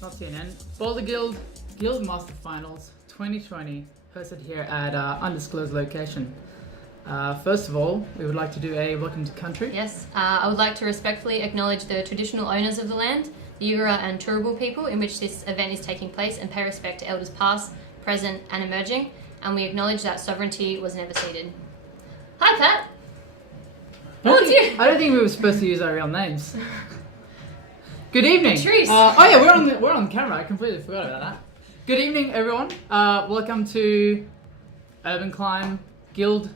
not CNN. Boulder Guild Master Finals 2020, hosted here at undisclosed location. First of all, we would like to do a welcome to country. Yes, I would like to respectfully acknowledge the traditional owners of the land, the Yura and Turrbal people in which this event is taking place, and pay respect to elders past, present and emerging, and we acknowledge that sovereignty was never ceded. Hi Pat! I don't think we were supposed to use our real names. Good evening. Patrice. Oh yeah, we're on camera. I completely forgot about that. Good evening, everyone. Welcome to Urban Climb Guild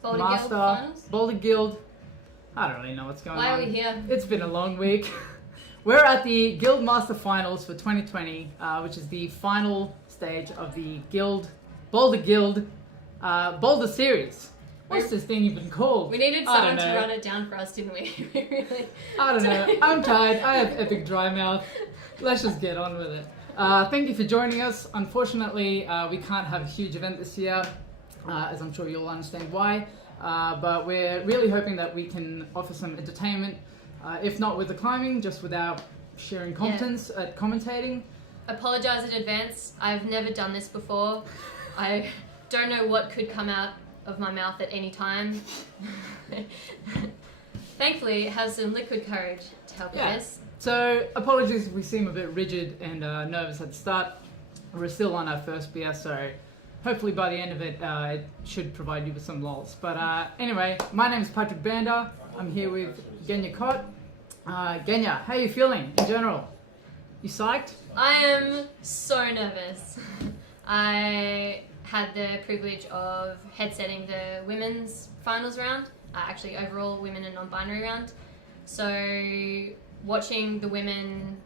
Boulder Master Guild Finals? Boulder Guild. I don't really know what's going on. Why are we here? It's been a long week. We're at the Guild Master Finals for 2020, which is the final stage of the Boulder Guild Boulder Series. What's this thing even called? We needed someone to run it down for us, didn't we? Really? I don't know. I'm tired. I have epic dry mouth. Let's just get on with it. Thank you for joining us. Unfortunately, we can't have a huge event this year, as I'm sure you'll understand why. But we're really hoping that we can offer some entertainment, if not with the climbing, just with our sharing competence at commentating. Apologise in advance. I've never done this before. I don't know what could come out of my mouth at any time. Thankfully, it has some liquid courage to help with this. So, apologies if we seem a bit rigid and nervous at the start. We're still on our first beer, so hopefully by the end of it, it should provide you with some lols. But anyway, my name is Patrick Bander. I'm here with Genya Cott. Genya, how are you feeling in general? You psyched? I am so nervous. I had the privilege of headsetting the women's finals round, actually overall women and non-binary round. So watching the women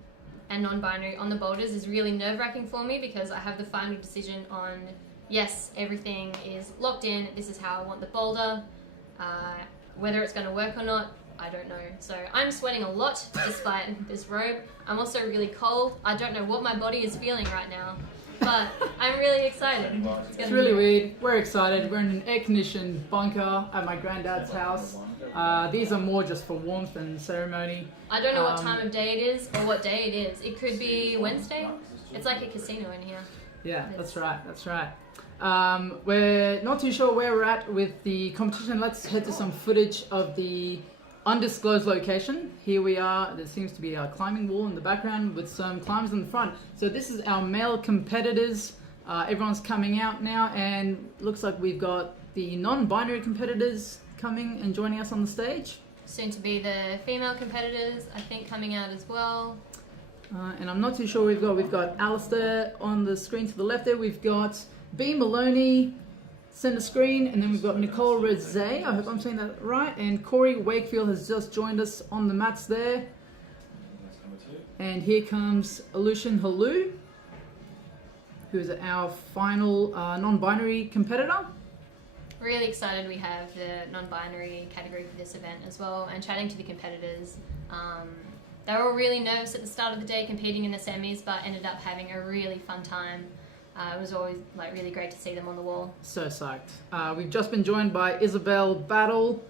and non-binary on the boulders is really nerve-wracking for me because I have the final decision on, yes, everything is locked in, this is how I want the boulder. Whether it's going to work or not, I don't know. So I'm sweating a lot despite this robe. I'm also really cold. I don't know what my body is feeling right now. But I'm really excited. It's really weird. We're excited. We're in an air-conditioned bunker at my granddad's house. These are more just for warmth and ceremony. I don't know what time of day it is or what day it is. It could be Wednesday. It's like a casino in here. Yeah, that's right. That's right. We're not too sure where we're at with the competition. Let's head to some footage of the undisclosed location. Here we are. There seems to be a climbing wall in the background with some climbers in the front. So this is our male competitors. Everyone's coming out now, and looks like we've got the non-binary competitors coming and joining us on the stage. Soon to be the female competitors, I think, coming out as well. And I'm not too sure we've got Alistair on the screen to the left there. We've got B. Maloney center screen, and then we've got Nicole Rose, I hope I'm saying that right, and Corey Wakefield has just joined us on the mats there. And here comes Aleutian Halu, who is our final non-binary competitor. Really excited we have the non-binary category for this event as well, and chatting to the competitors. They were all really nervous at the start of the day competing in the semis, but ended up having a really fun time. It was always really great to see them on the wall. So psyched. We've just been joined by Isabel Battle,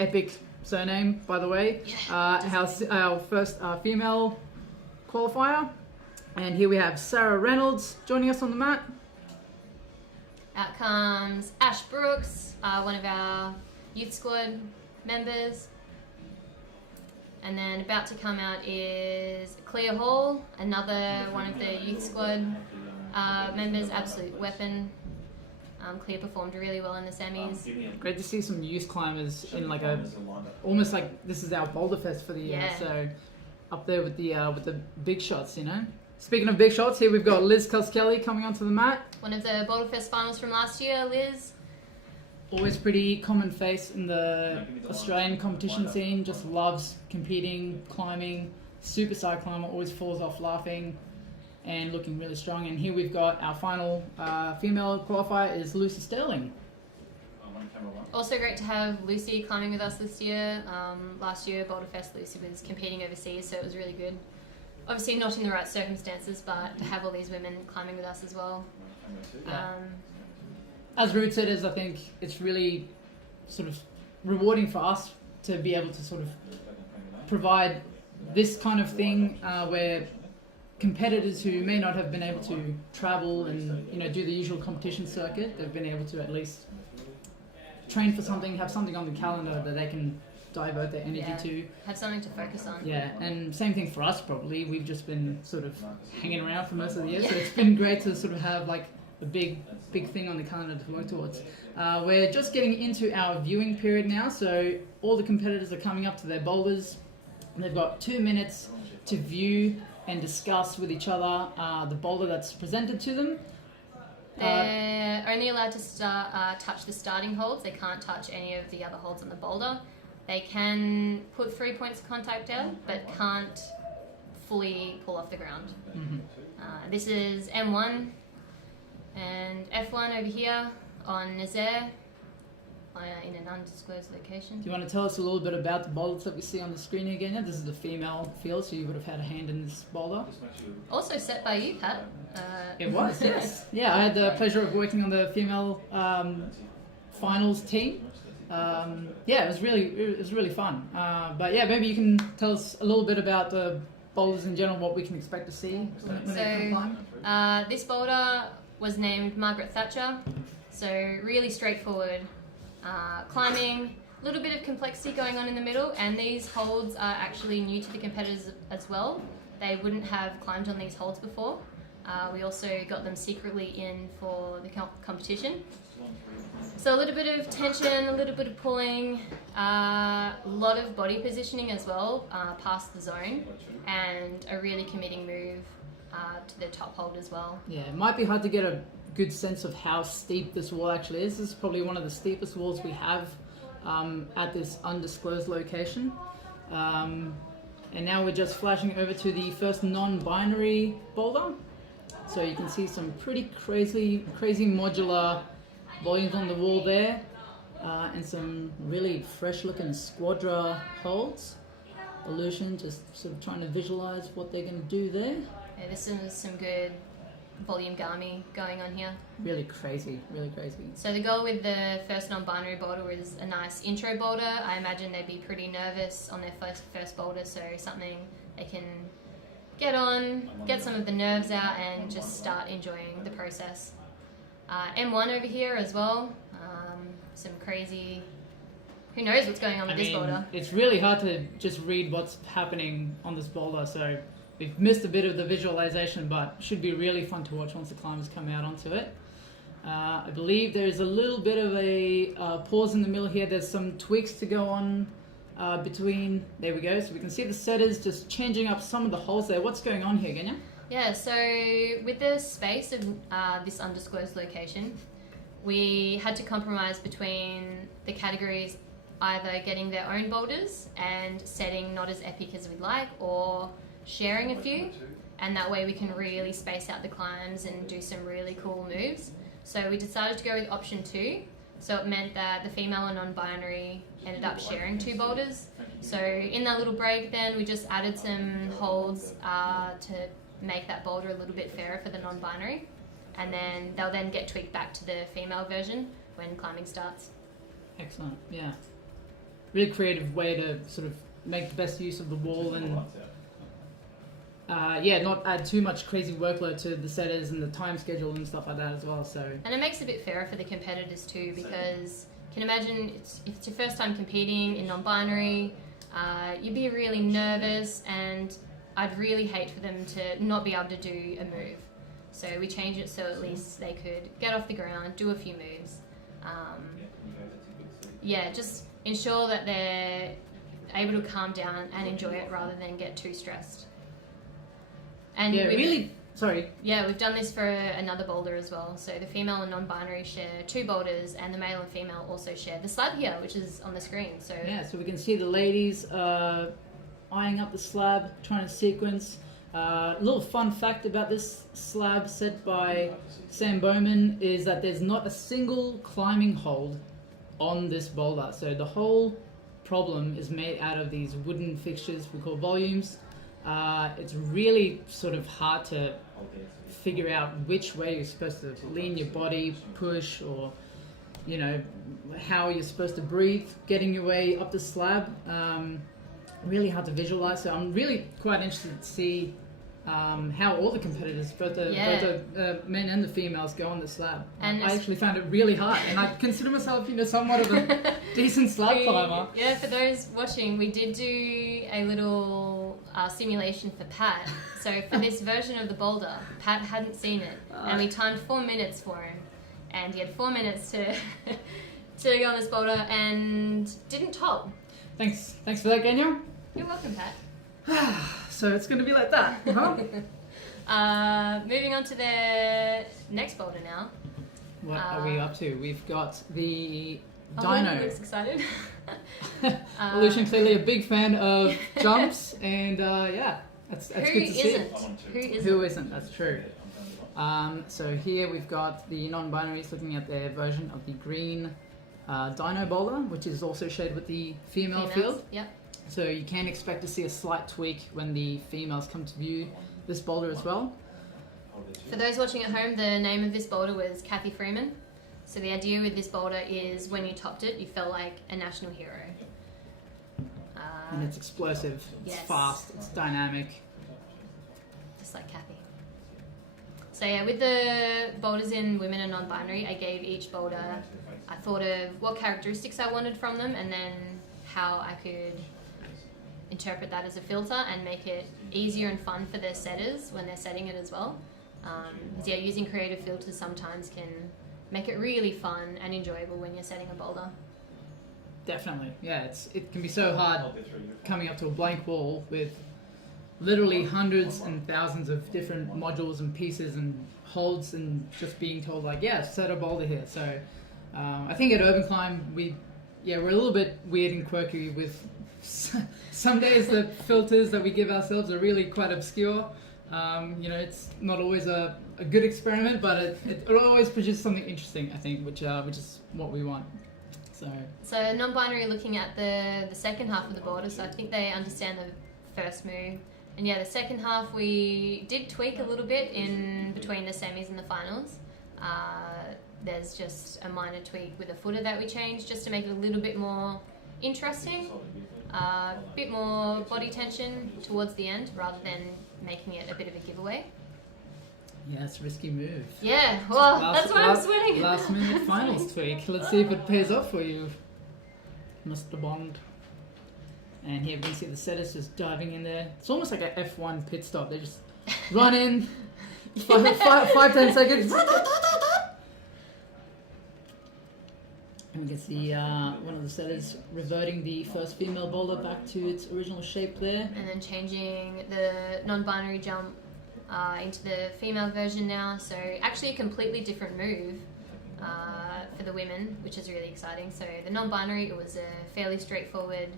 epic surname by the way. Yeah, our first female qualifier. And here we have Sarah Reynolds joining us on the mat. Out comes Ash Brooks, one of our youth squad members. And then about to come out is Clea Hall, another one of the youth squad members, absolute weapon. Clea performed really well in the semis. Great to see some youth climbers in almost like this is our Boulder Fest for the year. So up there with the big shots, you know. Speaking of big shots, here we've got Liz Caskelly coming onto the mat. One of the Boulder Fest finals from last year, Liz. Always pretty common face in the Australian competition scene, just loves competing, climbing, super side climber, always falls off laughing and looking really strong. And here we've got our final female qualifier is Lucy Sterling. Also great to have Lucy climbing with us this year. Last year, Boulder Fest, Lucy was competing overseas, so it was really good. Obviously not in the right circumstances, but to have all these women climbing with us as well. As Ruth said, I think it's really sort of rewarding for us to be able to sort of provide this kind of thing where competitors who may not have been able to travel and do the usual competition circuit, they've been able to at least train for something, have something on the calendar that they can divert their energy to. Have something to focus on. Yeah, and same thing for us probably. We've just been sort of hanging around for most of the year, so it's been great to sort of have like a big thing on the calendar to work towards. We're just getting into our viewing period now, so all the competitors are coming up to their boulders. They've got 2 minutes to view and discuss with each other the boulder that's presented to them. They're only allowed to touch the starting holds. They can't touch any of the other holds on the boulder. They can put 3 points of contact out, but can't fully pull off the ground. Mm-hmm. This is M1 and F1 over here on Nazaire in an undisclosed location. Do you want to tell us a little bit about the boulders that we see on the screen again? This is the female field, so you would have had a hand in this boulder. Also set by you, Pat. It was, yes. Yeah, I had the pleasure of working on the female finals team. It was really fun. But yeah, maybe you can tell us a little bit about the boulders in general, what we can expect to see when they come climb. This boulder was named Margaret Thatcher, so really straightforward climbing, a little bit of complexity going on in the middle, and these holds are actually new to the competitors as well. They wouldn't have climbed on these holds before. We also got them secretly in for the competition. So a little bit of tension, a little bit of pulling, a lot of body positioning as well past the zone, and a really committing move to the top hold as well. Yeah, it might be hard to get a good sense of how steep this wall actually is. This is probably one of the steepest walls we have at this undisclosed location. And now we're just flashing over to the first non-binary boulder. So you can see some pretty crazy modular volumes on the wall there, and some really fresh looking squadra holds. Illusion, just sort of trying to visualize what they're going to do there. Yeah, this is some good volume gami going on here. Really crazy. So the goal with the first non-binary boulder is a nice intro boulder. I imagine they'd be pretty nervous on their first boulder, so something they can get on, get some of the nerves out, and just start enjoying the process. M1 over here as well. Some crazy... Who knows what's going on with this boulder? It's really hard to just read what's happening on this boulder, so we've missed a bit of the visualization, but should be really fun to watch once the climbers come out onto it. I believe there's a little bit of a pause in the middle here. There's some tweaks to go on between... There we go. So we can see the setters just changing up some of the holes there. What's going on here, Genya? Yeah, so with the space of this undisclosed location, we had to compromise between the categories either getting their own boulders and setting not as epic as we'd like, or sharing a few, and that way we can really space out the climbs and do some really cool moves. So we decided to go with option 2. So it meant that the female and non-binary ended up sharing 2 boulders. So in that little break then, we just added some holds to make that boulder a little bit fairer for the non-binary, and then they'll then get tweaked back to the female version when climbing starts. Excellent, yeah. Really creative way to sort of make the best use of the wall and not add too much crazy workload to the setters and the time schedule and stuff like that as well. So, and it makes it a bit fairer for the competitors too, because you can imagine if it's your first time competing in non-binary, you'd be really nervous, and I'd really hate for them to not be able to do a move. So we changed it so at least they could get off the ground, do a few moves. Just ensure that they're able to calm down and enjoy it rather than get too stressed. And we've done this for another boulder as well. So the female and non-binary share 2 boulders, and the male and female also share the slab here, which is on the screen. So so we can see the ladies eyeing up the slab, trying to sequence. A little fun fact about this slab set by Sam Bowman is that there's not a single climbing hold on this boulder. So the whole problem is made out of these wooden fixtures we call volumes. It's really sort of hard to figure out which way you're supposed to lean your body, push, or how you're supposed to breathe getting your way up the slab. Really hard to visualize, so I'm really quite interested to see how all the competitors, both the men and the females, go on the slab. And I actually found it really hard, and I consider myself, somewhat of a decent slab climber. Yeah, for those watching, we did do a little simulation for Pat. So for this version of the boulder, Pat hadn't seen it, and we timed 4 minutes for him, and he had 4 minutes to to go on this boulder and didn't top. Thanks for that, Genya. You're welcome, Pat. So it's going to be like that, huh? Moving on to the next boulder now. What are we up to? We've got the Oh, Dino. looks excited. Evolution, clearly a big fan of jumps, and that's good to see. Who isn't? That's true. So here we've got the non-binaries looking at their version of the green Dino boulder, which is also shared with the female field. Yep. So you can expect to see a slight tweak when the females come to view this boulder as well. For those watching at home, the name of this boulder was Kathy Freeman. So the idea with this boulder is when you topped it, you felt like a national hero. And it's explosive, it's fast, it's dynamic. Just like Kathy. So yeah, with the boulders in women and non-binary, I gave each boulder, I thought of what characteristics I wanted from them and then how I could interpret that as a filter and make it easier and fun for their setters when they're setting it as well. Because using creative filters sometimes can make it really fun and enjoyable when you're setting a boulder. Definitely, yeah. It can be so hard coming up to a blank wall with literally hundreds and thousands of different modules and pieces and holds, and just being told set a boulder here. So I think at Urban Climb we're a little bit weird and quirky with some days the filters that we give ourselves are really quite obscure. It's not always a good experiment, but it always produces something interesting, I think, which is what we want. So non-binary looking at the second half of the boulder, so I think they understand the first move. And the second half we did tweak a little bit in between the semis and the finals. There's just a minor tweak with a footer that we changed just to make it a little bit more interesting, a bit more body tension towards the end rather than making it a bit of a giveaway. Yeah, it's a risky move. Yeah, well, that's why I'm sweating. Last minute finals tweak. Let's see if it pays off for you, Mr. Bond. And here we can see the setters just diving in there. It's almost like an F1 pit stop. They just run in, 5-10 seconds. And we can see one of the setters reverting the first female boulder back to its original shape there. And then changing the non-binary jump into the female version now. So actually a completely different move for the women, which is really exciting. So the non-binary, it was a fairly straightforward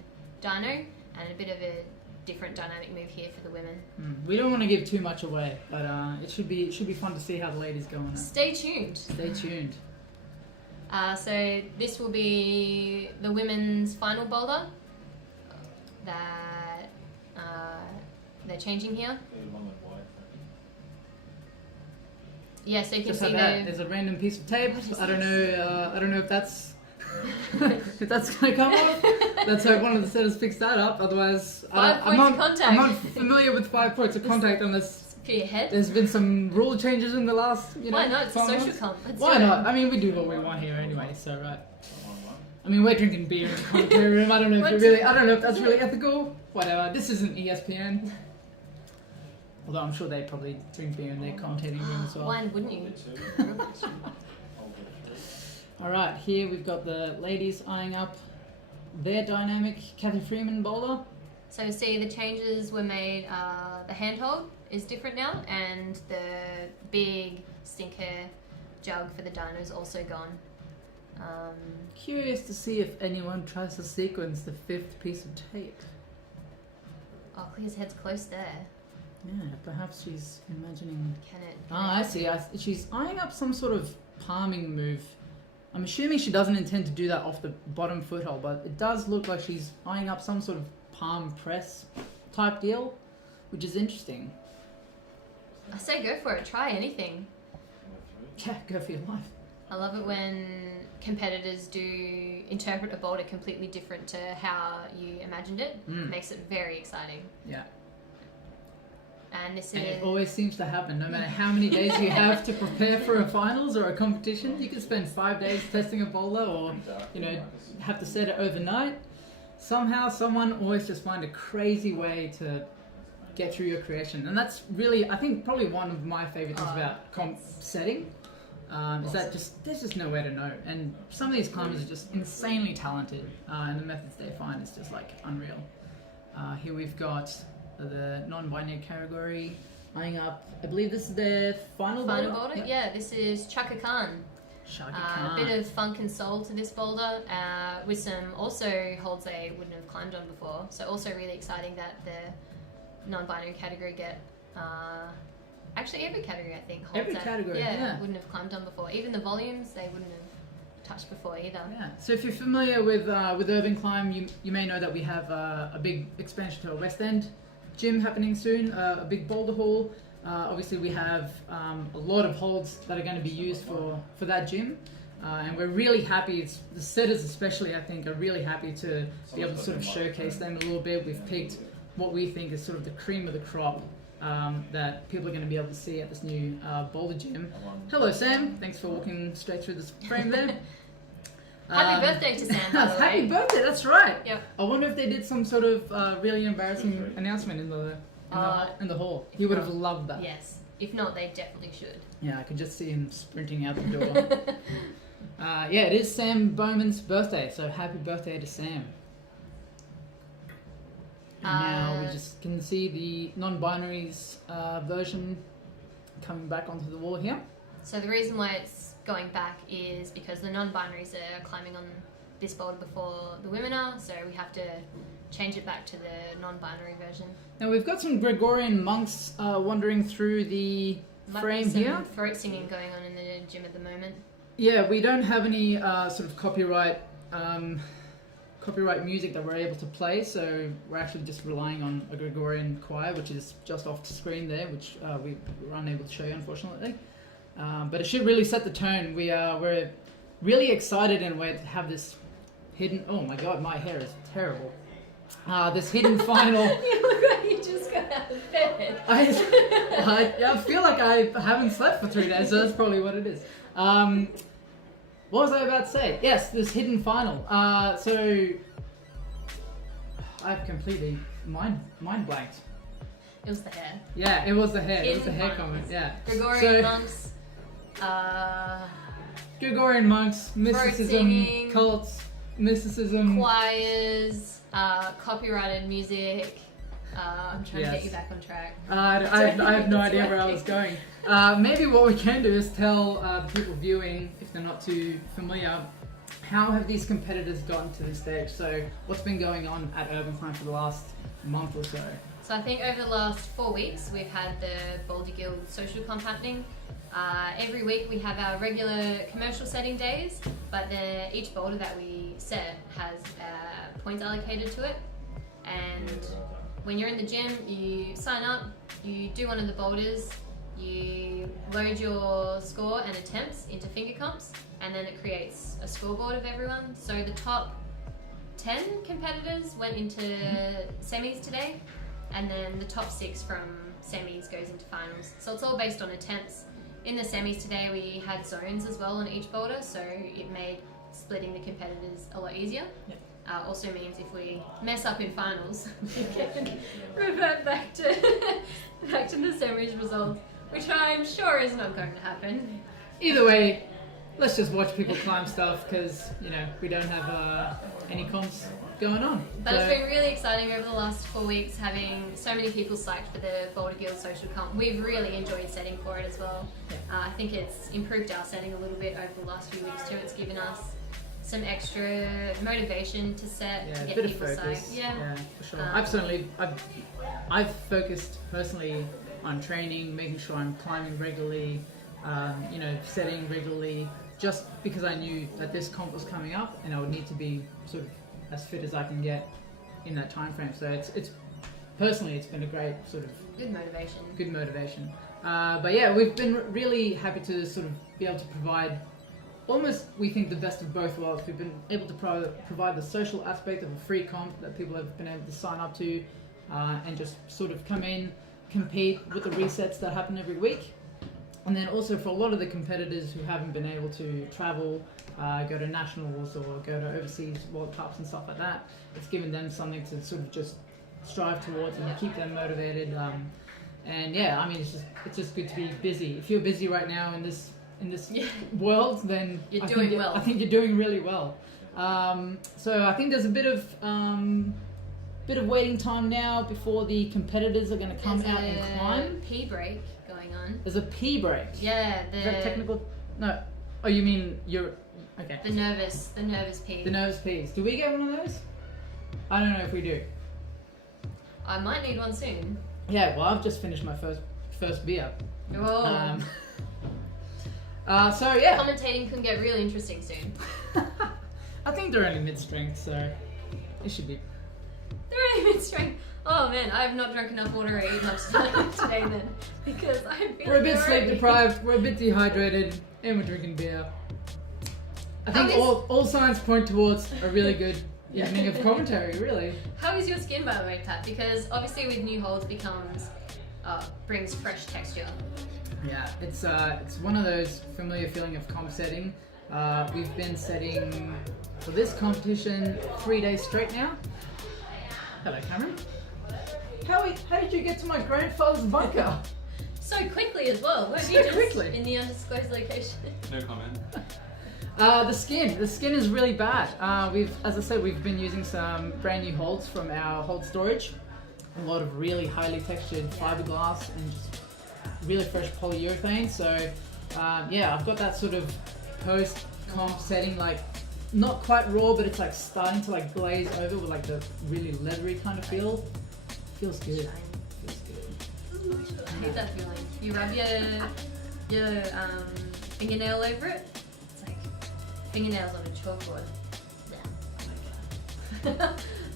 dyno and a bit of a different dynamic move here for the women. We don't want to give too much away, but it should be fun to see how the ladies go on it. Stay tuned. Stay tuned. So this will be the women's final boulder that they're changing here. Yeah, so you can see there's a random piece of tape. I don't know if that's if that's gonna come off. Let's hope one of the setters picks that up. Otherwise, I'm not familiar with 5 points of contact unless for your head. There's been some rule changes in the last. Why not? It's a social comp. Why not? I mean, we do what we want here anyway. So right. I mean, we're drinking beer in the commentary room. I don't know if that's really ethical. Whatever. This isn't ESPN. Although I'm sure they probably drink beer in their commentating room as well. Why wouldn't you? Alright, here we've got the ladies eyeing up their dynamic Kathy Freeman bowler. So see, the changes were made, the handhold is different now, and the big stinker jug for the dyno is also gone. Curious to see if anyone tries to sequence the 5th piece of tape. Oh, Clear's head's close there. Yeah, perhaps she's imagining... Can it? I see. She's eyeing up some sort of palming move. I'm assuming she doesn't intend to do that off the bottom foothold, but it does look like she's eyeing up some sort of palm press type deal, which is interesting. I say go for it. Try anything. Yeah, go for your life. I love it when competitors do interpret a boulder completely different to how you imagined it. It makes it very exciting. Yeah. And this And is it always seems to happen. No matter how many days you have to prepare for a finals or a competition, you can spend 5 days testing a boulder, or have to set it overnight. Somehow, someone always just find a crazy way to get through your creation, and that's really, I think, probably one of my favorite things about comp setting. Is that there's just nowhere to know, and some of these climbers are just insanely talented, and the methods they find is just like unreal. Here we've got the non-binary category eyeing up. I believe this is their final boulder. Yep. Yeah, this is Chaka Khan. Shaka Khan. A bit of funk and soul to this boulder, with some also holds they wouldn't have climbed on before. So also really exciting that the non-binary category get. Actually, every category I think holds every that. category, yeah, wouldn't have climbed on before. Even the volumes they wouldn't have touched before either. Yeah. So if you're familiar with Urban Climb, you may know that we have a big expansion to our West End gym happening soon, a big boulder hall. Obviously, we have a lot of holds that are going to be used for that gym. And we're really happy, the setters especially, I think, are really happy to be able to sort of showcase them a little bit. We've picked what we think is sort of the cream of the crop that people are going to be able to see at this new Boulder gym. Hello, Sam. Thanks for walking straight through this frame there. Happy birthday to Sam, by the way. Happy birthday, that's right. Yep. I wonder if they did some sort of really embarrassing announcement in the hall. He would have loved that. Yes. If not, they definitely should. Yeah, I could just see him sprinting out the door. Yeah, it is Sam Bowman's birthday, so happy birthday to Sam. And now we just can see the non-binaries version coming back onto the wall here. So the reason why it's going back is because the non-binaries are climbing on this boulder before the women are, so we have to change it back to the non-binary version. Now we've got some Gregorian monks wandering through the frame here. Throat singing going on in the gym at the moment. Yeah, we don't have any sort of copyright music that we're able to play, so we're actually just relying on a Gregorian choir, which is just off the screen there, which we were unable to show you, unfortunately. But it should really set the tone. We're really excited in a way to have this hidden. Oh my god, my hair is terrible. This hidden final. You look like you just got out of bed. I feel like I haven't slept for 3 days, so that's probably what it is. What was I about to say? Yes, this hidden final. So I've completely mind blanked. It was the hair. Yeah, it was the hair. Hidden it was the hair finals. comment. Yeah. Gregorian monks. Gregorian monks, mysticism, singing, cults, mysticism, choirs, copyrighted music. I'm trying to get you back on track. I have no idea where I was going. Maybe what we can do is tell the people viewing, if they're not too familiar, how have these competitors gotten to this stage? So what's been going on at Urban Climb for the last month or so? So I think over the last 4 weeks we've had the Boulder Guild social comp happening. Every week we have our regular commercial setting days, but each boulder that we set has points allocated to it. And when you're in the gym, you sign up, you do one of the boulders, you load your score and attempts into finger comps, and then it creates a scoreboard of everyone. So the top 10 competitors went into semis today, and then the top 6 from semis goes into finals. So it's all based on attempts. In the semis today we had zones as well on each boulder, so it made splitting the competitors a lot easier. Yep. Also means if we mess up in finals, we can revert back to the semis results, which I'm sure is not going to happen. Either way, let's just watch people climb stuff, because we don't have any comps going on. But it's been really exciting over the last 4 weeks, having so many people psyched for the Boulder Guild social comp. We've really enjoyed setting for it as well. Yeah. I think it's improved our setting a little bit over the last few weeks too. It's given us some extra motivation to set, to get a bit people of focus. psyched. Yeah, for sure. I've focused personally on training, making sure I'm climbing regularly, setting regularly, just because I knew that this comp was coming up and I would need to be sort of as fit as I can get in that time frame. So it's personally, it's been a great sort of good motivation. But yeah, we've been really happy to sort of be able to provide almost, we think, the best of both worlds. We've been able to provide the social aspect of a free comp that people have been able to sign up to and just sort of come in, compete with the resets that happen every week. And then also for a lot of the competitors who haven't been able to travel, go to nationals or go to overseas World Cups and stuff like that, it's given them something to sort of just strive towards and keep them motivated. And yeah, I mean, it's just good to be busy. If you're busy right now in this world, then you're doing well. I think you're doing really well. So I think there's a bit of waiting time now before the competitors are going to come out and climb. Pee break going on. There's a pee break. Yeah, Is that technical? No. Oh, you mean you're okay. The nervous pee. The nervous pees. Do we get one of those? I don't know if we do. I might need one soon. Yeah. Well, I've just finished my first beer. Oh. So yeah. Commentating can get really interesting soon. I think they're only mid-strength, so it should be. They're only mid-strength. Oh man, I have not drunk enough water or eaten much today then, because I've been. We're a bit sleep deprived. We're a bit dehydrated, and we're drinking beer. I think all signs point towards a really good evening of commentary. Really. How is your skin, by the way, Kat? Because obviously with new holds brings fresh texture. Yeah, it's one of those familiar feeling of comp setting. We've been setting for this competition 3 days straight now. Hello, Cameron. How did you get to my grandfather's bunker? So quickly as well. Weren't So you just quickly. in the undisclosed location? No comment. The skin is really bad. As I said, we've been using some brand new holds from our hold storage. A lot of really highly textured fiberglass and just really fresh polyurethane. So yeah, I've got that sort of post-comp setting, like not quite raw, but it's like starting to like glaze over with like the really leathery kind of feel. Feels good. Feels good. I hate that feeling. You rub your fingernail over it. It's like fingernails on a chalkboard. Yeah.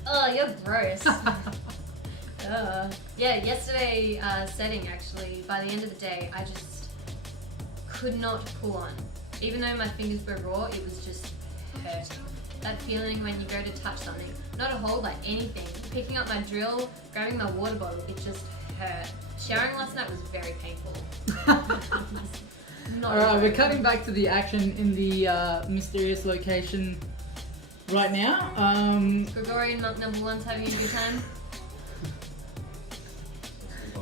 Oh, you're gross. Yeah, yesterday setting actually, by the end of the day, I just could not pull on. Even though my fingers were raw, it was just hurting. That feeling when you go to touch something, not a hold, like anything. Picking up my drill, grabbing my water bottle, it just hurt. Showering last night was very painful. Alright, we're cutting back to the action in the mysterious location right now. Gregorian monk number one's having a good time.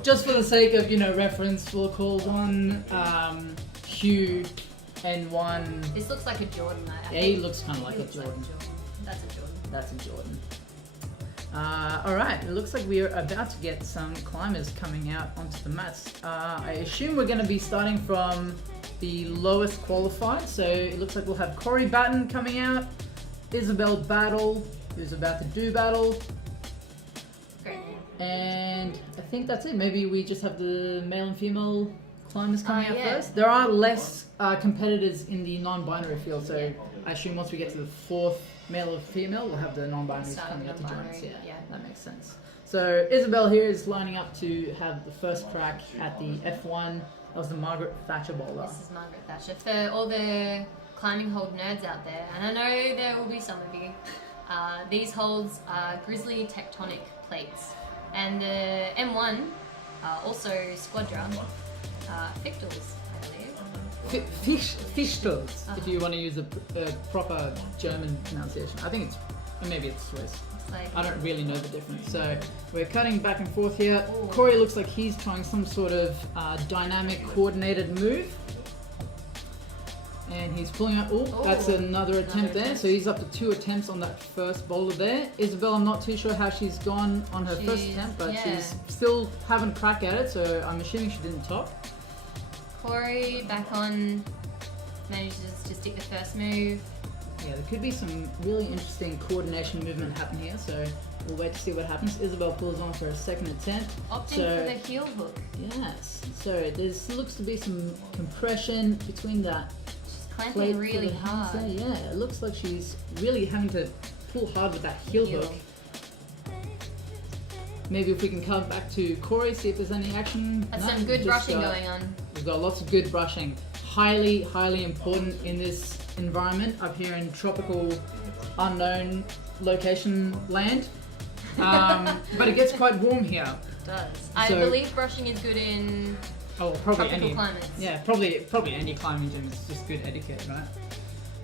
Just for the sake of, reference, we'll call one Hugh and one... This looks like a Jordan. Yeah, he looks kind of like a Jordan. That's a Jordan. That's a Jordan. Alright, it looks like we are about to get some climbers coming out onto the mats. I assume we're going to be starting from the lowest qualified, so it looks like we'll have Corey Batten coming out, Isabel Battle, who's about to do battle, Great. and I think that's it. Maybe we just have the male and female climbers coming out yeah. first. There are less competitors in the non-binary field, so I assume once we get to the fourth male or female, we'll have the non-binaries Start coming out to join us. non-binary, yeah. That makes sense. So Isabel here is lining up to have the first crack at the F1. That was the Margaret Thatcher bowler. This is Margaret Thatcher. For all the climbing hold nerds out there, and I know there will be some of you, these holds are grizzly tectonic plates. And the M1, also Squadra, Fictals, I believe. Fichtels, if you want to use a proper German pronunciation. I think maybe it's Swiss. Like, I don't really know the difference. So we're cutting back and forth here. Ooh. Corey looks like he's trying some sort of dynamic coordinated move. And he's pulling out, that's another attempt there. So he's up to 2 attempts on that first boulder there. Isabel, I'm not too sure how she's gone on her first attempt, but she's still having a crack at it. So I'm assuming she didn't top. Corey back on, manages to stick the first move. Yeah, there could be some really interesting coordination movement happening here, so we'll wait to see what happens. Isabel pulls on for a second attempt. Opting for the heel hook. Yes, so there looks to be some compression between that She's plate clamping for really the hands hard. there. Yeah, it looks like she's really having to pull hard with that heel hook. Maybe if we can come back to Corey, see if there's any action. That's No, some good just, brushing going on. We've got lots of good brushing. Highly, highly important in this environment up here in tropical, unknown location land. But it gets quite warm here. It does. I So- believe brushing is good in Probably tropical any. climates. Yeah, probably any climbing gym is just good etiquette, right?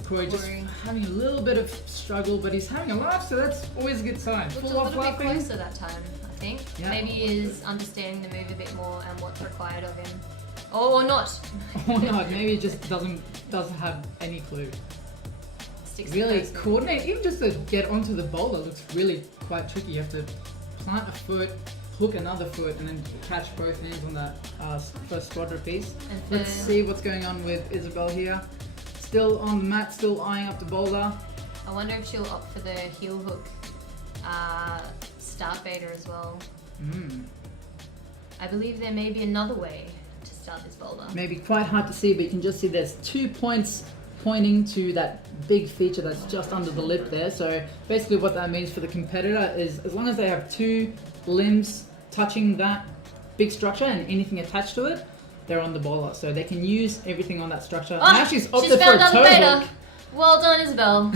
Corey just Corey. having a little bit of struggle, but he's having a laugh, so that's always a good sign. Looked a Full off little bit laughing. closer that time, I think. Yeah. Maybe he is understanding the move a bit more and what's required of him. Or not. Or not, maybe he just doesn't have any clue. Sticks to Really first move. coordinate, even just to get onto the boulder looks really quite tricky. You have to plant a foot, hook another foot, and then catch both hands on that first squadra piece. And Let's see what's going on with Isabel here. Still on the mat, still eyeing up the boulder. I wonder if she'll opt for the heel hook start beta as well. I believe there may be another way to start this boulder. Maybe quite hard to see, but you can just see there's 2 points pointing to that big feature that's just under the lip there. So basically what that means for the competitor is as long as they have 2 limbs touching that big structure and anything attached to it, they're on the boulder. So they can use everything on that structure. Now she's opted for a found out the toe beta. hook. Well done, Isabel.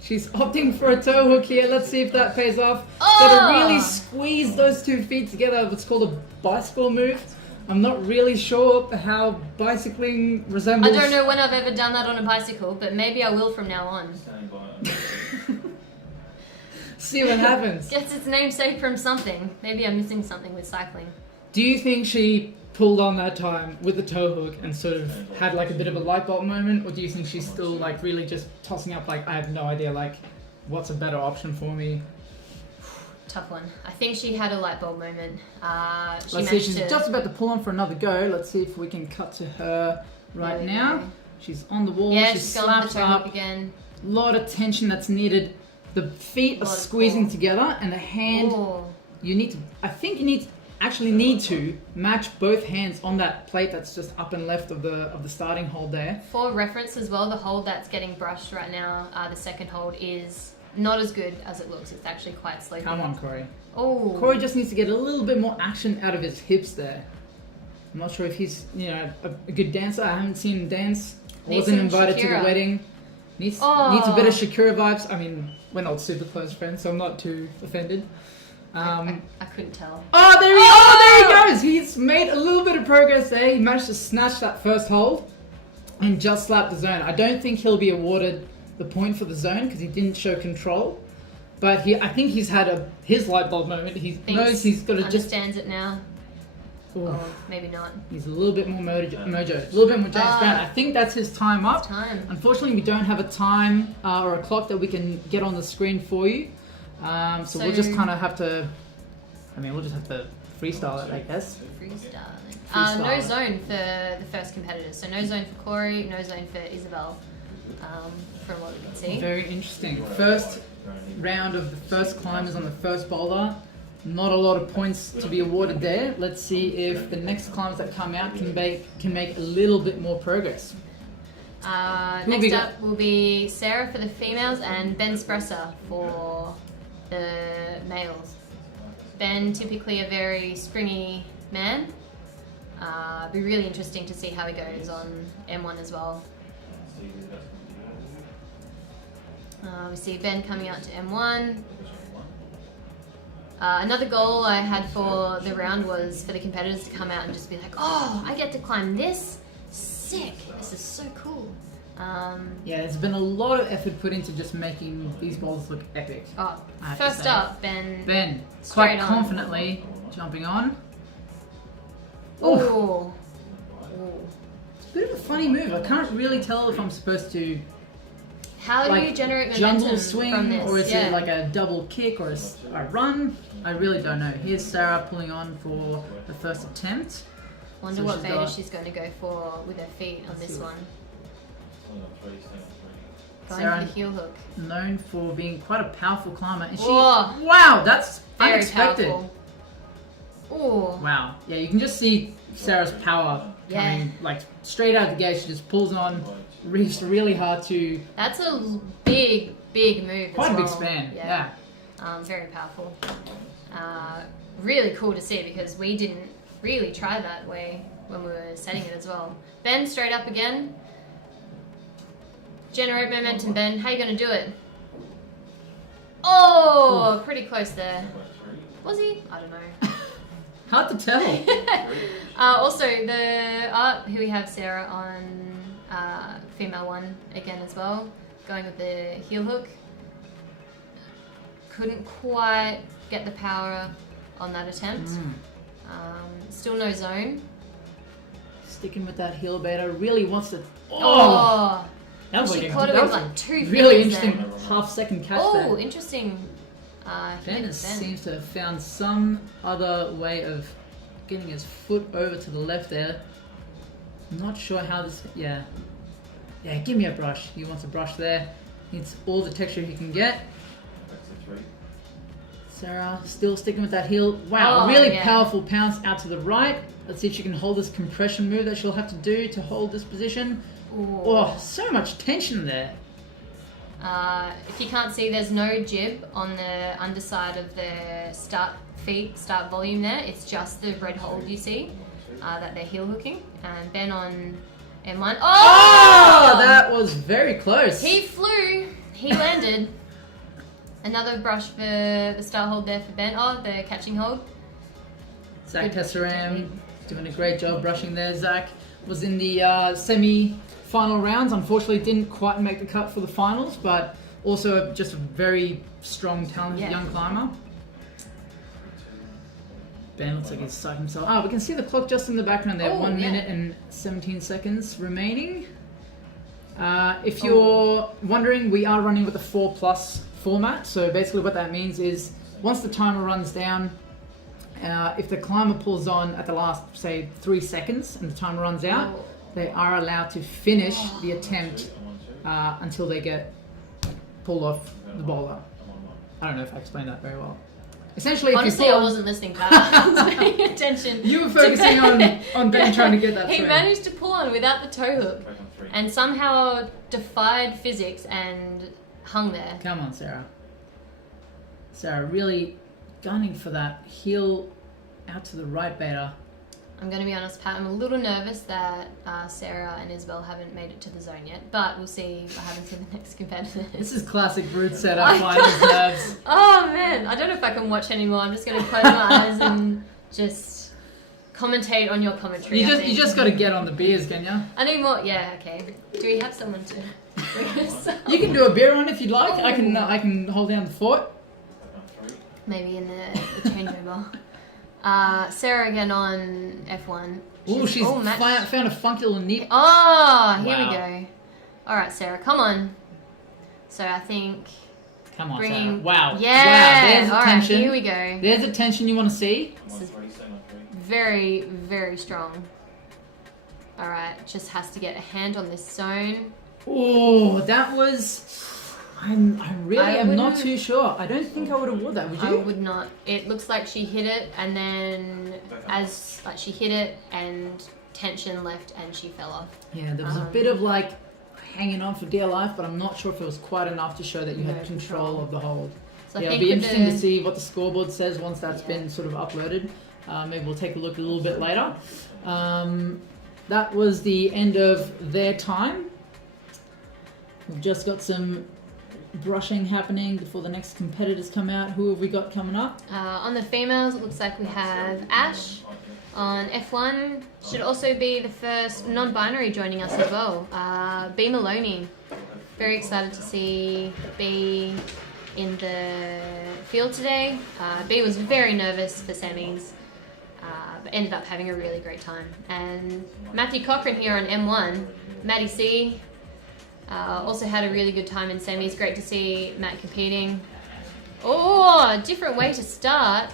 She's opting for a toe hook here. Let's see if that pays off. Oh! Gotta really squeeze those 2 feet together. What's called a bicycle move. I'm not really sure how bicycling I resembles. don't know when I've ever done that on a bicycle, but maybe I will from now on. See what happens. Gets its namesake from something. Maybe I'm missing something with cycling. Do you think she pulled on that time with the toe hook and sort of had like a bit of a light bulb moment, or do you think she's still like really just tossing up like I have no idea like what's a better option for me? Tough one. I think she had a light bulb moment. Let's see, she's just about to pull on for another go. Let's see if we can cut to her right now. She's on the wall, Yeah, she's she's going for slapped the toe hook up. again. A lot of tension that's needed. The feet are Lot of squeezing pull. together, and the hand. Oh. You need to. I think you need to match both hands on that plate that's just up and left of the starting hold there. For reference as well, the hold that's getting brushed right now, the second hold is not as good as it looks. It's actually quite slow. Come on, Corey. Oh. Corey just needs to get a little bit more action out of his hips there. I'm not sure if he's a good dancer. I haven't seen him dance. Needs Wasn't some invited to the Shakira. wedding. Needs a bit of Shakira vibes. I mean, we're not super close friends, so I'm not too offended. I couldn't tell. Oh, there he goes. He's made a little bit of progress there. He managed to snatch that first hold and just slap the zone. I don't think he'll be awarded the point for the zone because he didn't show control. But I think he's had his light bulb moment. He knows he's got to just... Understands it now. Ooh, Or maybe not. he's a little bit more mojo, a little bit more James Brown. I think that's his time up. Time. Unfortunately, we don't have a time or a clock that we can get on the screen for you. So we'll just kind of have to... we'll just have to freestyle it, I guess. Freestyle. No zone for the first competitors. So no zone for Corey, no zone for Isabel, from what we can see. Very interesting. First round of the first climbers on the first boulder. Not a lot of points to be awarded there. Let's see if the next climbers that come out can make a little bit more progress. Next up will be Sarah for the females and Ben Spresser for the males. Ben, typically a very springy man. Be really interesting to see how he goes on M1 as well. We see Ben coming out to M1. Another goal I had for the round was for the competitors to come out and just be like, oh, I get to climb this? Sick. This is so cool. Yeah, there's been a lot of effort put into just making these boulders look epic. Oh, I have to first say. up, Ben. Ben, Straight quite on. confidently jumping on. Ooh. Ooh. It's a bit of a funny move. I can't really tell if I'm supposed to How do you generate momentum jungle swing from this? or is it like a double kick or a run? I really don't know. Here's Sarah pulling on for the first attempt. Wonder So what she's beta got- she's going to go for with her feet on this one. Going Sarah- for the heel hook. Known for being quite a powerful climber. And Whoa. wow, that's Very unexpected. powerful. Ooh. Wow. Yeah, you can just see Sarah's power coming like straight out of the gate. She just pulls on, reached really hard to... That's a big move. Quite as a big well. span, yeah. Very powerful. Really cool to see because we didn't really try that way when we were setting it as well. Ben, straight up again. Generate momentum, Ben. How you going to do it? Oh, pretty close there. Was he? I don't know. Hard to tell. Also, the art, here we have Sarah on female one again as well, going with the heel hook. Couldn't quite get the power on that attempt. Still no zone. Sticking with that heel beta, really wants to. That was she caught it with like 2 fingers. Really interesting then. half-second catch there. Oh, interesting. Ben seems to have found some other way of getting his foot over to the left there. I'm not sure how this... Yeah, give me a brush. He wants a brush there. Needs all the texture he can get. Sarah still sticking with that heel. Wow, really powerful pounce out to the right. Let's see if she can hold this compression move that she'll have to do to hold this position. Oh, so much tension there. If you can't see, there's no jib on the underside of the start volume there. It's just the red hold you see that they're heel hooking. And Ben on M1. Oh! That was very close. He flew. He landed. Another brush for the start hold there for Ben. Oh, the catching hold. Zach Tesseram doing a great job brushing there. Zach was in the semi-final rounds. Unfortunately, didn't quite make the cut for the finals, but also just a very strong, talented young climber. Ben looks like he's psyched himself. We can see the clock just in the background there. 1 minute and 17 seconds remaining. If you're wondering, we are running with a 4+ format. So basically what that means is once the timer runs down, if the climber pulls on at the last, say, 3 seconds and the timer runs out, they are allowed to finish the attempt until they get pulled off the boulder. I don't know if I explained that very well. Essentially, honestly, I wasn't listening to that. I was paying attention. You were focusing on Ben trying to get that He through. managed to pull on without the toe hook and somehow defied physics and hung there. Come on, Sarah. Sarah really gunning for that heel out to the right beta. I'm going to be honest, Pat, I'm a little nervous that Sarah and Isabel haven't made it to the zone yet, but we'll see what happens to the next competitors. This is classic root setup, finals nerves. Oh man, I don't know if I can watch anymore. I'm just going to close my eyes and just commentate on your commentary. You just got to get on the beers, can you? I need more. Yeah, okay. Do we have someone to bring us up? You can do a beer on if you'd like. I can hold down the fort. Maybe in the changeover. Sarah again on F1. She's found a funky little nip. Oh, here we go. All right, Sarah, come on. So I think... Come on, Sarah. Wow. Yeah. There's the tension. Right, here we go. There's the tension you want to see. This is very, very strong. All right, just has to get a hand on this zone. Oh, that was... I'm not too sure. I don't think I would award that, would you? I would not. It looks like she hit it, and then she hit it, and tension left, and she fell off. Yeah, there was a bit of like hanging on for dear life, but I'm not sure if it was quite enough to show that you had control of the hold. So it'll be interesting to see what the scoreboard says once that's been sort of uploaded. Maybe we'll take a look a little bit later. That was the end of their time. We've just got some brushing happening before the next competitors come out. Who have we got coming up? On the females, it looks like we have Ash on F1. Should also be the first non-binary joining us as well. B Maloney. Very excited to see B in the field today. B was very nervous for semis, but ended up having a really great time. And Matthew Cochran here on M1. Matty C. Also had a really good time in semis. Great to see Matt competing. Oh, different way to start.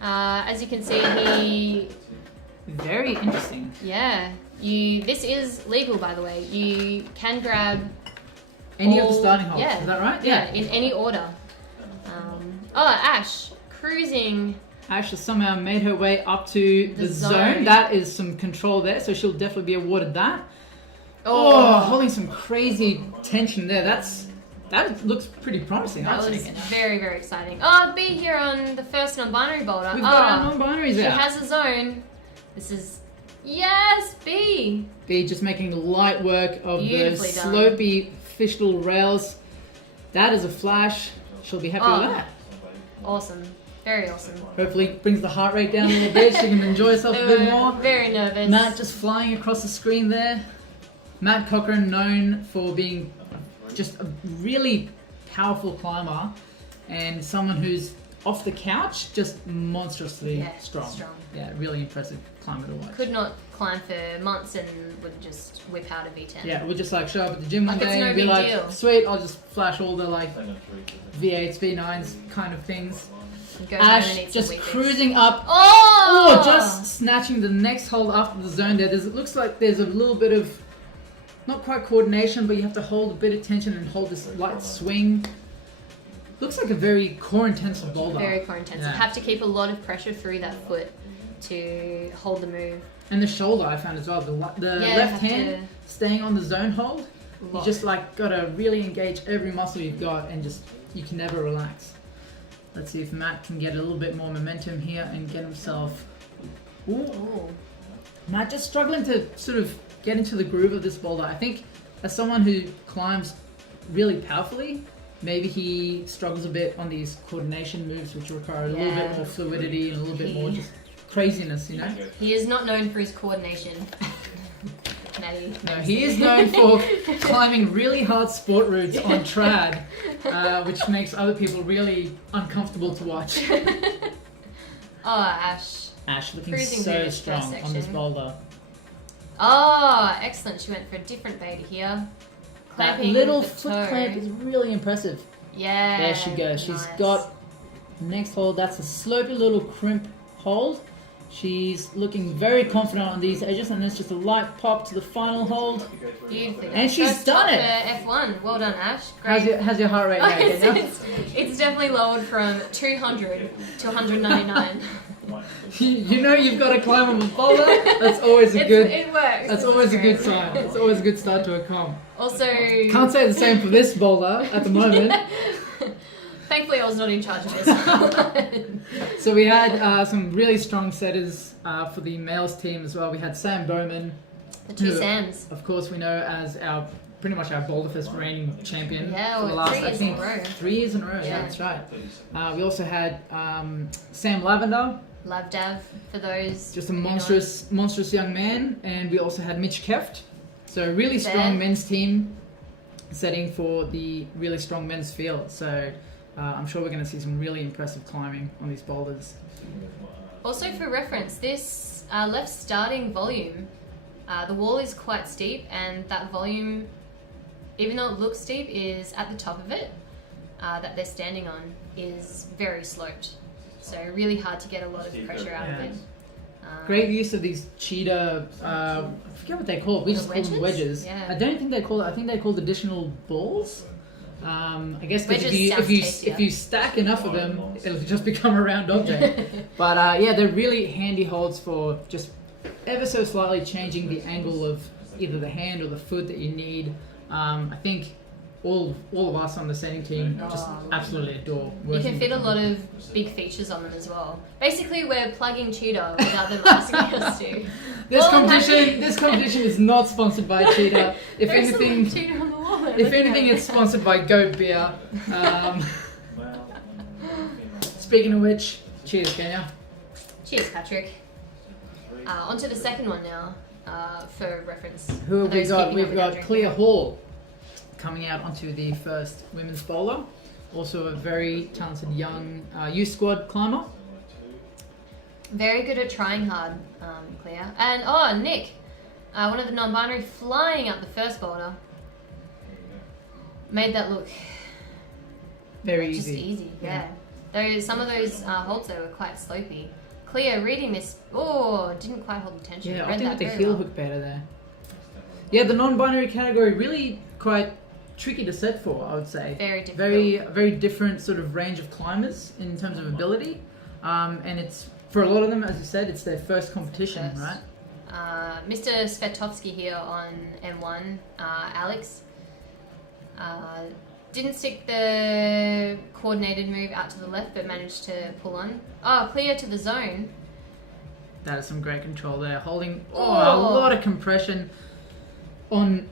As you can see, he... Very interesting. Yeah. This is legal, by the way. You can grab... Any of the starting holds, is that right? Yeah, in any order. Ash. Cruising. Ash has somehow made her way up to the zone. That is some control there, so she'll definitely be awarded that. Holding some crazy tension there. That looks pretty promising. That was very, very exciting. B here on the first non-binary boulder. We've got our non-binaries out. She has a zone. This is... Yes, B! B just making light work of the slopey fish little rails. That is a flash. She'll be happy with that. Awesome. Very awesome. Hopefully brings the heart rate down a little bit so you can enjoy yourself a bit more. Very nervous. Matt just flying across the screen there. Matt Cochran, known for being just a really powerful climber and someone who's off the couch, just monstrously strong. Yeah, really impressive climber to watch. Could not climb for months and would just whip out a V10. Yeah, we'll just like show up at the gym one Like, it's day no and be big like, deal. sweet, I'll just flash all the like V8s, V9s kind of things. Go home and Ash eat some just Weet-Bix. cruising up. Oh! Just snatching the next hold after the zone there. It looks like there's a little bit of, not quite coordination, but you have to hold a bit of tension and hold this light swing. Looks like a very core intensive boulder. Very core intensive. Yeah. Have to keep a lot of pressure through that foot to hold the move. And the shoulder I found as well. The left hand staying on the zone hold. You just like gotta really engage every muscle you've got and just, you can never relax. Let's see if Matt can get a little bit more momentum here and get himself... Ooh. Matt just struggling to sort of get into the groove of this boulder. I think as someone who climbs really powerfully, maybe he struggles a bit on these coordination moves which require a little bit more fluidity and a little bit more just craziness, you know? He is not known for his coordination. No, he is known for climbing really hard sport routes on trad, which makes other people really uncomfortable to watch. Ash. Ash looking Cruising so through strong first on this section. boulder. Oh, excellent. She went for a different beta here. That Clamping little the foot toe. clamp is really impressive. Yeah. There she goes. She's nice. got next hold. That's a slopey little crimp hold. She's looking very confident on these edges, and there's just a light pop to the final hold. Beautiful. And she's First done top it. for F1. Well done, Ash. Great. How's your heart rate now, Kenya? It's definitely lowered from 200 to 199. You know you've got to climb on the boulder. That's always a good. It works. That's always a good sign. It's always a good start to a comp. Also, Can't say the same for this boulder at the moment. thankfully, I was not in charge of this. So we had some really strong setters for the males team as well. We had Sam Bowman, The two who, Sams. of course, we know as our pretty much our Boulderfest reigning champion for the or last 3 years in a row. 3 years in a row. Yeah, that's right. We also had Sam Lavender, Love Dav for those. just a who know. monstrous young man, and we also had Mitch Keft. So a really strong men's team setting for the really strong men's field. So I'm sure we're going to see some really impressive climbing on these boulders. Also, for reference, this left starting volume, the wall is quite steep, and that volume, even though it looks steep, is at the top of it that they're standing on is very sloped. So really hard to get a lot of pressure out of it. Great use of these cheetah, I forget what they call it, we just call them wedges. Yeah. I don't think they call it, I think they're called additional balls. I guess Wedges if you stack enough of them, it'll just become a round object. But yeah, they're really handy holds for just ever so slightly changing the angle of either the hand or the foot that you need. I think all of us on the setting team just absolutely adore You working can fit a with lot of big features on them as well. Basically, we're plugging Cheetah without them asking us to. This competition is not sponsored by Cheetah. If There's anything, some Cheetah on the wall. if anything, it's sponsored by Goat Beer. Speaking of which, cheers, Kenya. Cheers, Patrick. On to the second one now, for reference. Who have for we those got? keeping up We've with our got drinking. Clea Hall coming out onto the first women's bowler. Also a very talented young youth squad climber. Very good at trying hard, Clea. And Nick, one of the non-binary, flying up the first boulder. Made that look Very just easy. easy. Yeah. Though some of those holds though were quite slopey. Clea reading this, didn't quite hold the tension. Yeah, Read I think that with the very heel well. hook better there. Yeah, the non-binary category really quite tricky to set for, I would say. Very difficult. Very different sort of range of climbers in terms of ability, and it's for a lot of them, as you said, it's their first competition, right? Mr. Svetovsky here on M1, Alex, didn't stick the coordinated move out to the left, but managed to pull on. Clear to the zone. That is some great control there, holding a lot of compression on,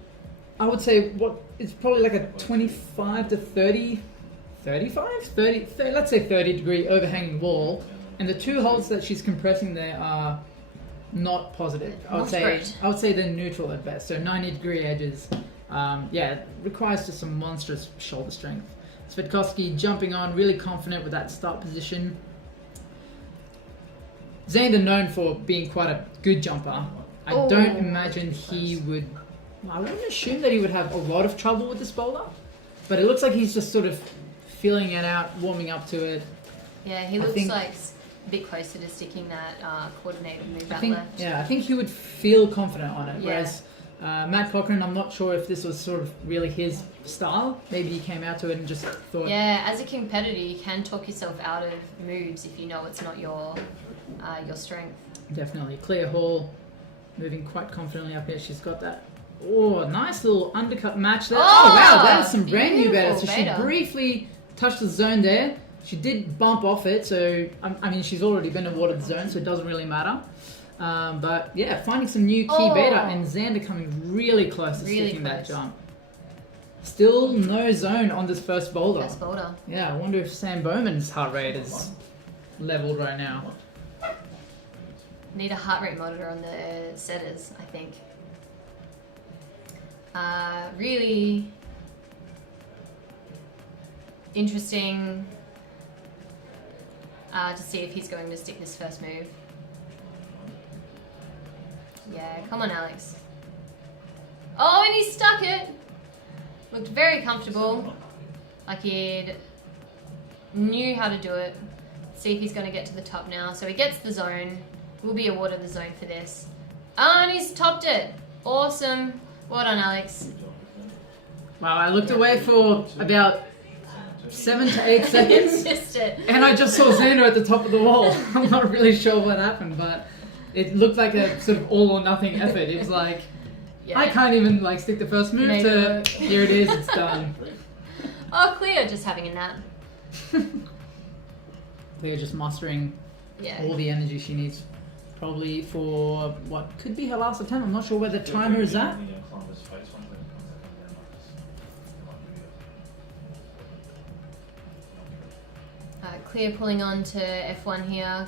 I would say, what it's probably like a 25 to 30 35, 30, let's say 30-degree overhanging wall, and the two holes that she's compressing there are not positive. I would say they're neutral at best. So 90-degree edges. It requires just some monstrous shoulder strength. Svetkovsky jumping on, really confident with that start position. Xander known for being quite a good jumper. I don't imagine he would. I wouldn't assume that he would have a lot of trouble with this boulder, but it looks like he's just sort of feeling it out, warming up to it. Yeah, he looks like a bit closer to sticking that coordinated move out left. Yeah, I think he would feel confident on it. Yeah. Whereas Matt Cochran, I'm not sure if this was sort of really his style. Maybe he came out to it and just thought... Yeah, as a competitor, you can talk yourself out of moves if you know it's not your strength. Definitely. Clear Hall, moving quite confidently up here. She's got that... Oh, nice little undercut match there. Oh wow, that is some brand new beta. So she briefly touched the zone there. She did bump off it, so I mean she's already been awarded the zone, so it doesn't really matter. But yeah, finding some new key beta, and Xander coming really close to sticking that jump. Still no zone on this first boulder. Yeah, I wonder if Sam Bowman's heart rate is leveled right now. Need a heart rate monitor on the setters, I think. Really interesting to see if he's going to stick this first move. Yeah, come on, Alex. Oh, and he stuck it. Looked very comfortable, like he knew how to do it. See if he's going to get to the top now. So he gets the zone. Will be awarded the zone for this. And he's topped it. Awesome. Well done, Alex. Wow, I looked away for about 7 to 8 seconds. Missed it. And I just saw Xander at the top of the wall. I'm not really sure what happened, but it looked like a sort of all or nothing effort. It was like, I can't even like stick the first move to, here it is, it's done. Oh, Cleo just having a nap. Cleo just mustering all the energy she needs. Probably for what could be her last attempt. I'm not sure where the timer is at. Clear pulling on to F1 here.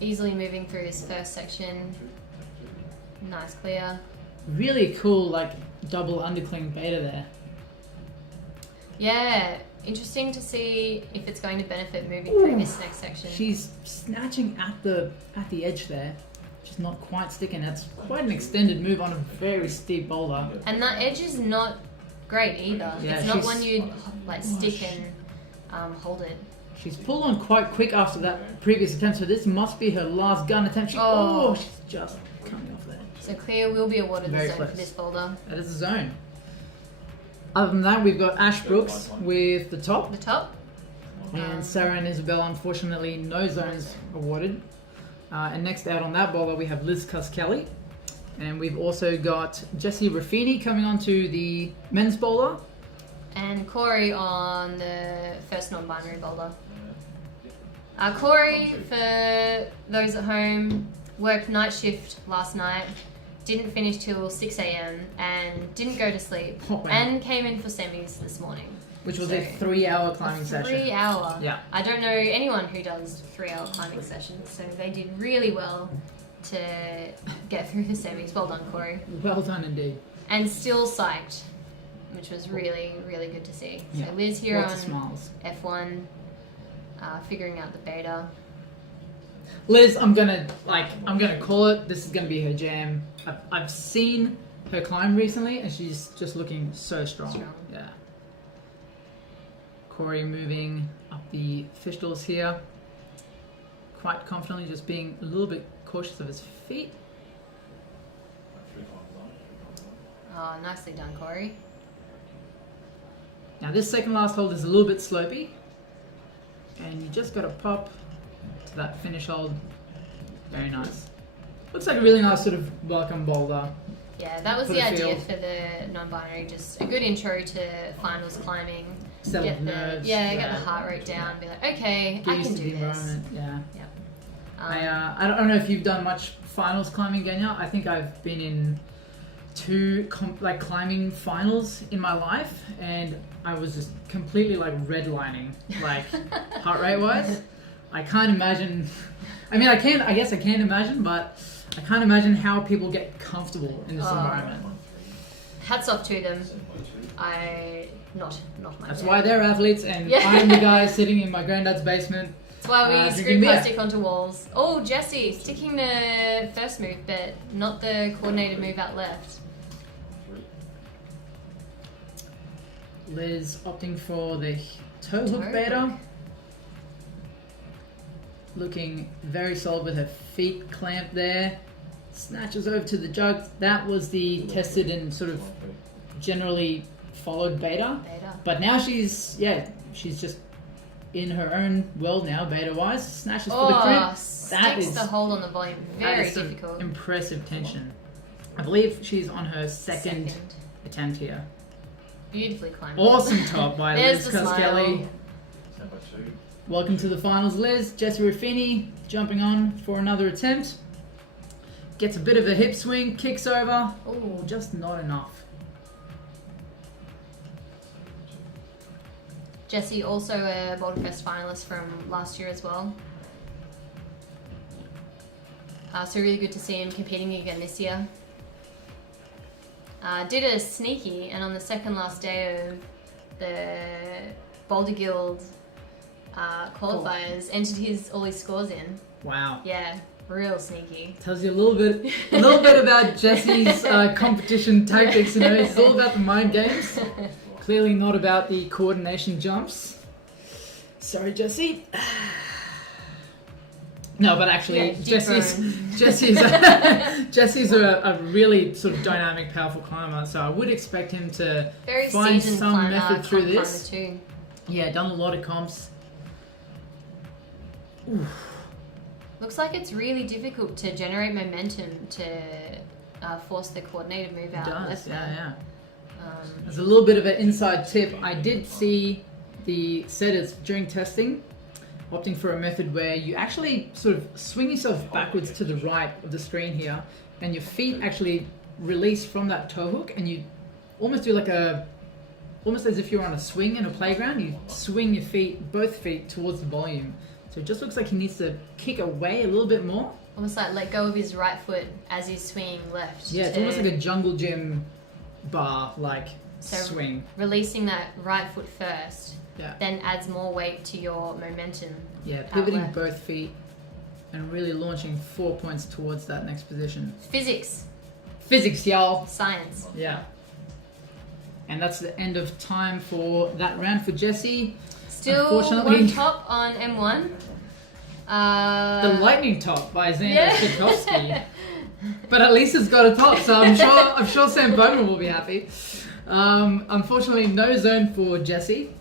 Easily moving through his first section. Nice clear. Really cool, like double undercling beta there. Yeah, interesting to see if it's going to benefit moving through this next section. She's snatching at the edge there. She's not quite sticking. That's quite an extended move on a very steep boulder. And that edge is not great either. Yeah, it's not one you'd like stick and hold it. She's pulled on quite quick after that previous attempt, so this must be her last gun attempt. She's just coming off there. So Cleo will be awarded the zone for this boulder. That is the zone. Other than that, we've got Ash Brooks with the top. And Sarah and Isabel, unfortunately, no zones awarded. And next out on that boulder, we have Liz Caskelly. And we've also got Jessie Raffini coming onto the men's boulder. And Corey on the first non-binary boulder. Corey, for those at home, worked night shift last night. Didn't finish till 6 a.m. and didn't go to sleep. And came in for semis this morning. Which was a 3-hour climbing session. 3 hour. Yeah. I don't know anyone who does 3-hour climbing sessions, so they did really well to get through the semis. Well done, Corey. Well done indeed. And still psyched, which was really, really good to see. So Liz here on F1, figuring out the beta. Liz, I'm gonna call it. This is gonna be her jam. I've seen her climb recently, and she's just looking so strong. Yeah. Corey moving up the fishtails here, quite confidently, just being a little bit cautious of his feet. Oh, nicely done, Corey. Now this second last hold is a little bit slopey, and you just got to pop to that finish hold. Very nice. Looks like a really nice sort of welcome boulder. Yeah, that was the idea for the non-binary. Just a good intro to finals climbing. Get the heart rate down. Be like, okay, I can do this. Yeah. I don't know if you've done much finals climbing, Genya. I think I've been in two like climbing finals in my life, and I was just completely like redlining, like heart rate wise. I can't imagine. I mean, I guess I can imagine, but I can't imagine how people get comfortable in this environment. Hats off to them. Not my. That's why they're athletes, and I'm the guy sitting in my granddad's basement. That's why we screw plastic onto walls. Oh, Jessie, sticking the first move, but not the coordinated move out left. Liz opting for the toe hook beta. Looking very solid with her feet clamped there. Snatches over to the jug. That was the tested and sort of generally followed beta. But now she's just in her own world now, beta-wise. Snatches for the crimp. That is the hold on the volume. Very difficult. Impressive tension. I believe she's on her second attempt here. Beautifully climbed. Awesome top by There's Liz the Caskelly. Welcome to the finals, Liz. Jessie Ruffini jumping on for another attempt. Gets a bit of a hip swing, kicks over. Oh, just not enough. Jessie, also a Boulder Fest finalist from last year as well. So really good to see him competing again this year. Did a sneaky, and on the second last day of the Boulder Guild qualifiers, entered all his scores in. Wow. Yeah, real sneaky. Tells you a little bit about Jessie's competition tactics. You know, it's all about the mind games. Clearly not about the coordination jumps. Sorry, Jessie. No, but actually, Jessie's a really sort of dynamic, powerful climber. So I would expect him to find some method through this. Too. Yeah, done a lot of comps. Oof. Looks like it's really difficult to generate momentum to force the coordinated move out. It does, yeah. As a little bit of an inside tip, I did see the setters during testing opting for a method where you actually sort of swing yourself backwards to the right of the screen here, and your feet actually release from that toe hook, and you almost do like almost as if you're on a swing in a playground. You swing your feet, both feet, towards the volume. So it just looks like he needs to kick away a little bit more. Almost like let go of his right foot as he's swinging left. Yeah, it's almost like a jungle gym bar swing. Releasing that right foot first, then adds more weight to your momentum. Yeah, pivoting both feet and really launching 4 points towards that next position. Physics, y'all. Science. Yeah. And that's the end of time for that round for Jessie. Still one top on M1. The lightning top by Xander Sikorsky. But at least it's got a top, so I'm sure Sam Bowman will be happy. Unfortunately, no zone for Jessie.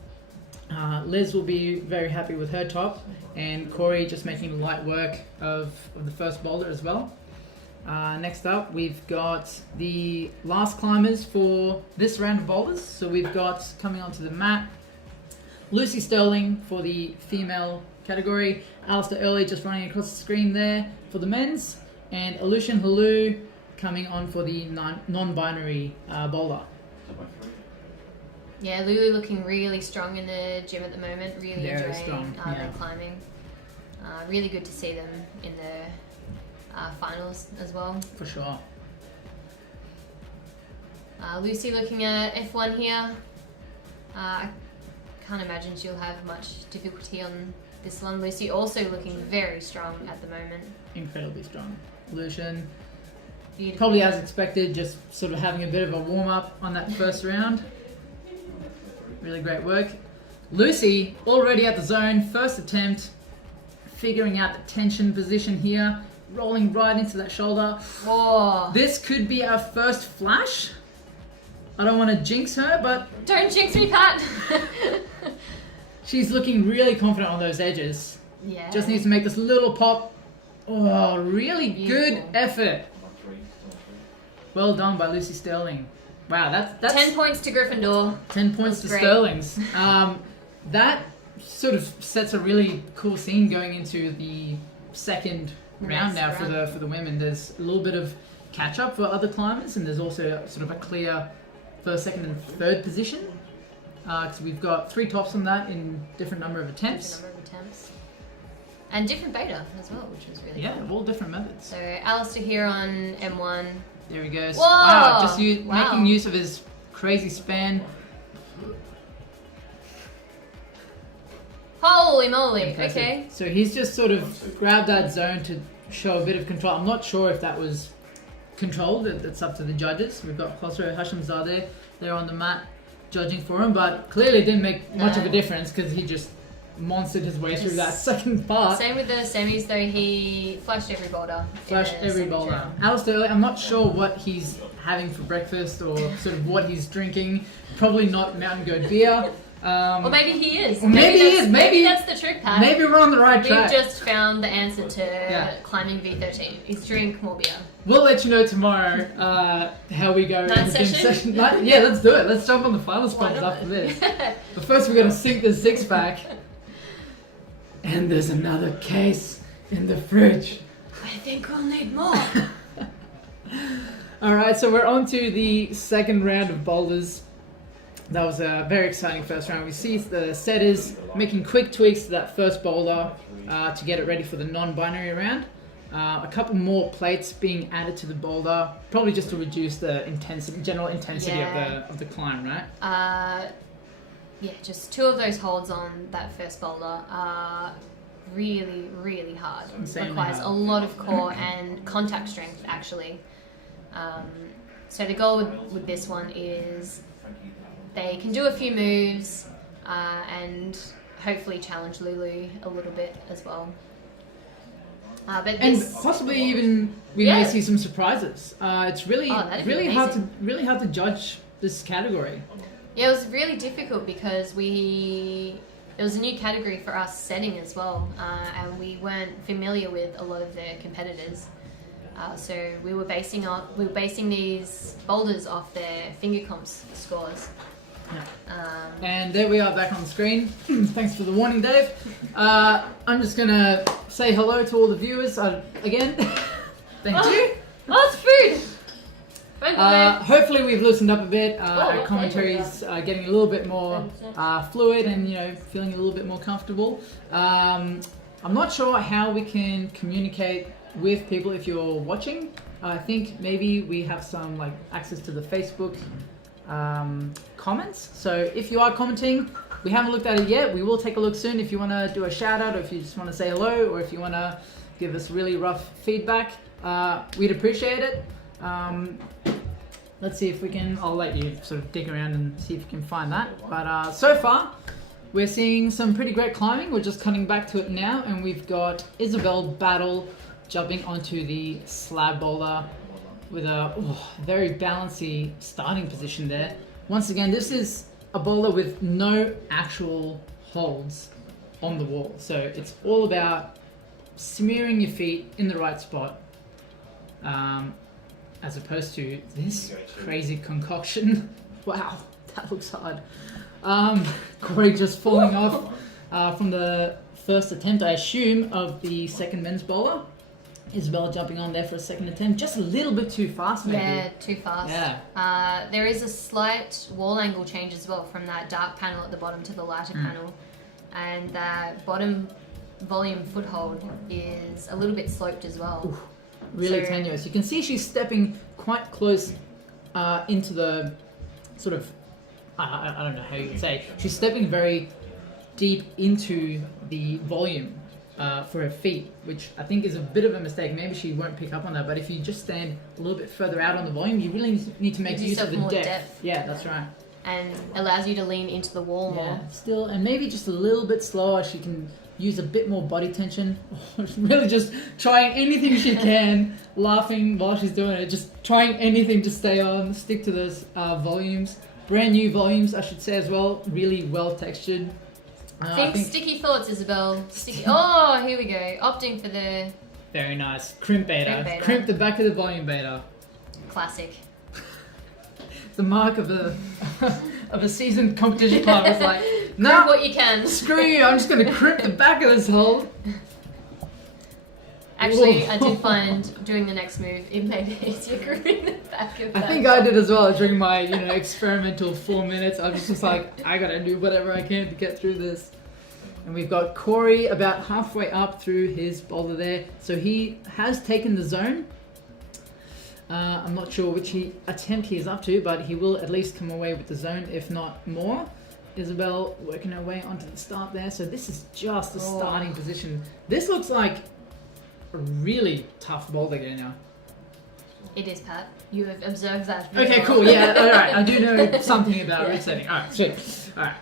Liz will be very happy with her top, and Corey just making light work of the first boulder as well. Next up, we've got the last climbers for this round of boulders. So we've got coming onto the mat, Lucy Sterling for the female category, Alistair Early just running across the screen there for the men's, and Aleutian Halu coming on for the non-binary boulder. Yeah, Lulu looking really strong in the gym at the moment, really enjoying their climbing. Really good to see them in the finals as well. For sure. Lucy looking at F1 here. I can't imagine she'll have much difficulty on this one. Lucy also looking very strong at the moment. Incredibly strong. Lucian, probably as expected, just sort of having a bit of a warm-up on that first round. Really great work. Lucy, already at the zone, first attempt, figuring out the tension position here, rolling right into that shoulder. Whoa. This could be our first flash. I don't want to jinx her, but... Don't jinx me, Pat! She's looking really confident on those edges. Yeah. Just needs to make this little pop. Oh, really good effort. Well done by Lucy Sterling. Wow, that's 10 points to Gryffindor. 10 points to Sterling's. That sort of sets a really cool scene going into the second round now for the women. There's a little bit of catch up for other climbers, and there's also sort of a clear first, second, and third position. Because we've got 3 tops on that in different number of attempts. And different beta as well, which was really cool. All different methods. So Alistair here on M1. There he goes. Whoa! Wow, just making use of his crazy span. Holy moly, Impressive. okay. So he's just sort of grabbed that zone to show a bit of control. I'm not sure if that was controlled. It's up to the judges. We've got Khosrow Hashemzadeh there on the mat judging for him, but clearly didn't make much of a difference because he just monstered his way through that second part. Same with the semis though, he flashed every boulder. Alistair, I'm not sure what he's having for breakfast or sort of what he's drinking. Probably not Mountain Goat beer. Or maybe he is. Or maybe he is. Maybe that's the trick, Pat. Maybe we're on the right track. We've just found the answer to climbing V13. Is drink more beer. We'll let you know tomorrow how we go. Night session? Yeah, let's do it. Let's jump on the final spots after this. But first we're going to sink the 6-pack. And there's another case in the fridge. I think we'll need more. Alright, so we're on to the second round of boulders. That was a very exciting first round. We see the setters making quick tweaks to that first boulder to get it ready for the non-binary round. A couple more plates being added to the boulder, probably just to reduce the general intensity of the climb, right? Yeah, just 2 of those holds on that first boulder are really, really hard. Insanely Requires hard. a lot of core and contact strength, actually. So the goal with this one is they can do a few moves and hopefully challenge Lulu a little bit as well. And possibly even we may see some surprises. It's really hard to judge this category. Yeah, it was really difficult because it was a new category for us setting as well, and we weren't familiar with a lot of the competitors. So we were basing these boulders off their finger comps scores. Yeah. And there we are back on the screen. Thanks for the warning, Dave. I'm just gonna say hello to all the viewers again. Thank you. Oh, it's food. Hopefully we've loosened up a bit. Our commentary's getting a little bit more fluid and feeling a little bit more comfortable. I'm not sure how we can communicate with people if you're watching. I think maybe we have some access to the Facebook comments. So if you are commenting, we haven't looked at it yet. We will take a look soon. If you want to do a shout out, or if you just want to say hello, or if you want to give us really rough feedback, we'd appreciate it. Let's see if we can, I'll let you sort of dig around and see if you can find that. But so far, we're seeing some pretty great climbing. We're just cutting back to it now, and we've got Isabel Battle jumping onto the slab boulder with a very bouncy starting position there. Once again, this is a boulder with no actual holds on the wall. So it's all about smearing your feet in the right spot. As opposed to this crazy concoction. Wow, that looks hard. Corey just falling off from the first attempt, I assume, of the second men's bowler. Isabella jumping on there for a second attempt, just a little bit too fast maybe. Yeah, too fast. Yeah. There is a slight wall angle change as well from that dark panel at the bottom to the lighter panel. And that bottom volume foothold is a little bit sloped as well. Oof. Really tenuous. You can see she's stepping quite close into the sort of, I don't know how you can say, she's stepping very deep into the volume for her feet, which I think is a bit of a mistake. Maybe she won't pick up on that, but if you just stand a little bit further out on the volume, you really need to make use of the depth. Yeah, that's right. And allows you to lean into the wall more. Still, and maybe just a little bit slower. She can use a bit more body tension. Really just trying anything she can, laughing while she's doing it, just trying anything to stay on, stick to those volumes. Brand new volumes, I should say as well, really well textured. I think sticky thoughts, Isabel. Oh, here we go. Opting for the... Very nice. Crimp beta. Crimp the back of the volume beta. Classic. The mark of a seasoned competition climber. It's like, no, crimp what you can. Screw you, I'm just going to crimp the back of this hole. Actually, Whoa. I did find doing the next move, it made it easier gripping the back of I that. think I did as well during my, experimental 4 minutes. I was just like, I gotta do whatever I can to get through this. And we've got Corey about halfway up through his boulder there. So he has taken the zone. I'm not sure which attempt he is up to, but he will at least come away with the zone, if not more. Isabel working her way onto the start there. So this is just the starting position. This looks like a really tough boulder game now. It is, Pat. You have observed that. Okay, cool. Yeah, all right. I do know something about root setting. All right, sweet. All right.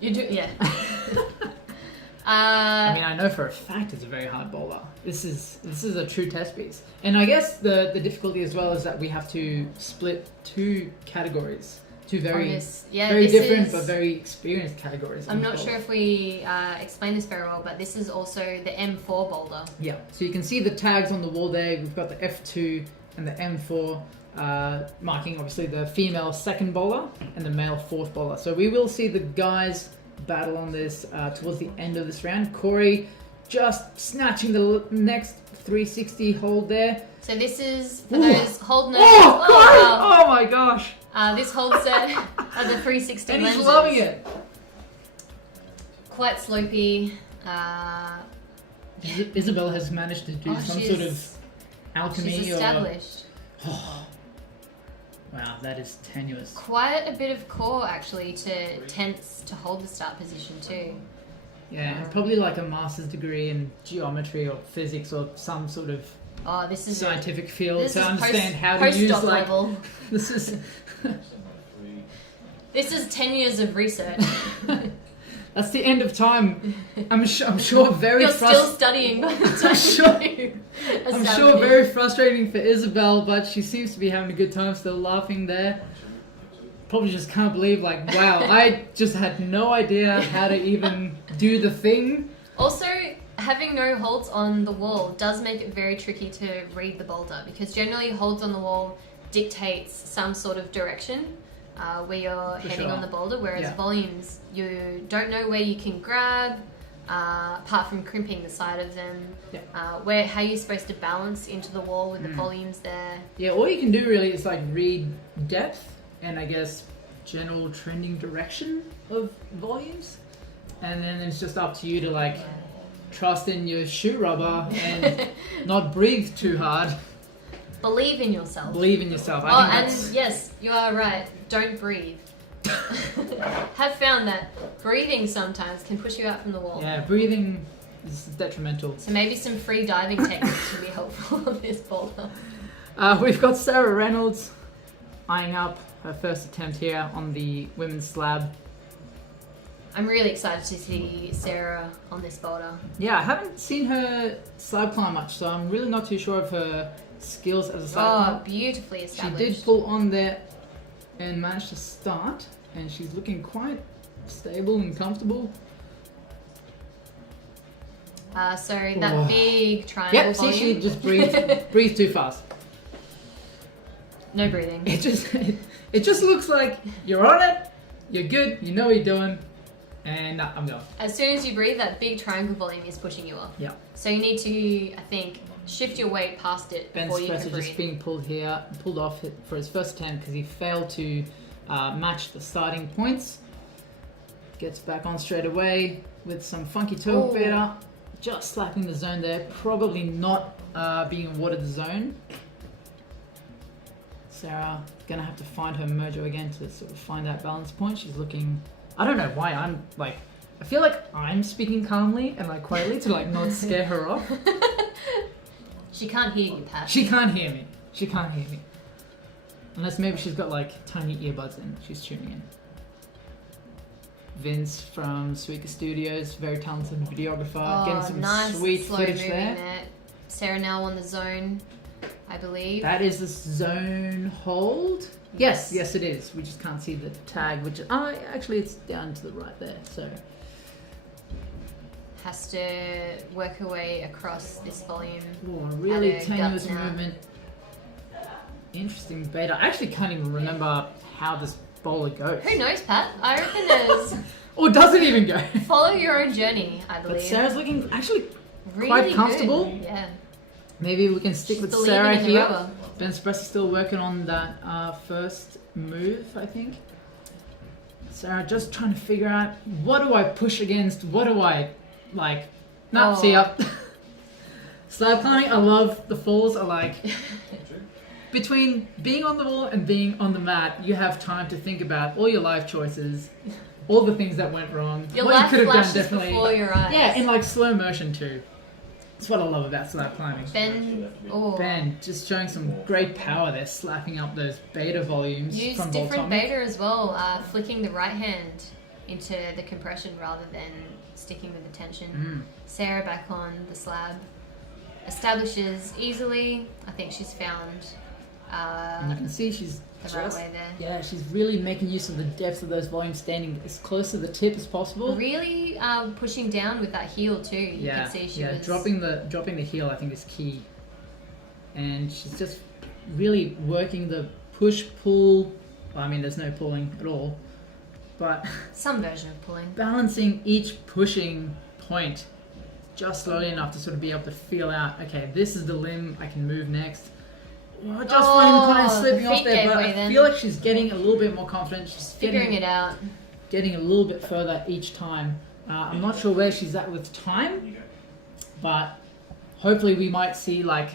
You do, yeah. I mean, I know for a fact it's a very hard boulder. This is a true test piece. And I guess the difficulty as well is that we have to split two categories. Two very different but very experienced categories. I'm not sure if we explained this very well, but this is also the M4 boulder. Yeah, so you can see the tags on the wall there. We've got the F2 and the M4 marking obviously the female second bowler and the male fourth bowler. So we will see the guys battle on this towards the end of this round. Corey just snatching the next 360 hold there. So this is for those hold nerds. Oh my gosh! This hold set are the 360 and lenses. he's loving it. Quite slopey. Isabel has managed to do some sort of alchemy. She's established. Wow, that is tenuous. Quite a bit of core actually to tense to hold the start position too. Yeah, and probably like a master's degree in geometry or physics or some sort of this is scientific field this to is understand how to use level. This is This is 10 years of research. That's the end of time. I'm sure very You're still studying by the time I'm sure very frustrating for Isabel, but she seems to be having a good time, still laughing there. Probably just can't believe, like, wow, I just had no idea how to even do the thing. Also, having no holds on the wall does make it very tricky to read the boulder, because generally holds on the wall dictates some sort of direction where you're heading on the boulder, whereas volumes, you don't know where you can grab, apart from crimping the side of them, how you're supposed to balance into the wall with the volumes there. Yeah, all you can do really is like read depth and I guess general trending direction of volumes, and then it's just up to you to like trust in your shoe rubber and not breathe too hard. Believe in yourself. Believe in yourself. And yes, you are right. Don't breathe. Have found that breathing sometimes can push you out from the wall. Yeah, breathing is detrimental. So maybe some free diving techniques would be helpful on this boulder. We've got Sarah Reynolds eyeing up her first attempt here on the women's slab. I'm really excited to see Sarah on this boulder. Yeah, I haven't seen her slab climb much, so I'm really not too sure of her skills as a slab climber. Beautifully established. She did pull on there and managed to start, and she's looking quite stable and comfortable. So that big triangle volume. See, she just breathed too fast. No breathing. It just looks like you're on it, you're good, you know what you're doing, and I'm done. As soon as you breathe, that big triangle volume is pushing you off. Yeah. So you need to, I think, shift your weight past it before you can breathe. just being pulled off for his first attempt because he failed to match the starting points. Gets back on straight away with some funky toe better. Just slapping the zone there. Probably not being awarded the zone. Sarah gonna have to find her mojo again to sort of find that balance point. She's looking. I don't know why I'm like. I feel like I'm speaking calmly and like quietly to like not scare her off. She can't hear you, Pat. She can't hear me. Unless maybe she's got like tiny earbuds in. She's tuning in. Vince from Suika Studios, very talented videographer, getting some nice, sweet slow footage moving there. Sarah now on the zone, I believe. That is the zone hold. Yes, it is. We just can't see the tag, which actually it's down to the right there. So has to work her way across this volume. Really tenuous movement. Interesting beta. I actually can't even remember how this bowler goes. Who knows, Pat? I reckon there's... or does it even go? Follow your own journey, I believe. But Sarah's looking actually really quite comfortable. Good. Yeah. Maybe we can stick She's with believing Sarah in the here. rubber. Ben Spress is still working on that first move, I think. Sarah just trying to figure out, what do I push against? What do I, like... No, see ya. Slab climbing, I love the falls. I like... Between being on the wall and being on the mat, you have time to think about all your life choices, all the things that went wrong, Your what life you could have done flashes differently. before your eyes. Yeah, in like slow motion too. That's what I love about slab climbing. Ben just showing some great power there, slapping up those beta volumes. Use from different Voltomic. beta as well, flicking the right hand into the compression rather than sticking with the tension. Sarah back on the slab. Establishes easily. I think she's found And you can see she's the right way there. Yeah, she's really making use of the depth of those volumes, standing as close to the tip as possible. Really pushing down with that heel too. You can see she was dropping the heel I think is key. And she's just really working the push-pull. Well, I mean, there's no pulling at all. But some version of pulling. Balancing each pushing point just slowly enough to sort of be able to feel out, okay, this is the limb I can move next. Well, just kind of slipping off there, but I feel like she's getting a little bit more confident. She's figuring it out. Getting a little bit further each time. I'm not sure where she's at with time, but hopefully we might see like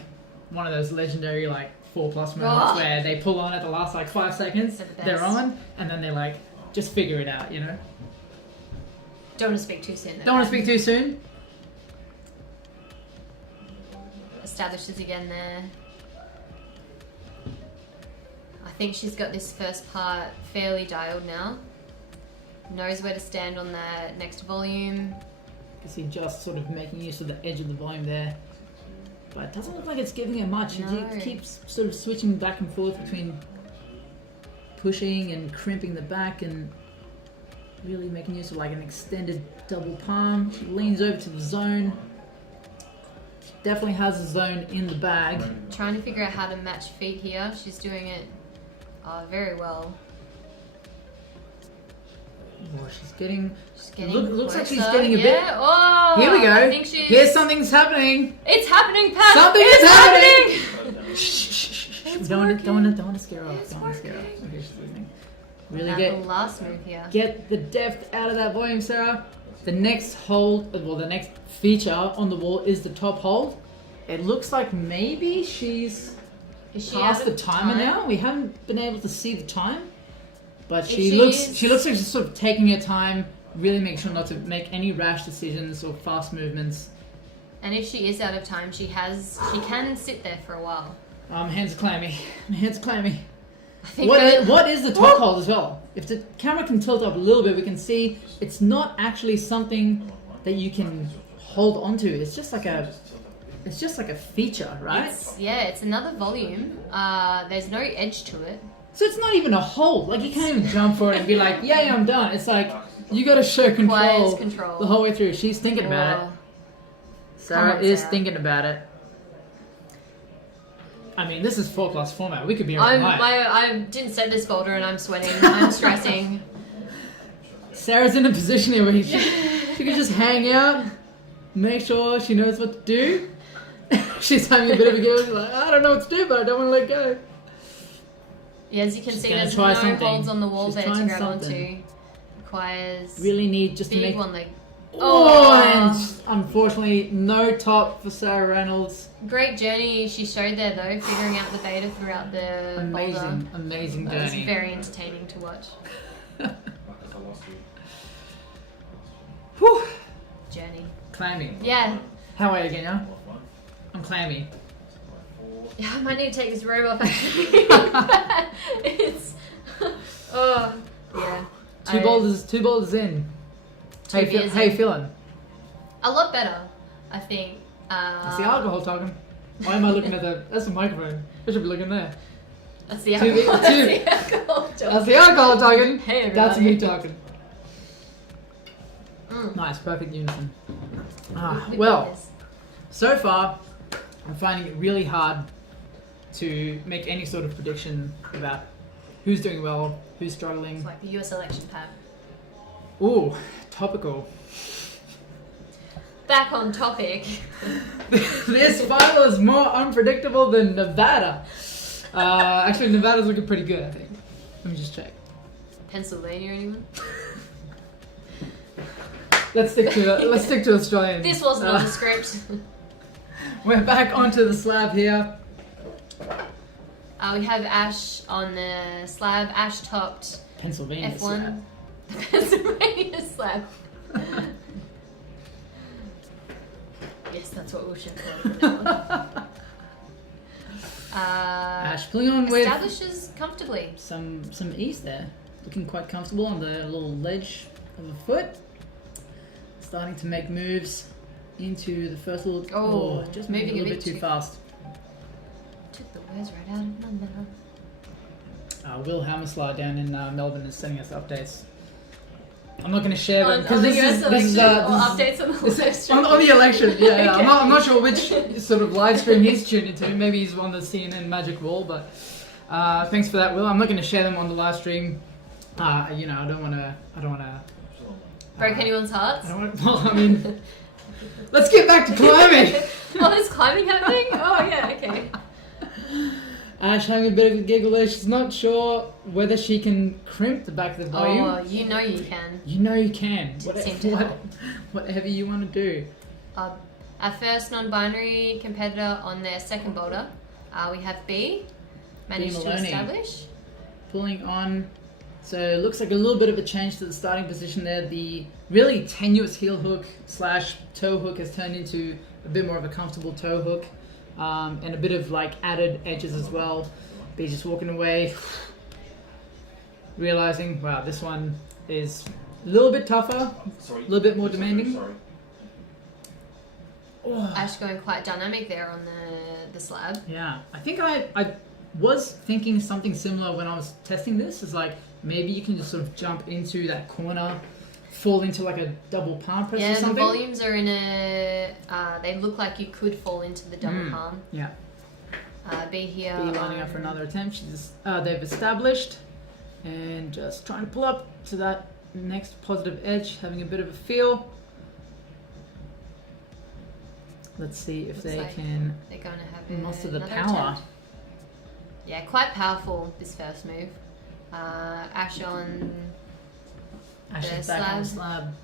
one of those legendary like 4+ moments where they pull on at the last like 5 seconds, they're on, and then they like just figure it out, you know? Don't want to speak too soon. Don't want to speak too soon. Establishes again there. I think she's got this first part fairly dialed now. Knows where to stand on that next volume. You can see just sort of making use of the edge of the volume there. But it doesn't look like it's giving her much. No. She keeps sort of switching back and forth between pushing and crimping the back and really making use of like an extended double palm. She leans over to the zone. She definitely has the zone in the bag. Trying to figure out how to match feet here. She's doing it very well. Oh, she's getting looks like closer. she's getting a bit. Oh, here we go. I think Here's something's happening. It's happening, Pat. Something is is happening. Shh. Don't want to scare her off. Don't want to scare her off. Okay, she's listening. Really The last move here. Get the depth out of that volume, Sarah. The next hold, well, the next feature on the wall is the top hold. It looks like maybe she's past the timer now. We haven't been able to see the time, but she looks like she's sort of taking her time, really making sure not to make any rash decisions or fast movements. And if she is out of time, she can sit there for a while. My hands are clammy. My hands are clammy. I think What is the top hold as well? If the camera can tilt up a little bit, we can see it's not actually something that you can hold onto. It's just like a feature, right? It's another volume. There's no edge to it. So it's not even a hold. Like you can't even jump for it and be like, yeah, I'm done. It's like you got to show control the whole way through. She's thinking about it. Sarah is thinking about it. I mean, this is 4+ format. We could be right. I didn't set this folder and I'm sweating. I'm stressing. Sarah's in a position here where she could just hang out, make sure she knows what to do. She's having a bit of a go. She's like, I don't know what to do, but I don't want to let go. Yeah, as you can see, there's no holds on the wall there to grab onto. Requires really need just to make one leg. And unfortunately, no top for Sarah Reynolds. Great journey she showed there, though, figuring out the beta throughout the Boulder. Amazing journey. It was very entertaining to watch. Whew. Journey. Clammy. Yeah. How are you, Gina? I'm clammy. Yeah, I might need to take this robe off, actually. It's... Oh, yeah. Two boulders in. How you feeling? A lot better, I think. That's the alcohol talking. Why am I looking at that? That's the microphone. I should be looking there. That's the alcohol. That's the alcohol talking. Hey, that's me talking. Nice, perfect unison. Well, so far, I'm finding it really hard to make any sort of prediction about who's doing well, who's struggling. It's like the US election, Pat. Ooh, topical. back on topic. This final is more unpredictable than Nevada. Actually, Nevada's looking pretty good, I think. Let me just check. Pennsylvania, anyone? Let's stick to Australian. This wasn't on the script. We're back onto the slab here. We have Ash on the slab. Ash topped Pennsylvania F1. slab. The Pennsylvania slab. Yes, that's what we should call it now. Ash pulling on with establishes comfortably. some ease there. Looking quite comfortable on the little ledge of the foot. Starting to make moves into the first little... just moving a little bit too fast. Took the words right out of my mouth. Will Hammerslide down in Melbourne is sending us updates. I'm not going to share them because this is updates on the election. On the election. Yeah, Okay. I'm not sure which sort of live stream he's tuned into. Maybe he's on the CNN Magic Wall, but thanks for that, Will. I'm not going to share them on the live stream. I don't want to break anyone's hearts. Let's get back to climbing. Oh, there's climbing happening? Oh yeah, okay. Ash having a bit of a giggle there. She's not sure whether she can crimp the back of the volume. Oh, you know you can. You know you can. Seem to help. Whatever you want to do. Our first non-binary competitor on their second boulder, we have B. Managed to establish. Pulling on. So it looks like a little bit of a change to the starting position there. The really tenuous heel hook / toe hook has turned into a bit more of a comfortable toe hook. And a bit of like added edges as well. Be just walking away, realizing, wow, this one is a little bit tougher, a little bit more demanding. Ash going quite dynamic there on the slab. Yeah, I think I was thinking something similar when I was testing this. Is like maybe you can just sort of jump into that corner, fall into like a double palm press or something. Yeah, the volumes are in a... they look like you could fall into the double palm. Yeah. B here. B lining up for another attempt. They've established and just trying to pull up to that next positive edge, having a bit of a feel. Let's see if they can they're going to have muster the power. Attempt. Yeah, quite powerful, this first move. Ash on... Ash is back on the slab.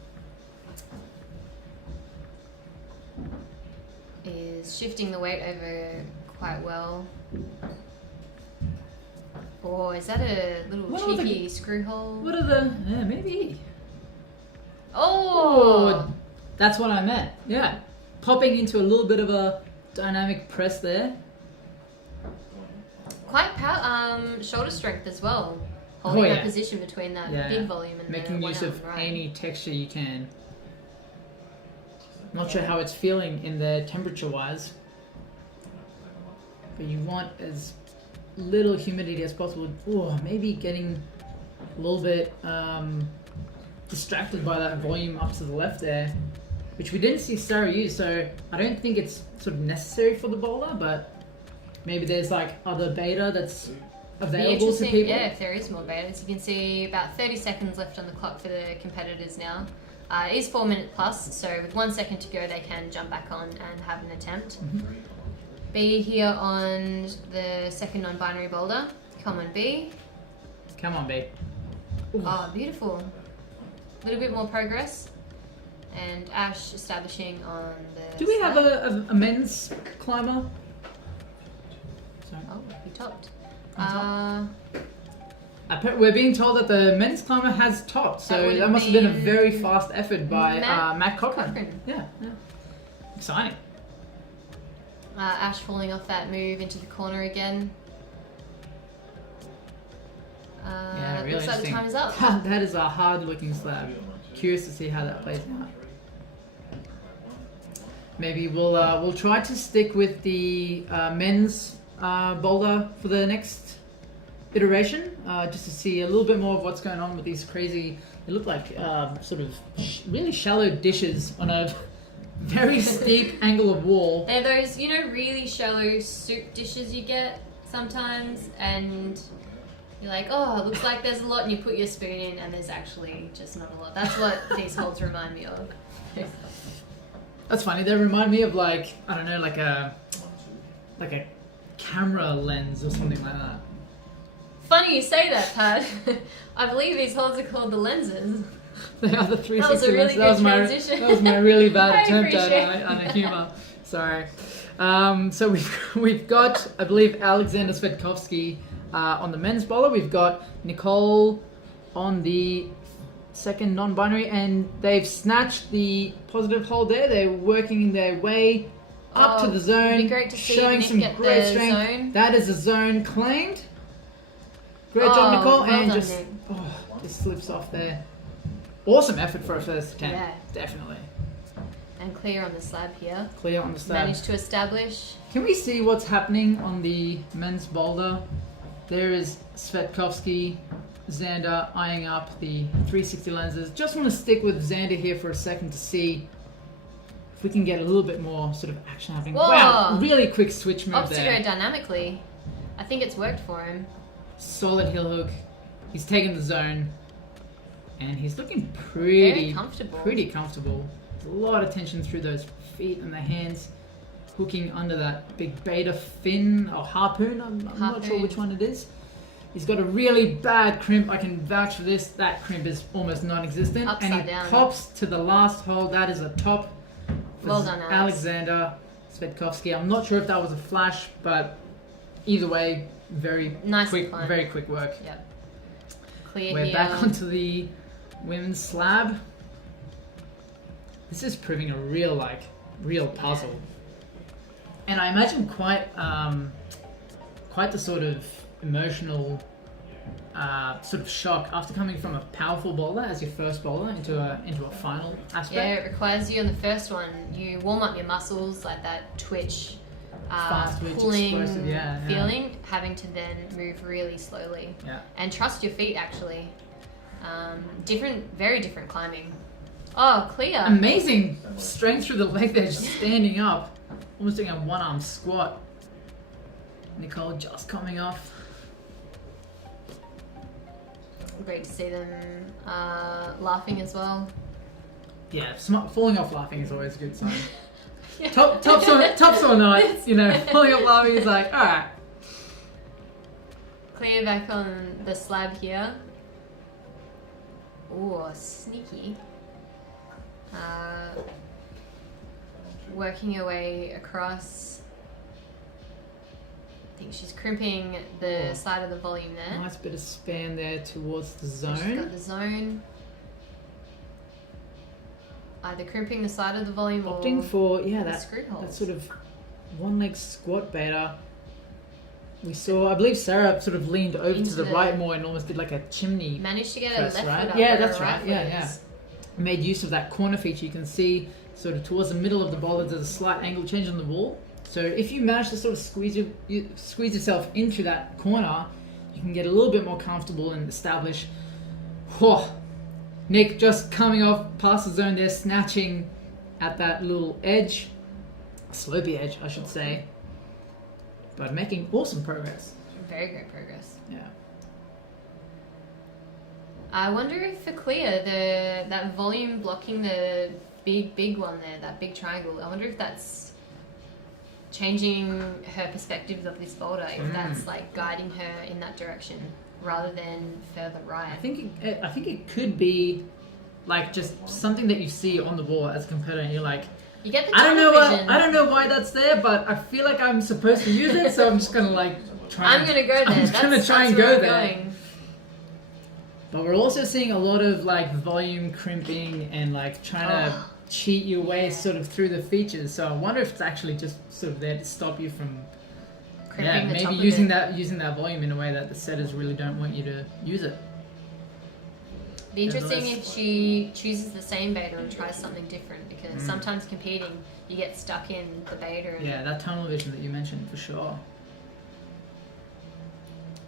Is shifting the weight over quite well. Or is that a little cheeky screw hole? What are the... Yeah, maybe. Oh! That's what I meant. Yeah. Popping into a little bit of a dynamic press there. Quite shoulder strength as well. Holding that position between that big volume and making the use of right. any texture you can. Not sure how it's feeling in there temperature-wise, but you want as little humidity as possible. Oh, maybe getting a little bit distracted by that volume up to the left there, which we didn't see Sarah use, so I don't think it's sort of necessary for the bowler, but maybe there's like other beta that's available to people. Yeah, if there is more betas. You can see about 30 seconds left on the clock for the competitors now. It is 4 minute plus, so with 1 second to go, they can jump back on and have an attempt. Mm-hmm. B here on the second non-binary boulder. Come on, B. Come on, B. Ooh. Oh, beautiful. A little bit more progress. And Ash establishing on the... Do we have a men's climber? Sorry. Oh, he topped. We're being told that the men's climber has topped, so that must have been a very fast effort by Matt Cochran. Yeah. Exciting. Ash falling off that move into the corner again. Really looks like the time is up. That is a hard-looking slab. Curious to see how that plays out. Maybe we'll try to stick with the men's boulder for the next iteration, just to see a little bit more of what's going on with these crazy. They look like sort of really shallow dishes on a very steep angle of wall. They're those, really shallow soup dishes you get sometimes, and you're like, oh, it looks like there's a lot, and you put your spoon in, and there's actually just not a lot. That's what these holes remind me of. That's funny. They remind me of like, I don't know, like a camera lens or something like that. Funny you say that, Pat. I believe these holes are called the lenses. They are the 360 That was a really lenses. good transition. That was my really bad I attempt appreciate at a humour. Sorry. So we've got, I believe, Alexander Svetkovsky on the men's bowler. We've got Nicole on the second non-binary, and they've snatched the positive hold there. They're working their way up to the zone, it'd be great to see showing Nick some get great the strength. zone. That is a zone claimed. Great job, Nicole, well and done, just Nick. just slips off there. Awesome effort for a first attempt. Yeah. Definitely. And clear on the slab here. Clear on the slab. Managed to establish. Can we see what's happening on the men's boulder? There is Svetkovsky, Xander eyeing up the 360 lenses. Just want to stick with Xander here for a second to see if we can get a little bit more sort of action happening. Whoa. Wow, really quick switch move Opposite there. go dynamically. I think it's worked for him. Solid heel hook. He's taken the zone. And he's looking pretty comfortable. Pretty comfortable. There's a lot of tension through those feet and the hands. Hooking under that big beta fin or harpoon. I'm not sure which one it is. He's got a really bad crimp. I can vouch for this. That crimp is almost non-existent. Upside and he down. pops to the last hole. That is a top for Well done, Alex. Alexander Svetkovsky. I'm not sure if that was a flash, but either way, very Nice quick, climb. very quick work. Yep. Clear We're here. back onto the women's slab. This is proving a real puzzle. And I imagine quite the sort of emotional sort of shock after coming from a powerful bowler as your first bowler into a final aspect. Yeah, it requires you on the first one. You warm up your muscles, like that twitch, Fast twitch, pulling explosive, yeah. feeling, having to then move really slowly. Yeah. And trust your feet, actually. Very different climbing. Oh, clear. Amazing strength through the leg there, just standing up. Almost doing a one-arm squat. Nicole just coming off. Great to see them laughing as well. Yeah, falling off laughing is always a good sign. Yeah. Tops or not, falling off laughing is like, alright. Clear back on the slab here. Ooh, sneaky. Working your way across. I think she's crimping the side of the volume there. Nice bit of span there towards the So she's zone. got the zone. Either crimping the side of the volume Opting or for, the that screw holes. that sort of one leg squat beta. We saw, I believe Sarah sort of leaned over Into to the the- right more and almost did like a chimney. Managed to get First, a left right? foot up. Yeah, where that's her right. right Yeah, foot yeah. is. Made use of that corner feature. You can see sort of towards the middle of the bowler there's a slight angle change on the wall. So if you manage to sort of squeeze yourself into that corner, you can get a little bit more comfortable and establish. Whoa. Nick just coming off past the zone there, snatching at that little edge, slopey edge, I should say, but making awesome progress. Very great progress. Yeah. I wonder if for clear that volume blocking the big one there, that big triangle. I wonder if that's changing her perspectives of this boulder. If that's like guiding her in that direction rather than further right. I think it could be like just something that you see on the wall as a competitor, and you're like, You get the I tunnel don't know why that's there, but I feel like I'm supposed to use it, so I'm just gonna like try. I'm gonna go there. I'm just gonna try and where go I'm there. going. But we're also seeing a lot of like volume crimping and like trying to cheat your way sort of through the features. So I wonder if it's actually just sort of there to stop you from Crimping the top maybe of using it. using that volume in a way that the setters really don't want you to use it. Be interesting Nevertheless. if she chooses the same beta and tries something different, because sometimes competing you get stuck in the beta. And Yeah, that tunnel vision that you mentioned for sure.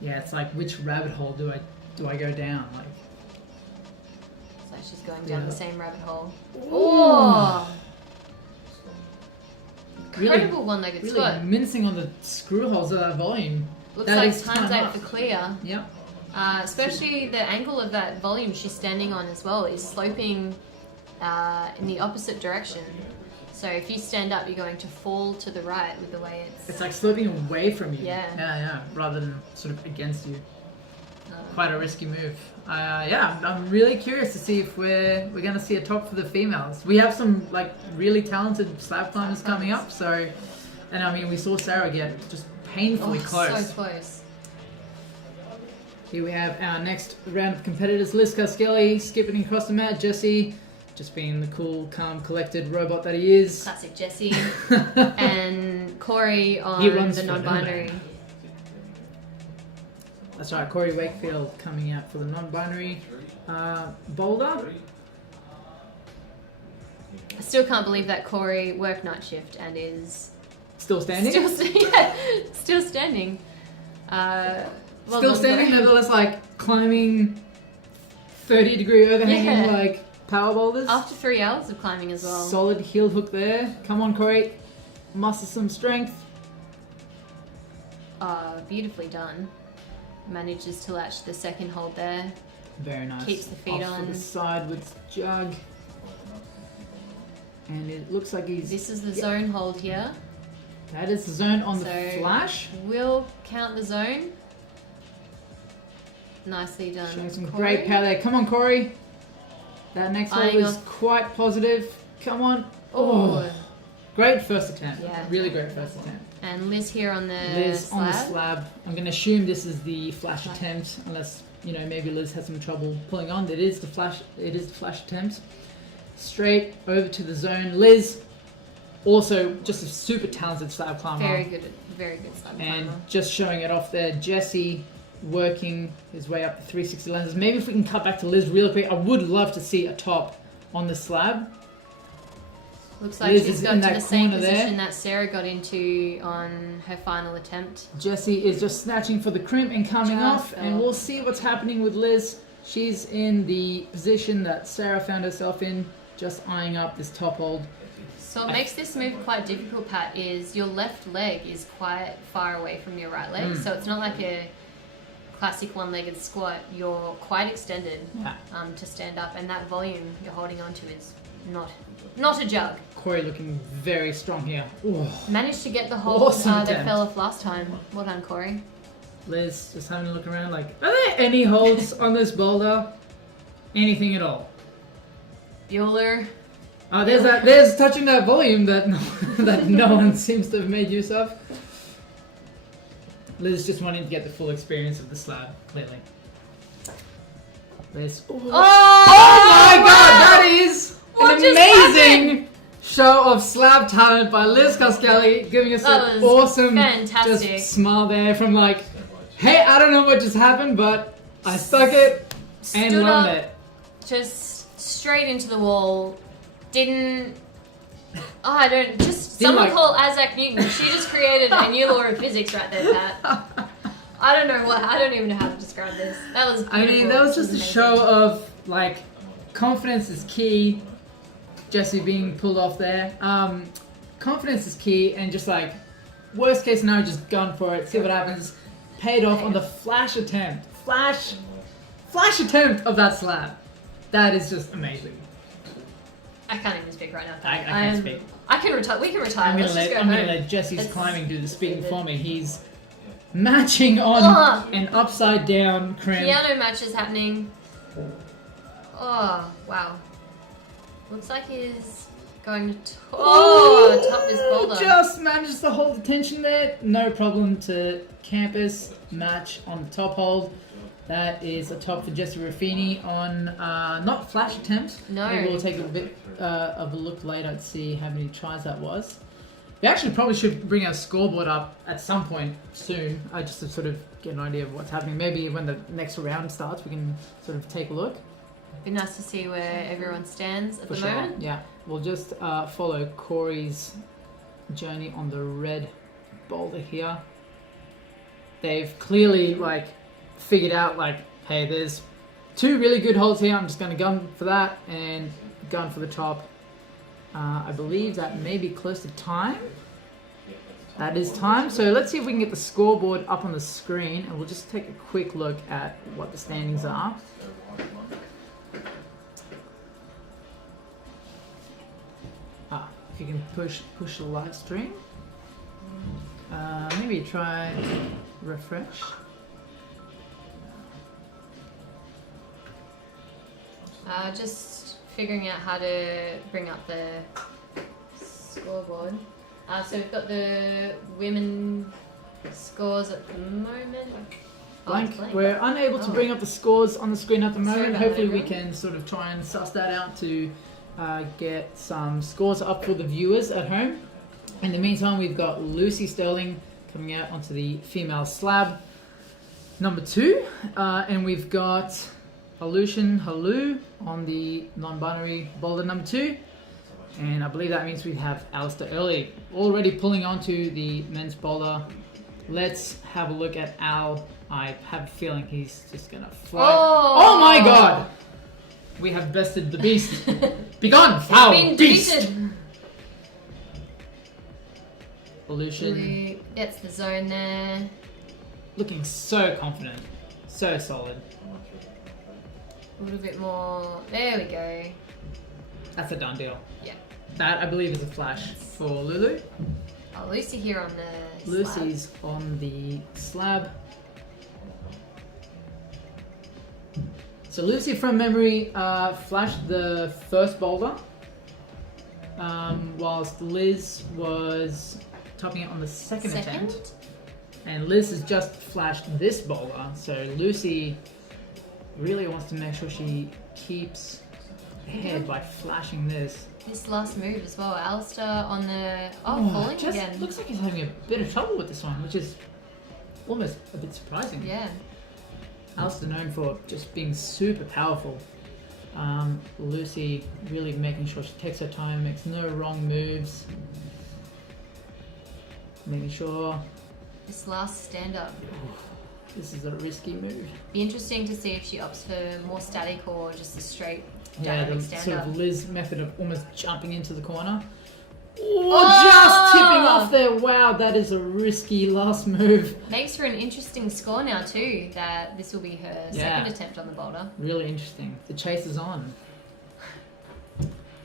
Yeah, it's like which rabbit hole do I go down? Like So she's going down Yeah. the same rabbit hole. Oh! Incredible one-legged really squat. mincing on the screw holes of that volume. Looks That like is times time 8 up. for clear. Yep. Especially the angle of that volume she's standing on as well is sloping in the opposite direction. So if you stand up, you're going to fall to the right with the way It's like sloping away from you. Yeah. Yeah, rather than sort of against you. Quite a risky move. I'm really curious to see if we're going to see a top for the females. We have some like really talented slab climbers coming up. So, and I mean, we saw Sarah get just painfully close. So close. Here we have our next round of competitors. Liz Caskelly skipping across the mat. Jesse just being the cool, calm, collected robot that he is. Classic Jesse. And Corey on the non-binary. That's right, Corey Wakefield coming out for the non-binary. Boulder. I still can't believe that Corey worked night shift and is Still standing? Still standing. Still standing, nevertheless, like climbing 30-degree overhanging like power boulders. After 3 hours of climbing as well. Solid heel hook there. Come on, Corey. Muster some strength. Beautifully done. Manages to latch the second hold there. Very nice. Keeps the feet Off on. to the side with Jug. And it looks like he's... This is the zone hold here. That is the zone on the flash. We'll count the zone. Nicely done. Showing some Corey. great power there. Come on, Corey. That next hold is quite positive. Come on. Oh. Great first attempt. Yeah. Really great first attempt. And Liz here on the Liz slab. on the slab. I'm going to assume this is the flash attempt, unless, you know, maybe Liz has some trouble pulling on. It is the flash attempt. Straight over to the zone. Liz, also just a super talented slab climber. Very good slab climber. And just showing it off there. Jesse working his way up the 360 lenses. Maybe if we can cut back to Liz real quick. I would love to see a top on the slab. Looks like Liz she's is got in to that the same corner position there. that Sarah got into on her final attempt. Jesse is just snatching for the crimp and coming off, and we'll see what's happening with Liz. She's in the position that Sarah found herself in, just eyeing up this top hold. So what makes this move quite difficult, Pat, is your left leg is quite far away from your right leg. So it's not like a classic one-legged squat. You're quite extended to stand up, and that volume you're holding onto is not a jug. Corey looking very strong here. Ooh. Managed to get the hold Awesome that fell off last time. Well done, Corey. Liz just having a look around like, are there any holds on this boulder? Anything at all? Bueller. There's touching that volume that no one seems to have made use of. Liz just wanting to get the full experience of the slab, clearly. Liz. Oh my god, that is an amazing show of slab talent by Liz Caskelly, giving us an awesome just smile there from like, hey, I don't know what just happened, but I stuck it and loved it. Just straight into the wall. Someone call Isaac Newton. She just created a new law of physics right there, Pat. I don't even know how to describe this. That was beautiful. I mean, that was just a show of like confidence is key. Jesse being pulled off there. Confidence is key, and just like worst case scenario, just gun for it, see what happens. Paid off on the flash attempt. Flash attempt of that slab. That is just amazing. I can't even speak right now. I can't speak. I can retire. We can retire. I'm gonna let Jesse's climbing do the speaking for me. He's matching on an upside down crimp. Piano match is happening. Oh wow! Looks like he's going to top this boulder. Just manages to hold the tension there. No problem to campus match on the top hold. That is a top for Jesse Ruffini on not flash attempt. No. Maybe we'll take a bit of a look later to see how many tries that was. We actually probably should bring our scoreboard up at some point soon, just to sort of get an idea of what's happening. Maybe when the next round starts, we can sort of take a look. Be nice to see where everyone stands at the moment. Yeah, we'll just follow Corey's journey on the red boulder here. They've clearly figured out hey, there's two really good holds here. I'm just going to gun for that and gun for the top. I believe that may be close to time. That is time. So let's see if we can get the scoreboard up on the screen, and we'll just take a quick look at what the standings are. If you can push the live stream. Maybe try refresh. Just figuring out how to bring up the scoreboard. So we've got the women scores at the moment. Blank. We're unable to bring up the scores on the screen at the moment. Hopefully we everyone. can sort of try and suss that out to get some scores up for the viewers at home. In the meantime, we've got Lucy Sterling coming out onto the female slab number 2, and we've got Aleutian Halu on the non-binary boulder number 2, and I believe that means we have Alistair Early already pulling onto the men's boulder. Let's have a look at Al. I have a feeling he's just gonna fly. Oh my god! We have bested the beast. Begone, foul beast! Aleutian Gets the zone there. looking so confident, so solid. A little bit more. There we go. That's a done deal. Yeah. That, I believe, is a flash for Lulu. Oh, Lucy here on the Lucy's on the slab. So Lucy, from memory, flashed the first boulder, whilst Liz was topping it on the second attempt. And Liz has just flashed this boulder, so Lucy really wants to make sure she keeps ahead by flashing this. This last move as well. Alistair on the... falling just again. looks like he's having a bit of trouble with this one, which is almost a bit surprising. Yeah. Alistair known for just being super powerful. Lucy really making sure she takes her time, makes no wrong moves. Making sure... This last stand-up. This is a risky move. Be interesting to see if she opts for more static or just a straight Yeah, dynamic the stand-up. sort of Liz method of almost jumping into the corner. Just tipping off there. Wow, that is a risky last move. Makes for an interesting score now too, that this will be her second attempt on the boulder. Really interesting. The chase is on.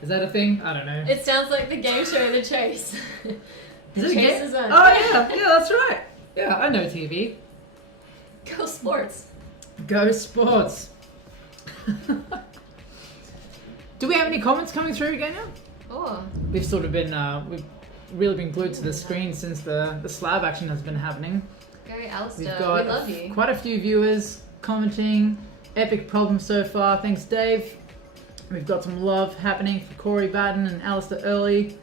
Is that a thing? I don't know. It sounds like the game show The Chase. Is it a Chase game? is on. Oh yeah, that's right. Yeah, I know TV. Go sports. Go sports. Do we have any comments coming through again now? Oh. We've sort of been, we've really been glued to the screen since the slab action has been happening. Go Alistair, We've got we love you. quite a few viewers commenting. Epic problem so far. Thanks, Dave. We've got some love happening for Corey Batten and Alistair Early.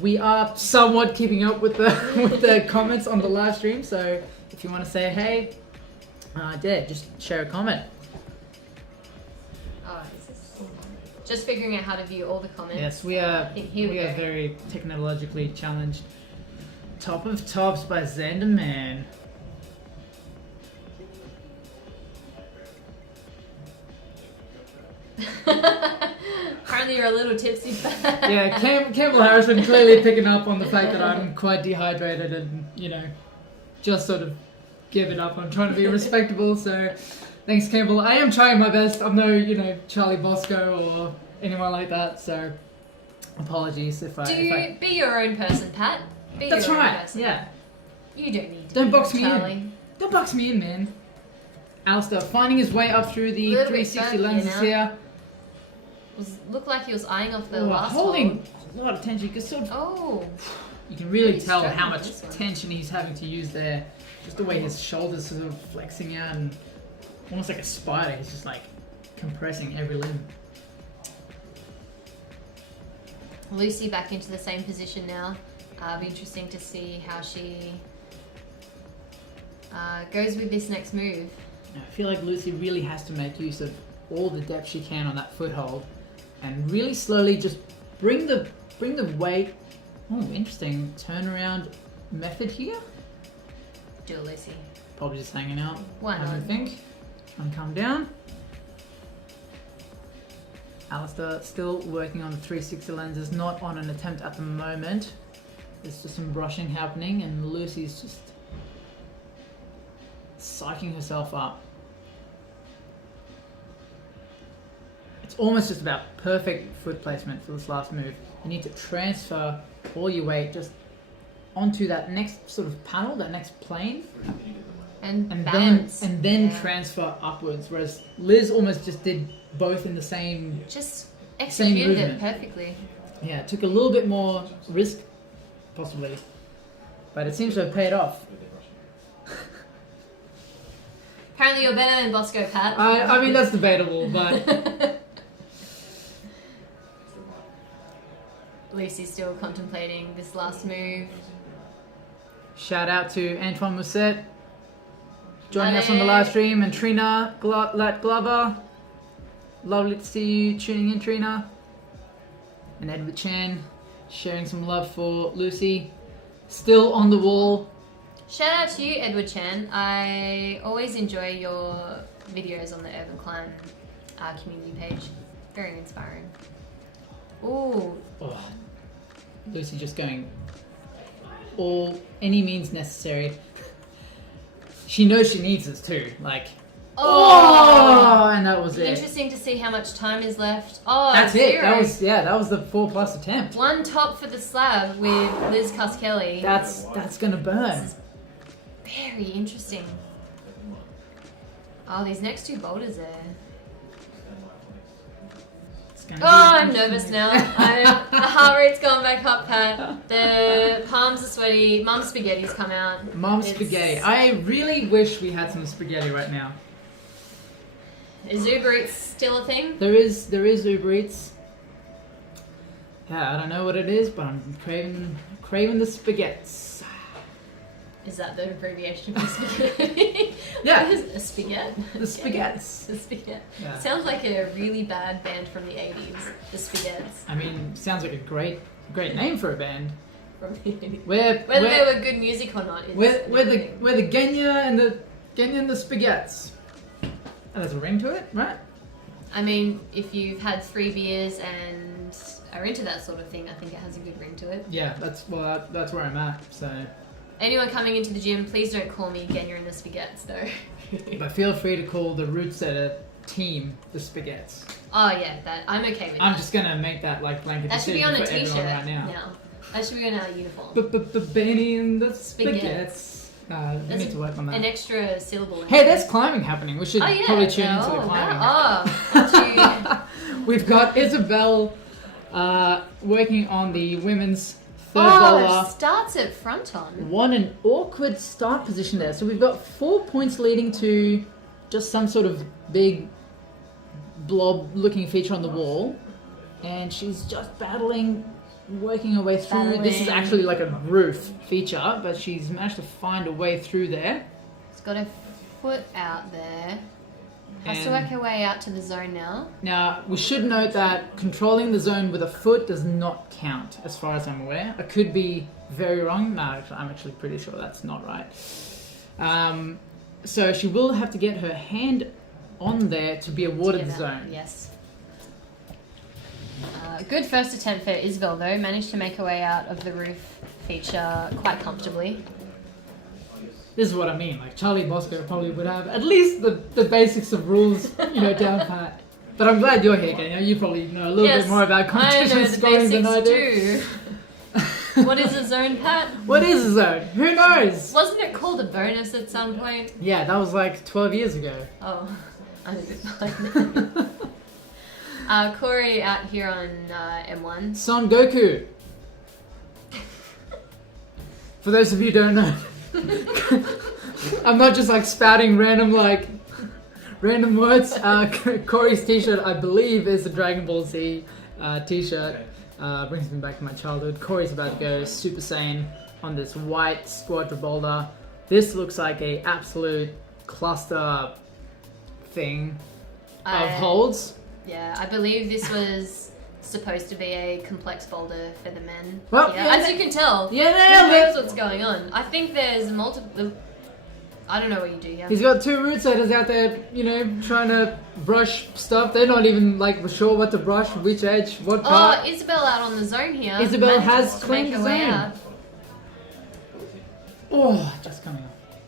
We are somewhat keeping up with the with the comments on the live stream, so if you want to say hey, just share a comment. Just figuring out how to view all the comments. Yes, we are. Here we are go. very technologically challenged. Top of Tops by Zenderman. Apparently you're a little tipsy. Yeah, Campbell Harris been clearly picking up on the fact that I'm quite dehydrated and, just sort of give it up. I'm trying to be respectable, so thanks, Campbell. I am trying my best. I'm no, Charlie Bosco or anyone like that, so apologies if I... Be your own person, Pat. Be That's your own right, person. yeah. You don't need to Don't be box me Charlie. in. Don't box me in, man. Alistair finding his way up through the Little bit 360 funky lenses now. here. Looked like he was eyeing off the Oh, last holding hold. a lot of tension. You can sort of... Oh. You can really Pretty tell struggling how with much this one. tension he's having to use there. Just the way his shoulders sort of flexing out and almost like a spider. He's just like compressing every limb. Lucy back into the same position now. Be interesting to see how she goes with this next move. I feel like Lucy really has to make use of all the depth she can on that foothold and really slowly just bring the weight. Oh, interesting turnaround method here. Do it, Lucy. Probably just hanging out. Why having a not? think. Try and calm down. Alistair still working on the 360 lenses, not on an attempt at the moment. There's just some brushing happening and Lucy's just psyching herself up. It's almost just about perfect foot placement for this last move. you need to transfer all your weight just onto that next sort of panel, that next plane, and balance, then yeah. transfer upwards. Whereas Liz almost just did both in the same. Just executed it movement. perfectly. Yeah, it took a little bit more risk, possibly, but it seems to have paid off. Apparently, you're better than Bosco, Pat. I mean that's debatable, but Lucy's still contemplating this last move. shout out to Antoine Mousset joining us on the live stream, and Trina Lat Glover. Lovely to see you tuning in, Trina. And Edward Chan sharing some love for Lucy. Still on the wall. Shout out to you, Edward Chan. I always enjoy your videos on the Urban Climb community page. Very inspiring. Ooh. Oh, Lucy just going any means necessary. She knows she needs this too. Like, and that was it. Interesting to see how much time is left. Oh, that's 0. it. That was the 4+ attempt. One top for the slab with Liz Caskelly. That's gonna burn. This is very interesting. Oh, these next two boulders there. I'm nervous now. The heart rate's gone back up, Pat. The palms are sweaty. Mum's spaghetti's come out. Mom's spaghetti. I really wish we had some spaghetti right now. Is Uber Eats still a thing? There is Uber Eats. Yeah, I don't know what it is, but I'm craving the spaghettis. Is that the abbreviation for spaghetti? Yeah. What is a spaghetti? The spaghettis. The spaghetti. Yeah. Sounds like a really bad band from the 80s. The Spaghettis. I mean, sounds like a great name for a band. From the 80s. Whether they were good music or not. We're the Genya and the Spaghettis. Oh, there's a ring to it, right? I mean, if you've had 3 beers and are into that sort of thing, I think it has a good ring to it. Yeah, that's where I'm at. So. Anyone coming into the gym, please don't call me Genya and the Spaghettis, though. But feel free to call the Root Setter team the Spaghettis. Oh yeah, that I'm okay with. I'm that. just gonna make that like blanket That should decision be on a for t-shirt everyone right now. That should be on our uniform. Benny and the Spaghettis. Spaghettis. We need to work on that. An extra syllable. In Hey, there. there's climbing happening. We should probably tune into the climbing. We've got Isabel working on the women's third bowler. It starts at front on. Won an awkward start position there. So we've got 4 points leading to just some sort of big blob-looking feature on the wall. And she's just battling, working her way through. This is actually like a roof feature, but she's managed to find a way through there. She's got her foot out there. Has to work her way out to the zone now. Now, we should note that controlling the zone with a foot does not count, as far as I'm aware. I could be very wrong. No, I'm actually pretty sure that's not right. So she will have to get her hand on there to be awarded the zone. Yes. Good first attempt for Isabel, though. Managed to make her way out of the roof feature quite comfortably. This is what I mean. Like Charlie Bosco probably would have at least the basics of rules, down pat. But I'm glad you're here, Kenya. You probably know a little bit more about competition scoring than I do. What is a zone, Pat? What is a zone? Who knows? Wasn't it called a bonus at some point? Yeah, that was like 12 years ago. Oh, I think it's Corey out here on M1. Son Goku. For those of you who don't know. I'm not just like spouting random words. Corey's t-shirt, I believe, is the Dragon Ball Z t-shirt. Brings me back to my childhood. Corey's about to go Super Saiyan on this white Squadra Boulder. This looks like a absolute cluster thing of holds. Yeah, I believe this was supposed to be a complex boulder for the men. Well, as you can tell, who yeah, knows what's going on. I think there's multiple. I don't know what you do here. He's got 2 root setters out there, trying to brush stuff. They're not even sure what to brush, which edge, what part. Oh, Isabel out on the zone here. Isabel has claimed the zone. Out. Oh, just coming off.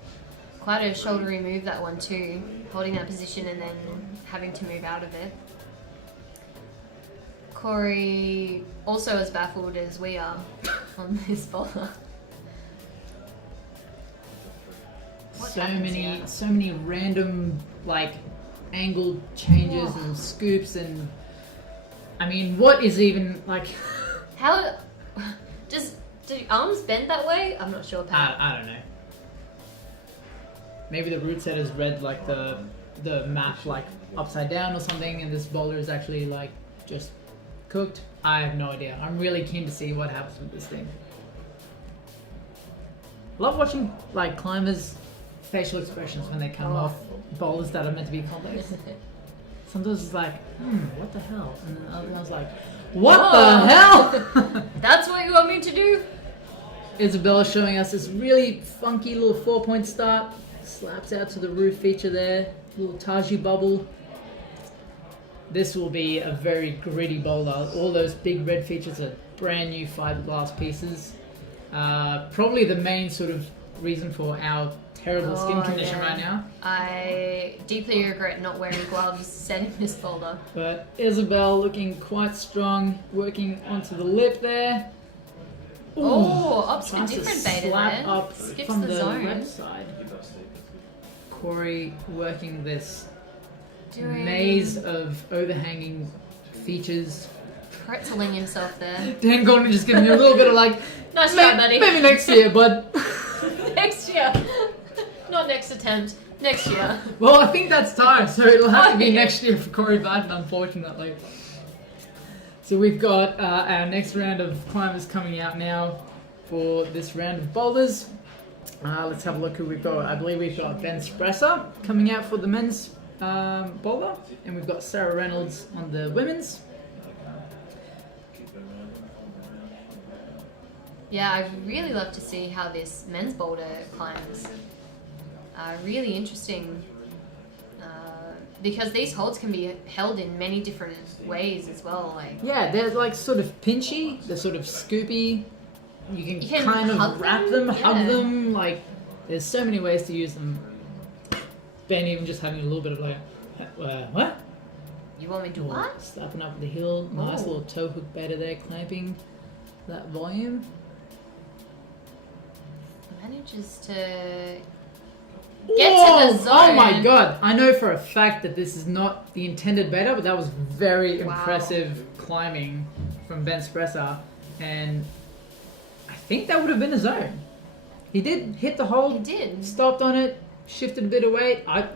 Quite a shouldery move, that one too. Holding that position and then having to move out of it. Corey also as baffled as we are on this boulder. What happens here? So many random like angle changes and scoops, and I mean, what is even like? How do arms bend that way? I'm not sure, Pat. I don't know. Maybe the root setters read like the map like upside down or something, and this boulder is actually like just cooked. I have no idea. I'm really keen to see what happens with this thing. Love watching like climbers' facial expressions when they come off boulders that are meant to be complex. Sometimes it's like, what the hell? And then other times like, what the hell? That's what you want me to do? Isabella showing us this really funky little 4-point start. Slaps out to the roof feature there. Little Taji bubble. This will be a very gritty boulder. All those big red features are brand new fiberglass pieces. Probably the main sort of reason for our terrible skin condition right now. I deeply regret not wearing gloves setting this boulder. But Isabel looking quite strong, working onto the lip there. Ooh, opts a tries to different beta slap there. up Skips from the the zone. left side. Corey working this Doing maze of overhanging features. pretzeling himself there. Dan Gordon just giving you a little bit of like, Nice try, buddy. maybe next year, bud. Next year. Not next attempt. Next year. Well, I think that's time, so it'll have to be Okay. next year for Corey Biden, unfortunately. So we've got our next round of climbers coming out now for this round of boulders. Let's have a look who we've got. I believe we've got Ben Spresser coming out for the men's boulder, and we've got Sarah Reynolds on the women's. Yeah, I'd really love to see how this men's boulder climbs. Really interesting. Because these holds can be held in many different ways as well. Like Yeah, they're like sort of pinchy, they're sort of scoopy. You can kind hug of wrap them, hug them. Like, there's so many ways to use them. Ben even just having a little bit of like, what? You want me to do Or what? slapping up the heel. Nice Oh. little toe hook beta there, clamping that volume. Manages to get to the zone. Oh my god! I know for a fact that this is not the intended beta, but that was very impressive climbing from Ben Spresser, and I think that would have been a zone. He did hit the hole. He did. Stopped on it, shifted a bit of weight. I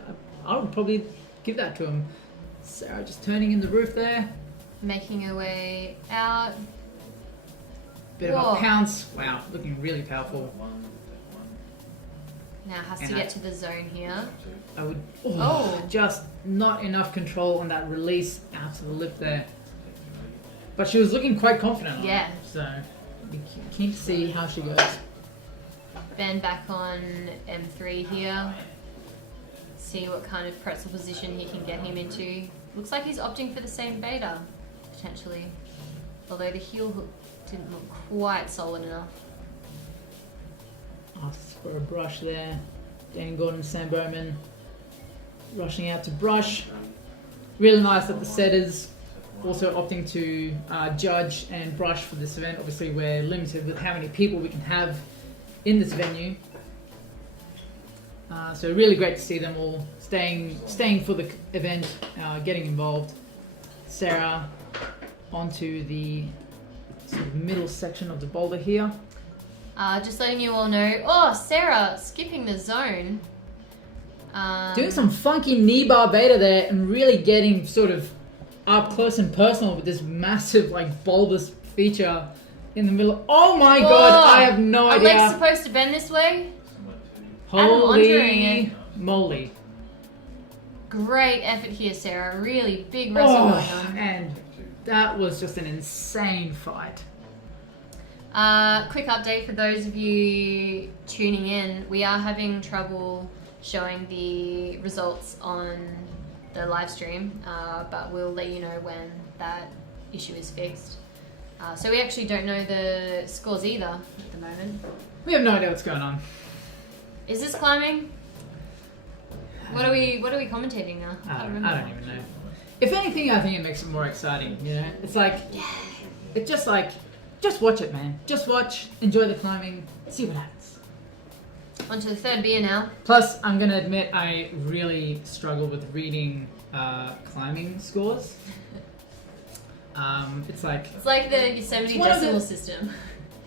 would probably give that to him. Sarah just turning in the roof there. Making her way out. Bit of Whoa. a pounce. Wow, looking really powerful. Now has to And get to the zone here. I would. Oh. Just not enough control on that release out to the lip there. But she was looking quite confident on Yeah. it. So, be keen to see how she goes. Ben back on M3 here. See what kind of pretzel position he can get him into. Looks like he's opting for the same beta, potentially. Although the heel hook didn't look quite solid enough. Asks for a brush there. Dan Gordon, Sam Bowman rushing out to brush. Really nice that the setters also opting to judge and brush for this event. Obviously, we're limited with how many people we can have in this venue. So really great to see them all staying for the event, getting involved. Sarah onto the sort of middle section of the boulder here. Just letting you all know. Oh, Sarah skipping the zone. Doing some funky knee bar beta there and really getting sort of up close and personal with this massive like bulbous feature in the middle. Oh my god, I have no Are idea. legs supposed to bend this way? Adam wondering Holy it. moly. Great effort here, Sarah. Really big wrestle going on. And that was just an insane fight. Quick update for those of you tuning in. We are having trouble showing the results on the live stream, but we'll let you know when that issue is fixed. So we actually don't know the scores either at the moment. We have no idea what's going on. Is this climbing? What are we commentating now? I Can't don't remember. even know. If anything, I think it makes it more exciting, you know? It's like, it's just like, just watch it, man. Just watch, enjoy the climbing, see what happens. On to the third beer now. Plus, I'm going to admit I really struggle with reading climbing scores. It's like the Yosemite decimal system.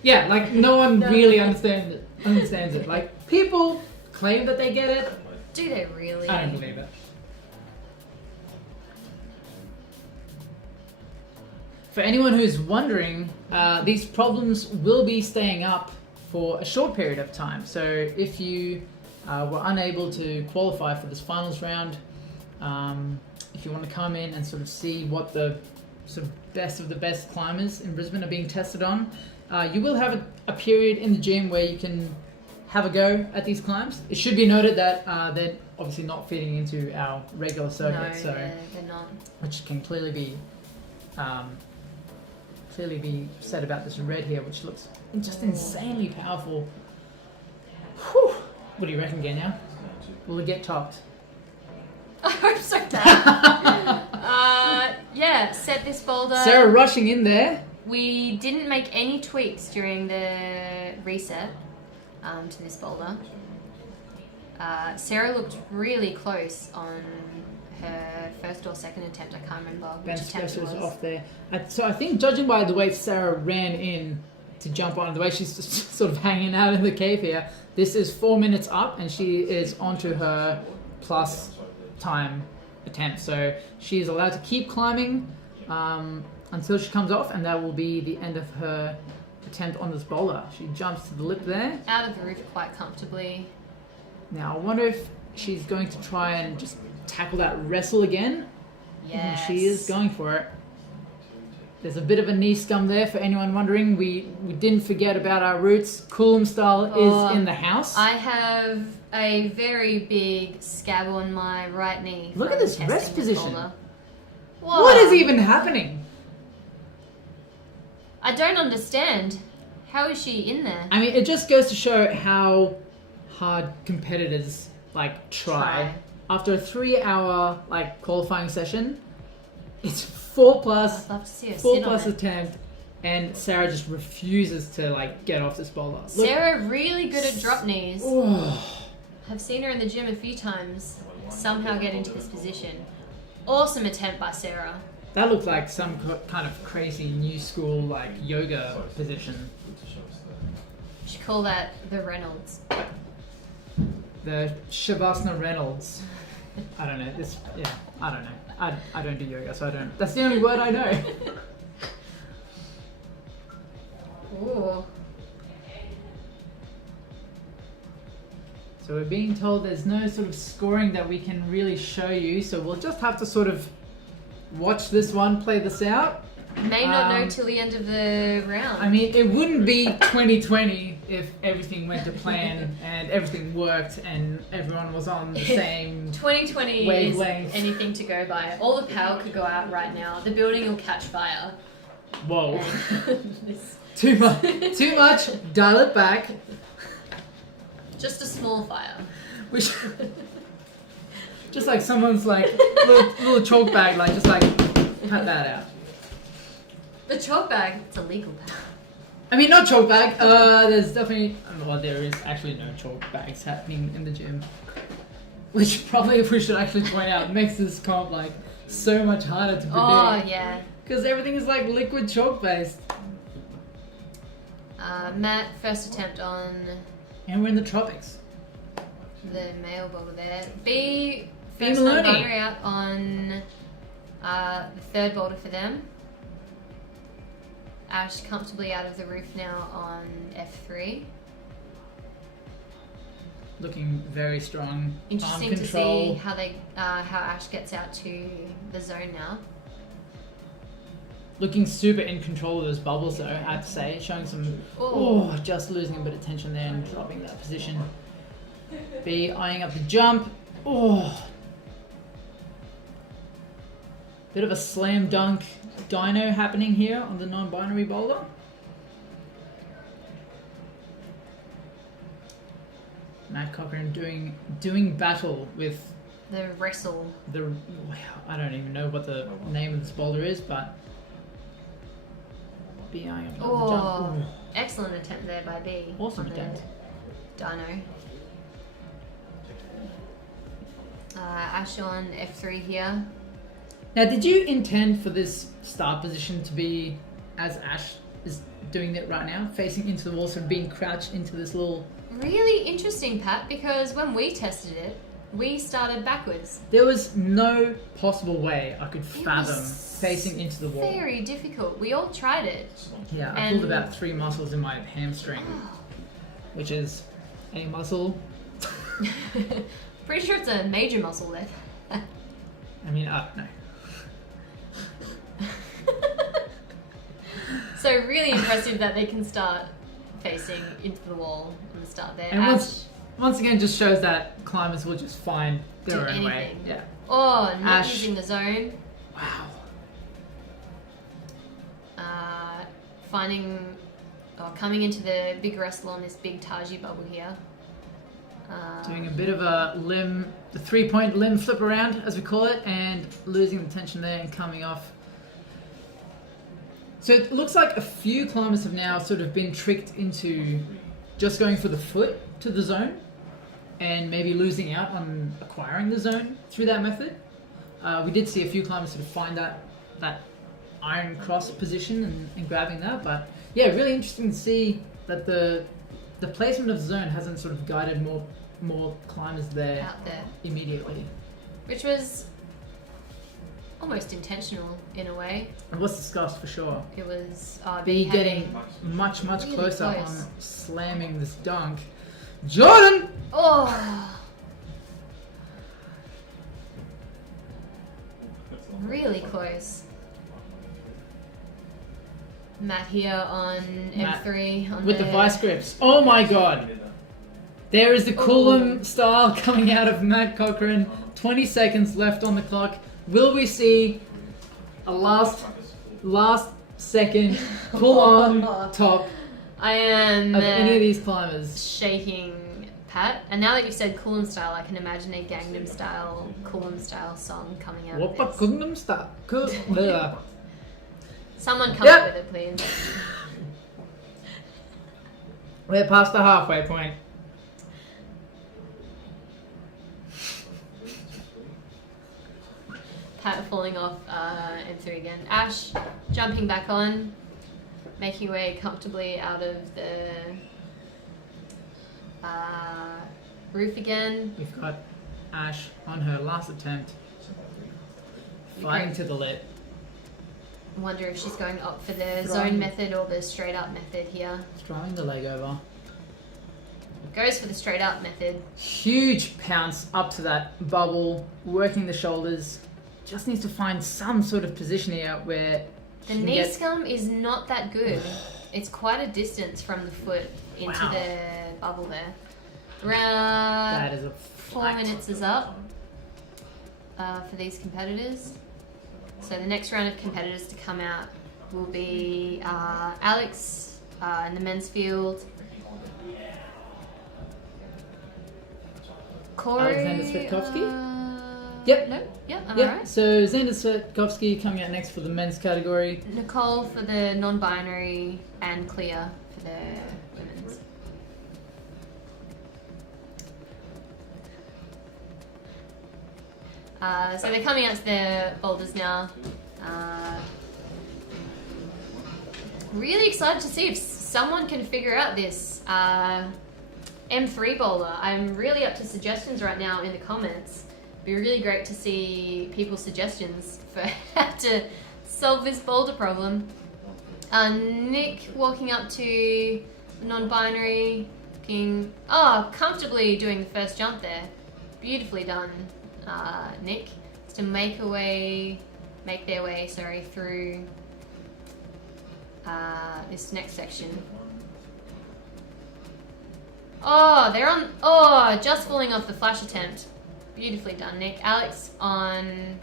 Yeah, like no one really understands it. Like people claim that they get it. Do they really? I don't believe it. For anyone who's wondering, these problems will be staying up for a short period of time. So if you were unable to qualify for this finals round, if you want to come in and sort of see what the sort of best of the best climbers in Brisbane are being tested on, you will have a period in the gym where you can have a go at these climbs. It should be noted that they're obviously not fitting into our regular circuit, No, they're not. Which can clearly be said about this red here, which looks just insanely powerful. Whew. What do you reckon, Gen now? Will it get topped? I hope so bad. Yeah, set this boulder. Sarah rushing in there. We didn't make any tweaks during the reset to this boulder. Sarah looked really close on her first or second attempt. I can't remember which attempt it was. Off there. So I think, judging by the way Sarah ran in to jump on, the way she's just sort of hanging out in the cave here, this is 4 minutes up and she is onto her plus time attempt. So she is allowed to keep climbing until she comes off, and that will be the end of her attempt on this boulder. She jumps to the lip there. Out of the roof quite comfortably. Now I wonder if she's going to try and just tackle that wrestle again. Yes. And she is going for it. There's a bit of a knee scum there for anyone wondering. We didn't forget about our roots. Coolum style is in the house. I have a very big scab on my right knee. Look at this rest position. What is even happening? I don't understand. How is she in there? I mean, it just goes to show how hard competitors try. After a 3-hour qualifying session, it's 4 plus I'd love to see her 4 sit plus on it. attempt, and Sarah just refuses to get off this boulder. Look. Sarah really good at drop knees. Oh. I've seen her in the gym a few times somehow get into this position. Awesome attempt by Sarah. That looked like some kind of crazy new school yoga position. You should call that the Reynolds. The Shavasana Reynolds. I don't know. I don't know. I don't do yoga, so I don't. That's the only word I know. Ooh. So we're being told there's no sort of scoring that we can really show you, so we'll just have to sort of watch this one, play this out. May not know till the end of the round. I mean, it wouldn't be 2020 if everything went to plan and everything worked and everyone was on the same 2020 wavelength. is anything to go by. All the power could go out right now. The building will catch fire. Whoa. This- Too much. Dial it back. Just a small fire. Which, just like someone's little chalk bag, cut that out. The chalk bag, it's illegal. I mean, not chalk bag. There's definitely, well, there is actually no chalk bags happening in the gym. Which probably, if we should actually point out, makes this comp so much harder to predict. Oh, yeah. Because everything is liquid chalk based. Matt, first attempt on And we're in the tropics. the male boulder there. B, Been first learning. non-binary out on the third boulder for them. Ash comfortably out of the roof now on F3. Looking very strong. Interesting Arm to control. see how Ash gets out to the zone now. Looking super in control of those bubbles though, I have to say. Showing some, just losing a bit of tension there and dropping that position. B, eyeing up the jump. Bit of a slam dunk dyno happening here on the non-binary boulder. Matt Cochran doing battle with The wrestle. I don't even know what the name of this boulder is, but B I M. Oh, excellent attempt there by B. Awesome on the attempt. Dino. Ash on F3 here. Now, did you intend for this start position to be as Ash is doing it right now, facing into the wall, sort of being crouched into this little... Really interesting, Pat, because when we tested it, we started backwards. There was no possible way I could fathom was facing into the wall. Very difficult. We all tried it. Yeah, I pulled about 3 muscles in my hamstring, which is a muscle. Pretty sure it's a major muscle there. I mean, no. So really impressive that they can start facing into the wall on the start there. And Ash, once again, just shows that climbers will just find their do own way. anything. Yeah. Oh, not Ash. using the zone. Wow. Coming into the big wrestle on this big Taji bubble here. Doing a bit of a limb, the 3-point limb flip around, as we call it, and losing the tension there and coming off. So it looks like a few climbers have now sort of been tricked into just going for the foot to the zone and maybe losing out on acquiring the zone through that method. We did see a few climbers sort of find that iron cross position and grabbing that, but yeah, really interesting to see that the placement of the zone hasn't sort of guided more climbers there Out there. immediately. Which was almost intentional in a way. And was discussed for sure. It was B having- getting much Really closer close. on slamming this dunk. Jordan! Oh! Really close. Matt here on Matt M3 on With the vice grips. Oh my god! There is the Coulomb style coming out of Matt Cochran. 20 seconds left on the clock. Will we see a last second pull on top I am of any of these climbers? shaking, Pat. And now that you've said Coulomb style, I can imagine a Gangnam style, Coulomb style song coming out of Whoppa this. Coulomb style. Cool. Someone come Yep. up with it, please. We're past the halfway point. Pat falling off M3 again. Ash jumping back on, making way comfortably out of the roof again. We've got Ash on her last attempt. Fighting to the lip. Wonder if she's going up for the Throwing- zone method or the straight up method here. Throwing the leg over. Goes for the straight up method. Huge pounce up to that bubble, working the shoulders. Just needs to find some sort of position here where The she can knee get... scum is not that good. It's quite a distance from the foot into Wow. the bubble there. That is a 4 flat. minutes is up for these competitors. So the next round of competitors to come out will be Alex in the men's field. Corey. Alexander Svetkovsky? Yep. Yep. No. Yep. Am I Yeah, right? so Xander Svetkovsky coming out next for the men's category. Nicole for the non-binary and Clea for the women's. So they're coming out to their boulders now. Really excited to see if someone can figure out this M3 boulder. I'm really up to suggestions right now in the comments. It'd be really great to see people's suggestions for how to solve this boulder problem. Nick walking up to the non-binary, looking, comfortably doing the first jump there. Beautifully done, Nick. Just to make their way through this next section. Just falling off the flash attempt. Beautifully done, Nick. Alex on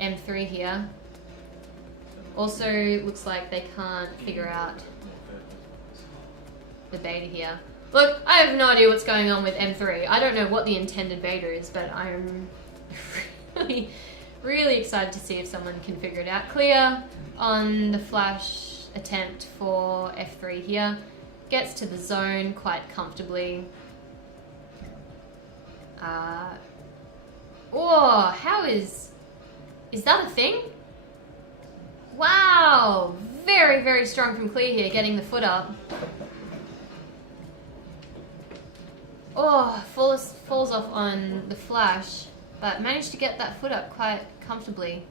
M3 here. Also looks like they can't figure out the beta here. Look, I have no idea what's going on with M3. I don't know what the intended beta is, but I'm really, really excited to see if someone can figure it out. Clear on the flash attempt for F3 here. Gets to the zone quite comfortably. Oh, how is that a thing? Wow, very, very strong from Clear here, getting the foot up. Oh, falls off on the flash, but managed to get that foot up quite comfortably.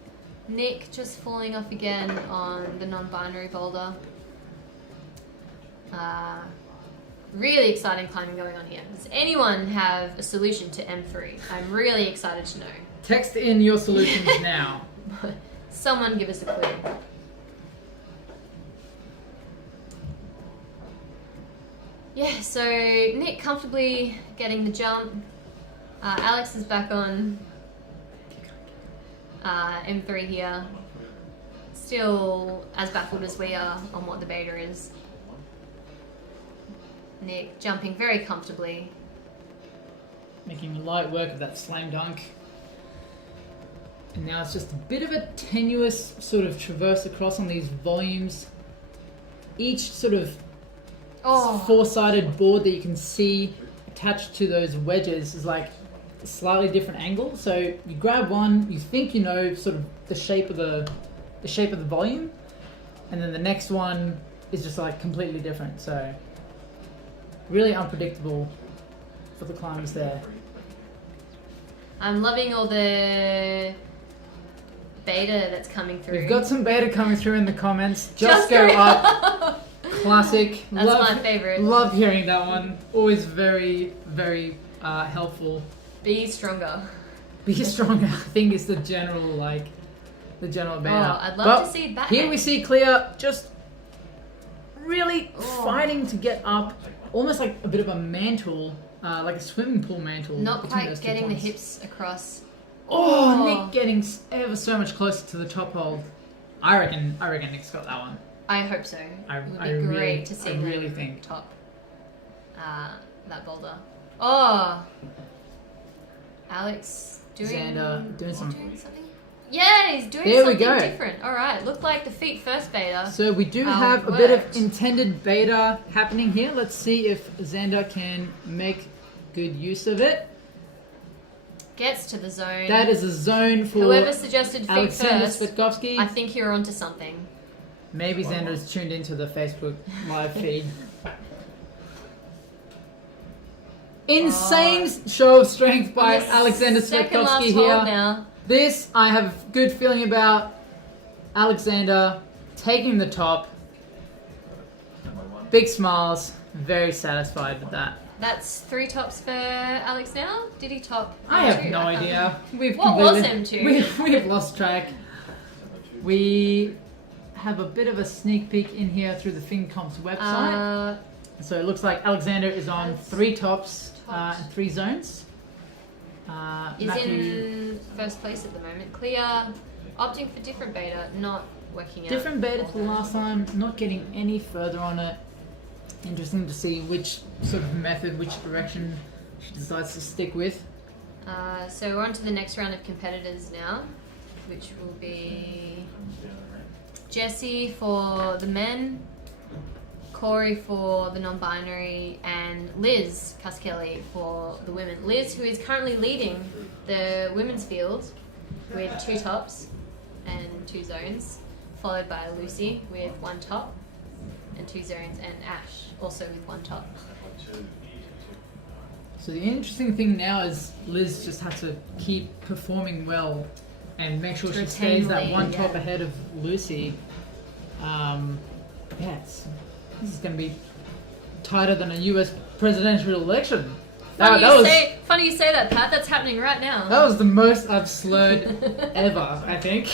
Nick just falling off again on the non-binary boulder. Really exciting climbing going on here. Does anyone have a solution to M3? I'm really excited to know. Text in your solutions now. Someone give us a clue. Yeah, so Nick comfortably getting the jump. Alex is back on M3 here. Still as baffled as we are on what the beta is. Nick jumping very comfortably. Making light work of that slam dunk. And now it's just a bit of a tenuous sort of traverse across on these volumes. Each sort of four-sided board that you can see attached to those wedges is like a slightly different angle. So you grab one, you think you know sort of the shape of the volume, and then the next one is just like completely different. So really unpredictable for the climbers there. I'm loving all the beta that's coming through. We've got some beta coming through in the comments. Just go up. Classic. That's my favorite. Love hearing that one. Always very, very helpful. Be stronger. Be stronger, I think is the general beta. Oh, I'd love to see that. Here we see Clear just really fighting to get up, almost like a bit of a mantle, like a swimming pool mantle. Not quite getting the hips across. Oh, Nick getting ever so much closer to the top hold. I reckon Nick's got that one. I hope so. It would be great to see him top that boulder. Oh, Alex doing something. Yeah, he's doing something different. All right, looked like the feet first beta. So we do have a bit of intended beta happening here. Let's see if Xander can make good use of it. Gets to the zone. That is a zone for whoever suggested feet Alexander first. Svetkovsky. I think you're onto something. Maybe Xander's tuned into the Facebook live feed. Insane show of strength by Alexander Svetkovsky here. Now. This I have a good feeling about. Alexander taking the top. Big smiles. Very satisfied with that. That's 3 tops for Alex now? Did he top? I have no idea. What was M2? We've lost track. We have a bit of a sneak peek in here through the FinComp's website. So it looks like Alexander is on 3 tops and 3 zones. Is in first place at the moment. Clear, opting for different beta, not working out. Different beta to the last time, not getting any further on it. Interesting to see which sort of method, which direction she decides to stick with. So we're on to the next round of competitors now, which will be Jesse for the men, Corey for the non-binary, and Liz Caskelly for the women. Liz, who is currently leading the women's field with 2 tops and 2 zones, followed by Lucy with 1 top and 2 zones, and Ash also with 1 top. So the interesting thing now is Liz just has to keep performing well and make sure she stays that 1 top ahead of Lucy. This is going to be tighter than a US presidential election. Funny you say that, Pat. That's happening right now. That was the most I've slurred ever, I think.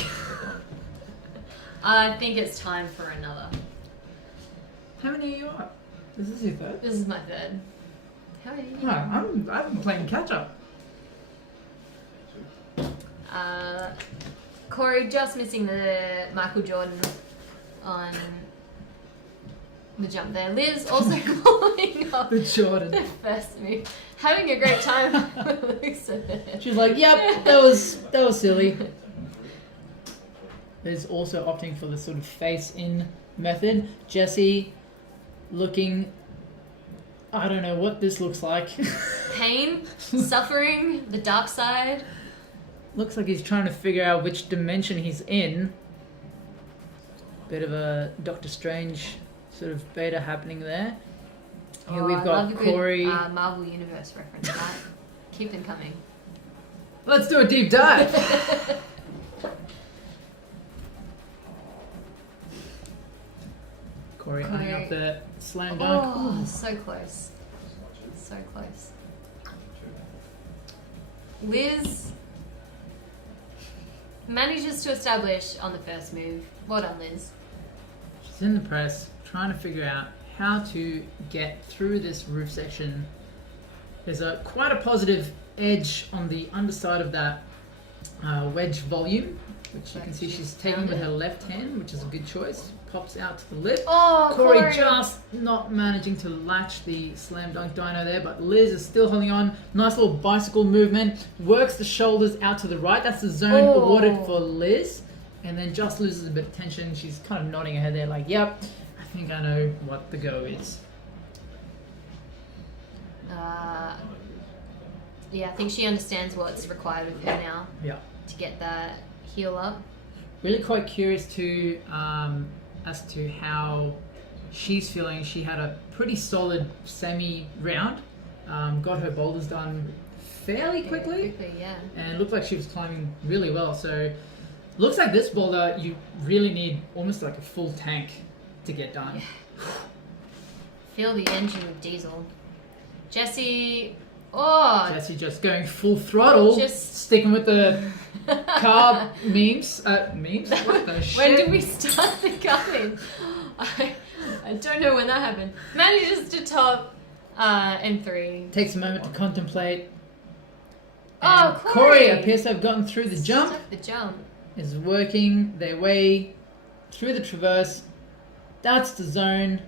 I think it's time for another. How many are you up? Is this your 3rd? This is my 3rd. How are you? No, I've been playing catch up. Corey just missing the Michael Jordan on the jump there. Liz also calling up The Jordan. the first move. Having a great time. Looks at it. She's like, yep, that was silly. There's also opting for the sort of face-in method. Jesse looking... I don't know what this looks like. Pain, suffering, the dark side. Looks like he's trying to figure out which dimension he's in. Bit of a Doctor Strange sort of beta happening there. Here we've I got love a Corey. good, Marvel Universe reference. Right? Keep them coming. Let's do a deep dive. Corey eyeing up the slam dunk. Oh, so close. So close. Liz manages to establish on the first move. Well done, Liz. She's in the press, trying to figure out how to get through this roof section. There's quite a positive edge on the underside of that wedge volume, which you can see she's taking with her left hand, which is a good choice. Pops out to the lip. Oh, Corey just not managing to latch the slam dunk dino there, but Liz is still holding on. Nice little bicycle movement. Works the shoulders out to the right. That's the zone awarded for Liz. And then just loses a bit of tension. She's kind of nodding her head there like, yep, I think I know what the go is. Yeah, I think she understands what's required of her now Yeah. to get that heel up. Really quite curious to as to how she's feeling. She had a pretty solid semi round. Got her boulders done fairly quickly. Yeah. And it looked like she was climbing really well. So looks like this boulder you really need almost like a full tank to get done. Yeah. Feel the engine with diesel. Jesse just going full throttle, sticking with the car memes. Memes? What the shit? When did we start the coming? I don't know when that happened. Manages to top M3. Takes a moment to contemplate. Oh, And Corey appears to have gotten through the jump. Stuck the jump. Is working their way through the traverse. That's the zone.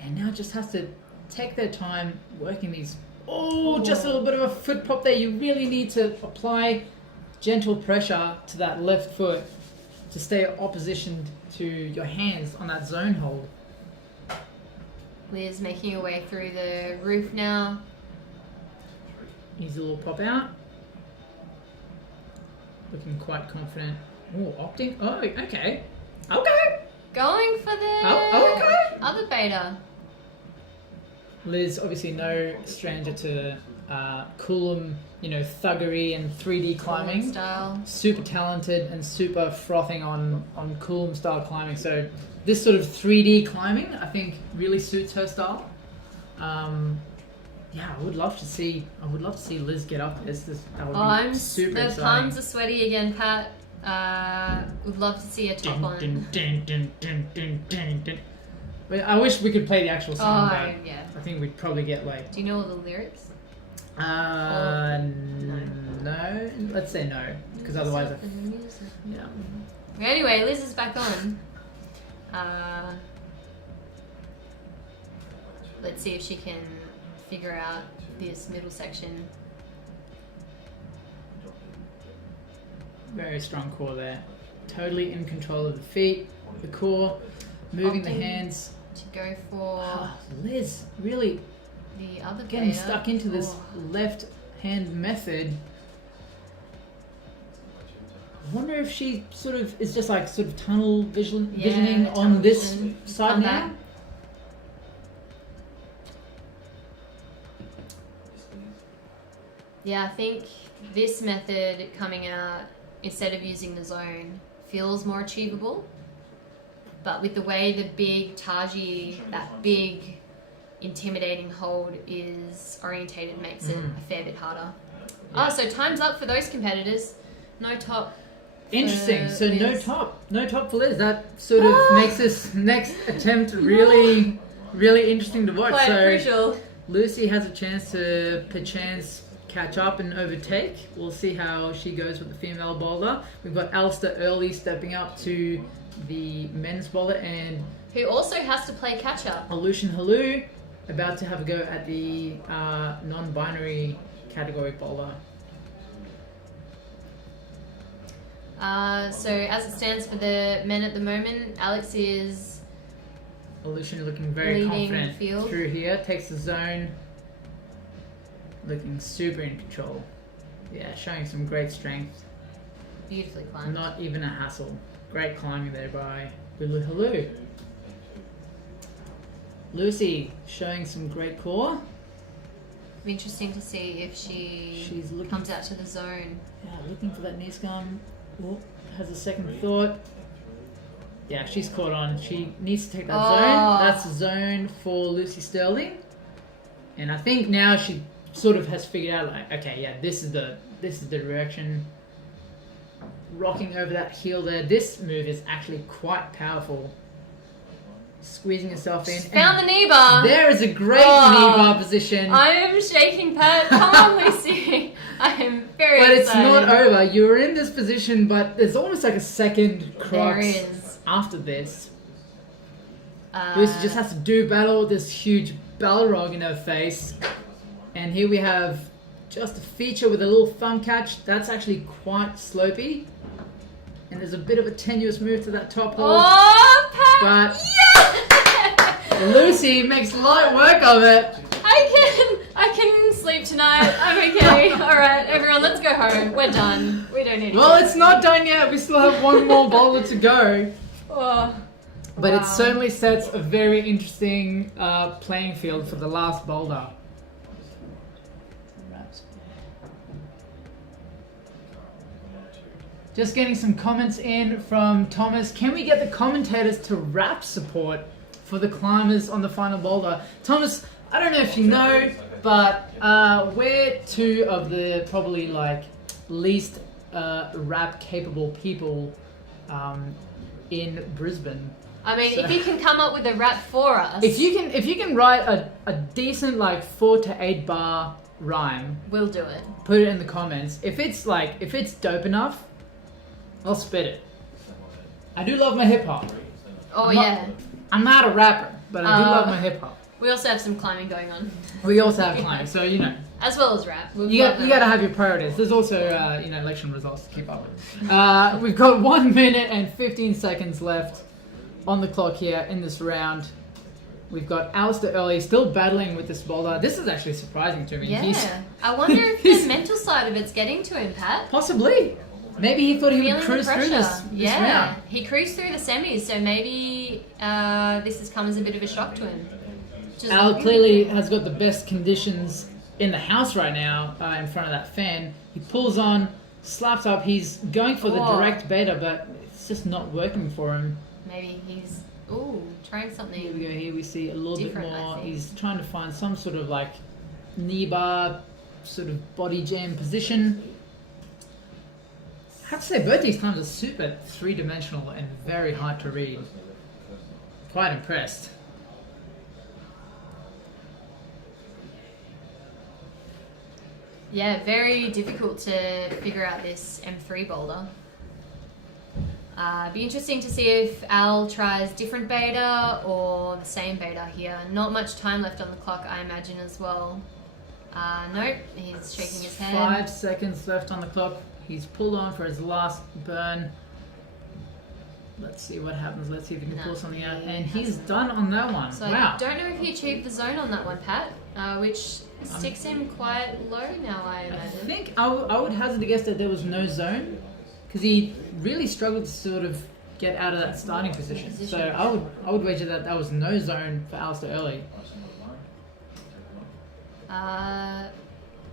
And now just has to take their time working these. Oh, just a little bit of a foot pop there. You really need to apply gentle pressure to that left foot to stay oppositioned to your hands on that zone hold. Liz making her way through the roof now. Easy little pop out. Looking quite confident. Oh, opting. Oh, okay. Okay. Going for the okay. other beta. Liz, obviously no stranger to Coolum, thuggery and 3D climbing. Style. Super talented and super frothing on Coolum style climbing. So this sort of 3D climbing, I think, really suits her style. I would love to see Liz get up this. That would be super the exciting. palms are sweaty again, Pat. Would love to see a top on. I wish we could play the actual song, but yeah. I think we'd probably get like... Do you know all the lyrics? No. Let's say no, because otherwise... Yeah. Anyway, Liz is back on. Let's see if she can figure out this middle section. Very strong core there. Totally in control of the feet, the core, moving the hands. To go for Liz, really the other getting beta. stuck into this left hand method. I wonder if she sort of is just like sort of tunnel visioning on this side now. Back. Yeah, I think this method coming out instead of using the zone feels more achievable. But with the way the big Taji, that big intimidating hold is orientated makes it a fair bit harder. Yeah. So time's up for those competitors. No top. Interesting. So Liz. no top for Liz. That sort of makes this next attempt really, really interesting to watch. Quite so crucial. Lucy has a chance to perchance catch up and overtake. We'll see how she goes with the female bowler. We've got Alistair Early stepping up to the men's bowler and who also has to play catch-up. Aleutian Halou, about to have a go at the non-binary category boulder. So as it stands for the men at the moment, Alex is Aleutian looking very leading confident the field. through here, takes the zone, looking super in control. Yeah, showing some great strength. Beautifully climbed. Not even a hassle. Great climbing there by Aleutian Halou. Lucy showing some great core. It'll be interesting to see if She's looking comes out to the zone. Yeah, looking for that knee scum. Oh, has a second thought. Yeah, she's caught on. She needs to take that zone. That's the zone for Lucy Sterling. And I think now she sort of has figured out, like, okay, yeah, this is the direction. Rocking over that heel there. This move is actually quite powerful. Squeezing herself in. Found the knee bar. There is a great knee bar position. I am shaking, Pat. Come on, Lucy. I am very But it's excited. not over. You're in this position, but there's almost like a second There cross is. after this. Lucy just has to do battle with this huge Balrog in her face. And here we have just a feature with a little thumb catch. That's actually quite slopey. And there's a bit of a tenuous move to that top hole. Oh, Pat. But Yeah! Lucy makes light work of it. I can sleep tonight. I'm okay. All right, everyone, let's go home. We're done. We don't need. Well, it's not done yet. We still have one more boulder to go. Oh, But wow. it certainly sets a very interesting playing field for the last boulder. Just getting some comments in from Thomas. Can we get the commentators to rap support for the climbers on the final boulder? Thomas, I don't know if you know, but we're two of the probably like least rap capable people in Brisbane. I mean, So- if you can come up with a rap for us, If you can write a decent like 4 to 8 bar rhyme, we'll do it. put it in the comments. If it's dope enough, I'll spit it. I do love my hip hop. Oh, I'm not- yeah. I'm not a rapper, but I do love my hip hop. We also have some climbing going on, We also have clients, so you know. as well as rap. We've You got got to have your priorities. There's also election results to keep up with. We've got 1 minute and 15 seconds left on the clock here in this round. We've got Alistair Early still battling with this boulder. This is actually surprising to me. Yeah. I wonder if the mental side of it's getting to him, Pat. Possibly. Maybe he thought he would Feeling the cruise through pressure. this Yeah, round. he cruised through the semis, so maybe this has come as a bit of a shock to him. Just Al clearly has got the best conditions in the house right now in front of that fan. He pulls on, slaps up. He's going for the direct beta, but it's just not working for him. Maybe he's trying something. Here we go. Here we see a little Different, bit I more. think. He's trying to find some sort of like knee bar, sort of body jam position. I have to say, both these times are super three-dimensional and very hard to read. Quite impressed. Yeah, very difficult to figure out this M3 boulder. Be interesting to see if Al tries different beta or the same beta here. Not much time left on the clock, I imagine, as well. Nope, he's shaking his head. 5 seconds left on the clock. He's pulled on for his last burn. Let's see what happens. Let's see if he can pull something out. And he's done on that one. So Wow. I don't know if he achieved the zone on that one, Pat, which sticks him quite low now, I I imagine. think I would hazard to guess that there was no zone because he really struggled to sort of get out of that starting position. So I would wager that that was no zone for Alistair Early.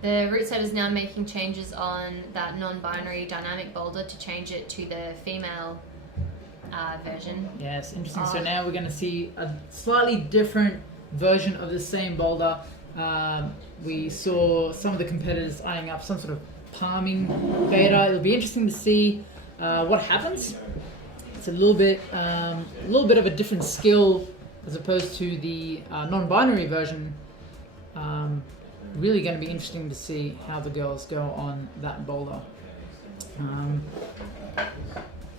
The route set is now making changes on that non-binary dynamic boulder to change it to the female version. Yes, interesting. So now we're going to see a slightly different version of the same boulder. We saw some of the competitors eyeing up some sort of palming beta. It'll be interesting to see what happens. It's a little bit of a different skill as opposed to the non-binary version. Really going to be interesting to see how the girls go on that boulder.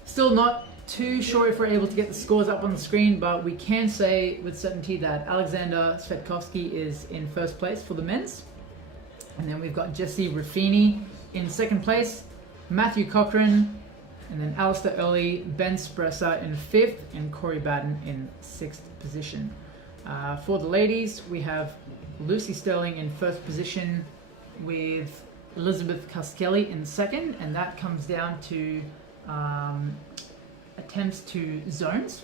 Still not too sure if we're able to get the scores up on the screen, but we can say with certainty that Alexander Svetkovsky is in first place for the men's. And then we've got Jesse Ruffini in second place, Matthew Cochran, and then Alistair Early, Ben Spresser in fifth, and Corey Batten in sixth position. For the ladies, we have Lucy Sterling in first position with Elizabeth Caskelly in second, and that comes down to attempts to zones.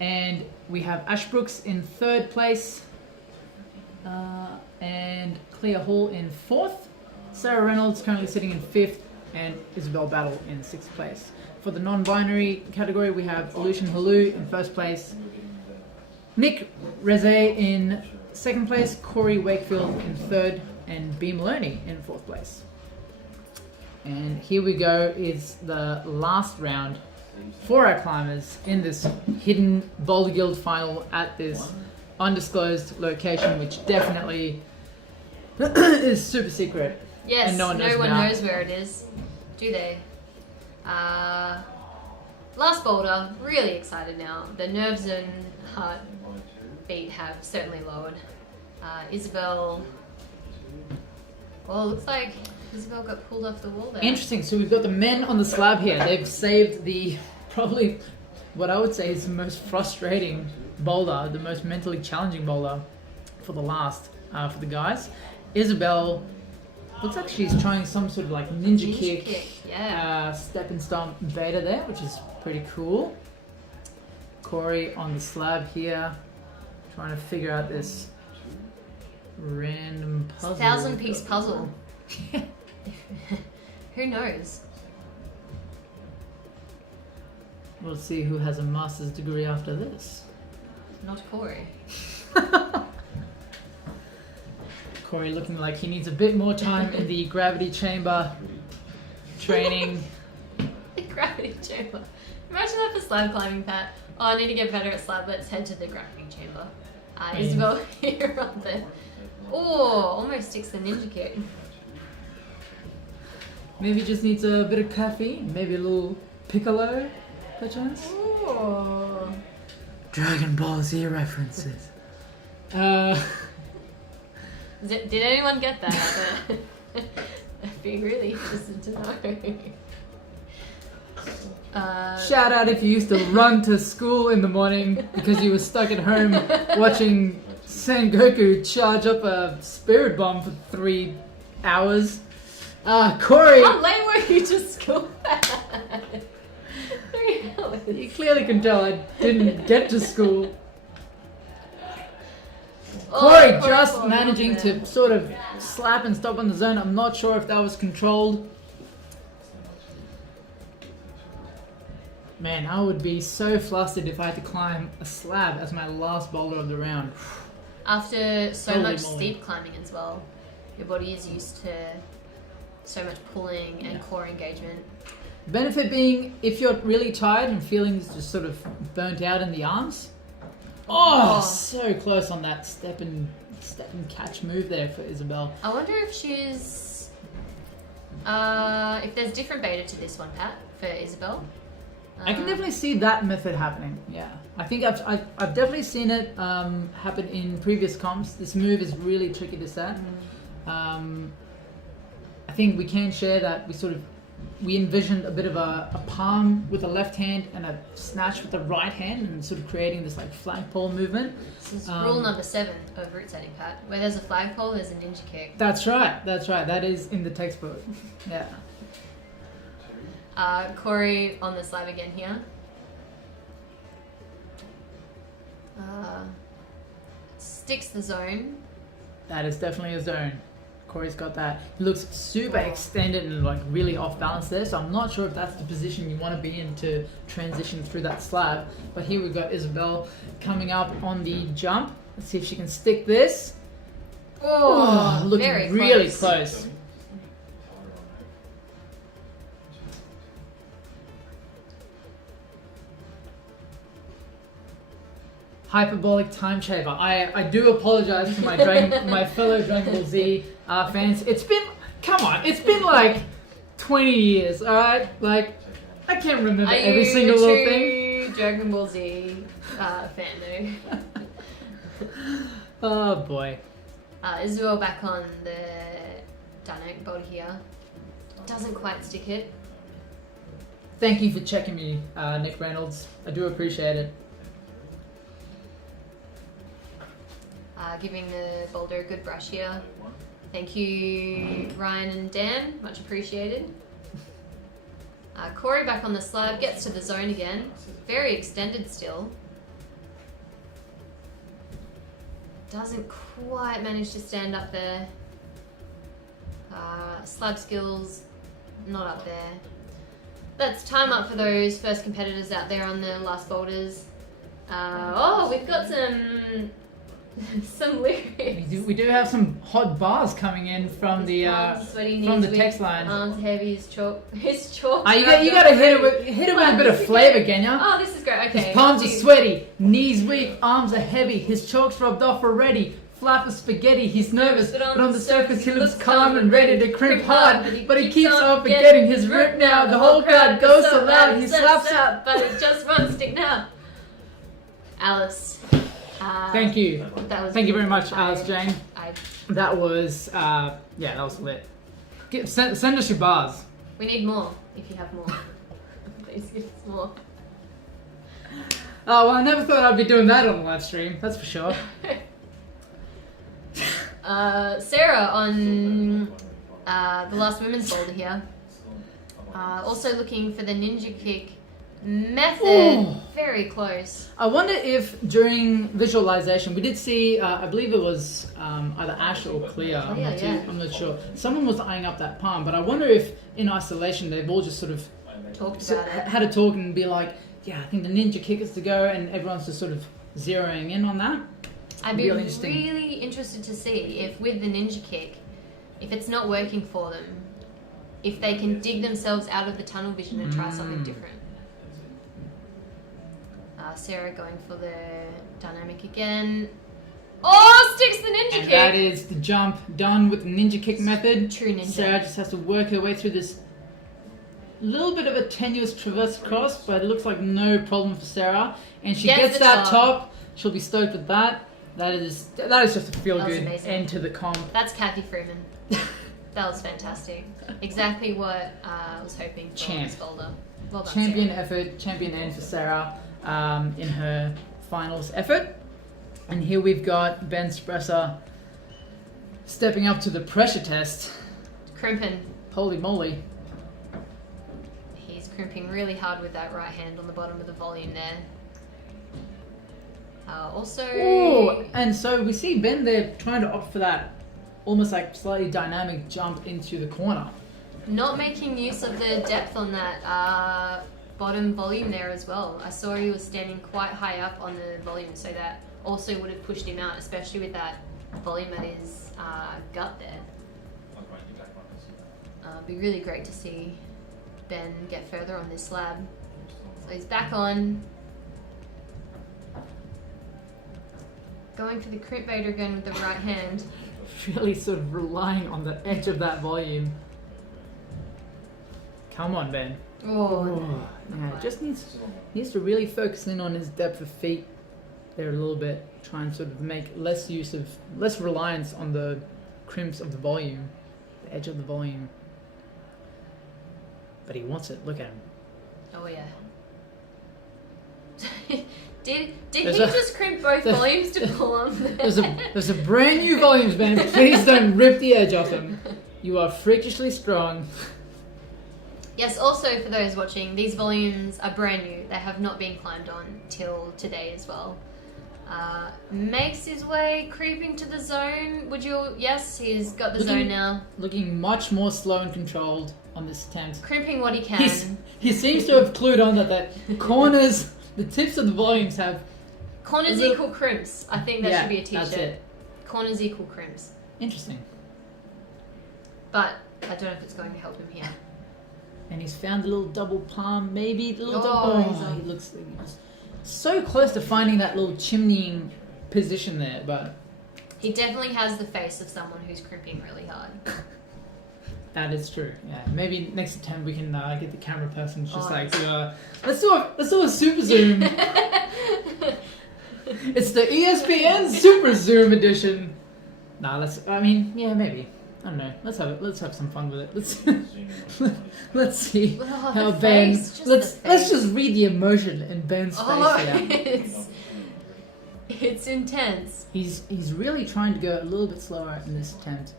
And we have Ash Brooks in third place, and Clea Hall in fourth. Sarah Reynolds currently sitting in fifth, and Isabel Battle in sixth place. For the non-binary category, we have Lucian Halou in first place, Nick Reze in second place, Corey Wakefield in third, and B. Maloney in fourth place. And here we go, is the last round for our climbers in this hidden Boulder Guild final at this undisclosed location, which definitely is super secret. Yes, and no one knows where it is, do they? Last boulder, really excited now. The nerves and heartbeat have certainly lowered. Isabel, well, it looks like Isabel got pulled off the wall there. Interesting. So we've got the men on the slab here. They've saved the probably what I would say is the most frustrating boulder, the most mentally challenging boulder for the last for the guys. Isabel looks like she's trying some sort of like ninja kick, yeah. Step and stomp beta there, which is pretty cool. Corey on the slab here, trying to figure out this random puzzle. 1,000-piece puzzle. Who knows? We'll see who has a master's degree after this. Not Corey. Corey looking like he needs a bit more time in the gravity chamber training. The gravity chamber. Imagine that for slab climbing, Pat. Oh, I need to get better at slab. Let's head to the gravity chamber. Isabel here on the... Oh, almost sticks the ninja kick. Maybe just needs a bit of caffeine. Maybe a little piccolo, perchance. Ooh. Dragon Ball Z references. Did anyone get that? I'd be really interested to know. Shout out if you used to run to school in the morning because you were stuck at home watching Sengoku charge up a spirit bomb for 3 hours. Corey! How late were you to school? 3 hours. You clearly can tell I didn't get to school. Corey just managing to sort of slap and stop on the zone. I'm not sure if that was controlled. Man, I would be so flustered if I had to climb a slab as my last boulder of the round. After so Holy much moly. steep climbing as well, your body is used to so much pulling and core engagement. Benefit being, if you're really tired and feeling just sort of burnt out in the arms. Oh, so close on that step and catch move there for Isabel. I wonder if she's... if there's different beta to this one, Pat, for Isabel. I can definitely see that method happening. Yeah, I think I've definitely seen it happen in previous comps. This move is really tricky to set. I think we can share that we envisioned a bit of a palm with the left hand and a snatch with the right hand, and sort of creating this like flagpole movement. This is rule number 7 of route setting, Pat. Where there's a flagpole, there's a ninja kick. That's right. That is in the textbook. Yeah. Corey on the slab again here. Sticks the zone. That is definitely a zone. Corey's got that. He looks super extended and like really off balance there, so I'm not sure if that's the position you want to be in to transition through that slab. But here we've got Isabel coming up on the jump. Let's see if she can stick this. Oh, looking very really close. Hyperbolic time chamber. I do apologize to my my fellow Dragon Ball Z fans. It's been like 20 years, alright? Like, I can't remember Are every you single a little thing. true Dragon Ball Z fan though? Oh boy. Isabel back on the dynamic bolt here. Doesn't quite stick it. Thank you for checking me, Nick Reynolds. I do appreciate it. Giving the Boulder a good brush here. Thank you, Ryan and Dan. Much appreciated. Corey back on the slab, gets to the zone again. Very extended still. Doesn't quite manage to stand up there. Slab skills, not up there. That's time up for those first competitors out there on the last boulders. We've got some lyrics. We do have some hot bars coming in from the text line. Arms heavy, his chalk. You gotta hit it with a bit of flavour, Genya. Oh, this is great. Okay. His palms are sweaty, knees weak, arms are heavy. His chalk's rubbed off already. Flap of spaghetti. He's nervous, but on the surface he looks calm and ready to crimp hard. But he keeps on forgetting his rip now. The whole crowd goes so loud. He slaps up, but it just won't stick now. Alice. Thank you. Thank you very much, Alice Jane. That was that was lit. Send us your bars. We need more, if you have more. Please give us more. Oh, well, I never thought I'd be doing that on the live stream, that's for sure. Sarah on the last women's boulder here. Also looking for the ninja kick method. Ooh. Very close. I wonder if during visualization we did see, I believe it was either Ash or Clea. I'm not sure. Someone was eyeing up that palm, but I wonder if in isolation they've all just sort of talked about it, had a talk and be like, yeah, I think the ninja kick is to go, and everyone's just sort of zeroing in on that. I'd be really interested to see if with the ninja kick, if it's not working for them, if they can dig themselves out of the tunnel vision and try something different. Sarah going for the dynamic again. Oh, sticks the ninja kick! That is the jump done with the ninja kick method. True ninja. Sarah just has to work her way through this little bit of a tenuous traverse cross, but it looks like no problem for Sarah. And she gets that top. She'll be stoked with that. That is just a feel-good end to the comp. That's Kathy Freeman. That was fantastic. Exactly what I was hoping for this boulder. Well done, champion Sarah. effort, champion end for Sarah in her finals effort. And here we've got Ben Spresser stepping up to the pressure test. Crimping. Holy moly. He's crimping really hard with that right hand on the bottom of the volume there. Ooh, and so we see Ben there trying to opt for that almost like slightly dynamic jump into the corner. Not making use of the depth on that bottom volume there as well. I saw he was standing quite high up on the volume, so that also would have pushed him out, especially with that volume at his gut there. It'd be really great to see Ben get further on this slab. So he's back on. Going for the crimp baiter again with the right hand. Really sort of relying on the edge of that volume. Come on, Ben. Oh. Yeah, just needs to really focus in on his depth of feet there a little bit. Try and sort of make less reliance on the crimps of the volume, the edge of the volume. But he wants it. Look at him. Oh yeah. Did he just crimp both volumes to pull on there? There's a brand new volumes, man. Please don't rip the edge off them. You are freakishly strong. Yes, also for those watching, these volumes are brand new. They have not been climbed on till today as well. Makes his way creeping to the zone. Yes, he's got the zone now. Looking much more slow and controlled on this attempt. Crimping what he can. He seems to have clued on that corners, the tips of the volumes have... Corners equal crimps. I think that should be a t-shirt. That's it. Corners equal crimps. Interesting. But I don't know if it's going to help him here. And he's found a little double palm, maybe. He looks so close to finding that little chimneying position there, but... He definitely has the face of someone who's crimping really hard. That is true. Yeah, maybe next attempt we can get the camera person just Oh, let's do a super zoom. It's the ESPN Super Zoom edition. Nah, maybe. I don't know. Let's have some fun with it. Let's see how Ben. Let's just read the emotion in Ben's face. It's intense. He's really trying to go a little bit slower in this attempt.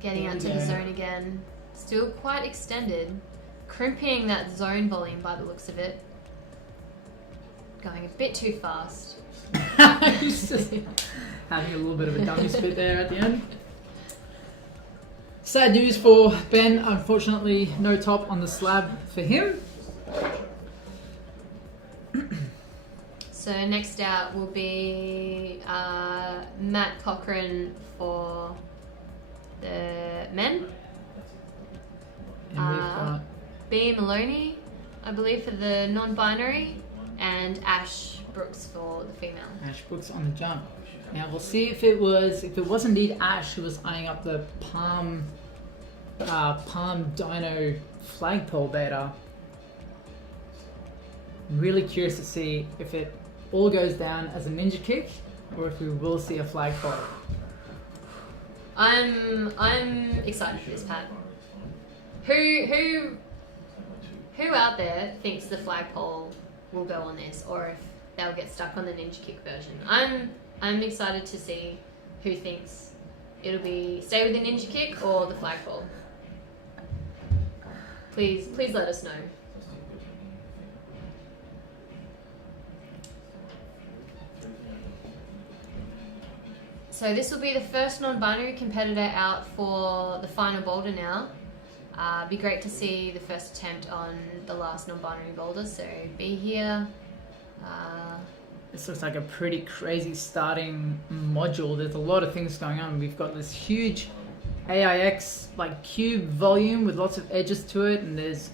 Getting out to the zone again. Still quite extended. Crimping that zone volume by the looks of it. Going a bit too fast. He's just having a little bit of a dummy spit there at the end. Sad news for Ben. Unfortunately, no top on the slab for him. So next out will be Matt Cochran for the men. And we've got B. Maloney, I believe, for the non-binary, and Ash Brooks for the female. Ash Brooks on the jump. Now we'll see if it was indeed Ash who was eyeing up the Palm Dino flagpole beta. I'm really curious to see if it all goes down as a ninja kick or if we will see a flagpole. I'm excited for this, Pat. Who out there thinks the flagpole will go on this, or if they'll get stuck on the ninja kick version? I'm excited to see who thinks it'll be stay with the ninja kick or the flagpole. Please let us know. So this will be the first non-binary competitor out for the final boulder now. Be great to see the first attempt on the last non-binary boulder, so be here. This looks like a pretty crazy starting module. There's a lot of things going on. We've got this huge AIX cube volume with lots of edges to it, and there's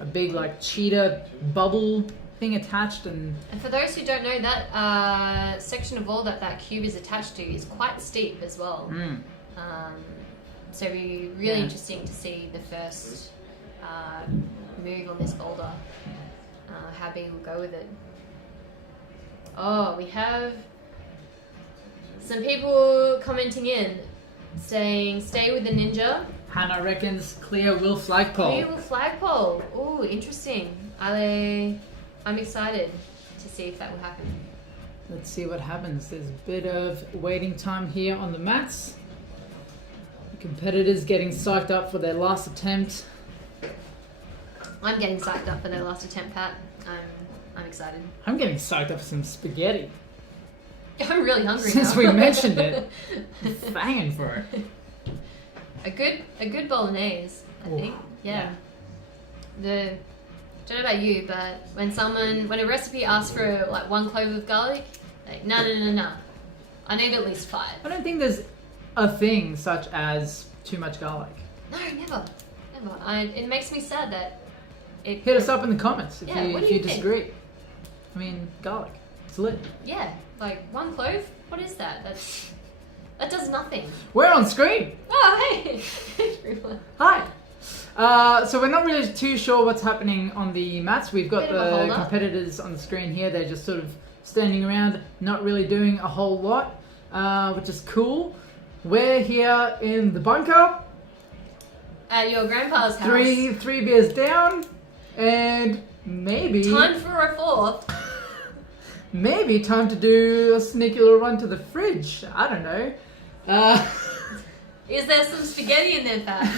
a big cheetah bubble thing attached. And for those who don't know, that section of wall that cube is attached to is quite steep as well. So it'll be really interesting to see the first move on this boulder. How big will go with it. Oh, we have some people commenting in saying stay with the ninja. Hannah reckons clear will flagpole. Clear will flagpole. Oh, interesting. I'm excited to see if that will happen. Let's see what happens. There's a bit of waiting time here on the mats. The competitors getting psyched up for their last attempt. I'm getting psyched up for their last attempt, Pat. I'm excited. I'm getting psyched up for some spaghetti. I'm really hungry Since now. we mentioned it. I'm banging for it. A good bolognese, I think. Yeah. Don't know about you, but when a recipe asks for one clove of garlic, no. I need at least 5. I don't think there's a thing such as too much garlic. No, never. It makes me sad that hit us up in the comments if you think? disagree. I mean, garlic. It's lit. Yeah, 1 clove? What is that? That does nothing. We're on screen. Oh, hey! Everyone. Hi. So we're not really too sure what's happening on the mats. We've got the competitors on the screen here. They're just sort of standing around, not really doing a whole lot, which is cool. We're here in the bunker. At your grandpa's house. Three beers down, and maybe time for a 4th. Maybe time to do a sneaky little run to the fridge. I don't know. Is there some spaghetti in there, Pat?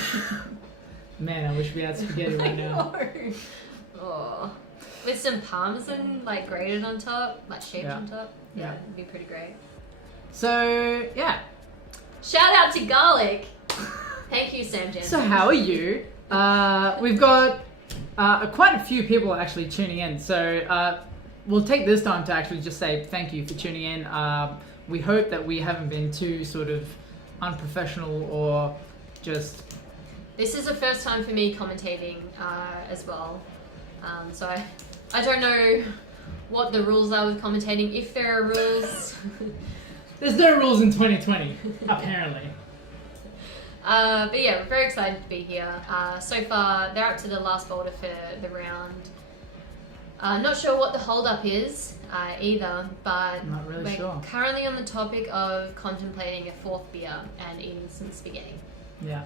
Man, I wish we had spaghetti right now. Oh, with some parmesan grated on top, shaped on top. Yeah, it'd be pretty great. So yeah. Shout out to garlic. Thank you, Sam Jensen. So how are you? We've got quite a few people actually tuning in. So we'll take this time to actually just say thank you for tuning in. We hope that we haven't been too sort of unprofessional or just... This is the first time for me commentating as well. So I don't know what the rules are with commentating, if there are rules. There's no rules in 2020, apparently. But yeah, we're very excited to be here. So far, they're up to the last boulder for the round. Not sure what the hold-up is either, but Not really we're sure. currently on the topic of contemplating a fourth beer and eating some spaghetti. Yeah.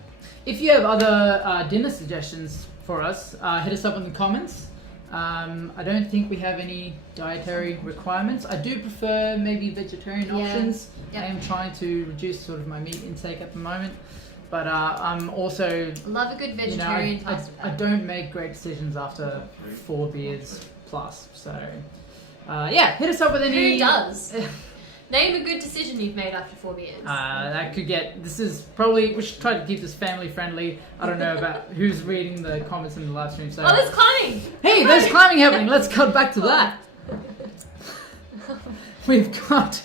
If you have other dinner suggestions for us, hit us up in the comments. I don't think we have any dietary requirements. I do prefer maybe vegetarian options. Yep. I am trying to reduce sort of my meat intake at the moment. But I'm also... Love a good vegetarian pasta. I don't make great decisions after 4 beers plus. So, yeah, hit us up with any... Who does? Name a good decision you've made after 4 beers. That could get... This is probably... We should try to keep this family friendly. I don't know about who's reading the comments in the live stream. So. Oh, there's climbing! Hey, there's climbing happening. Let's cut back to that. We've got...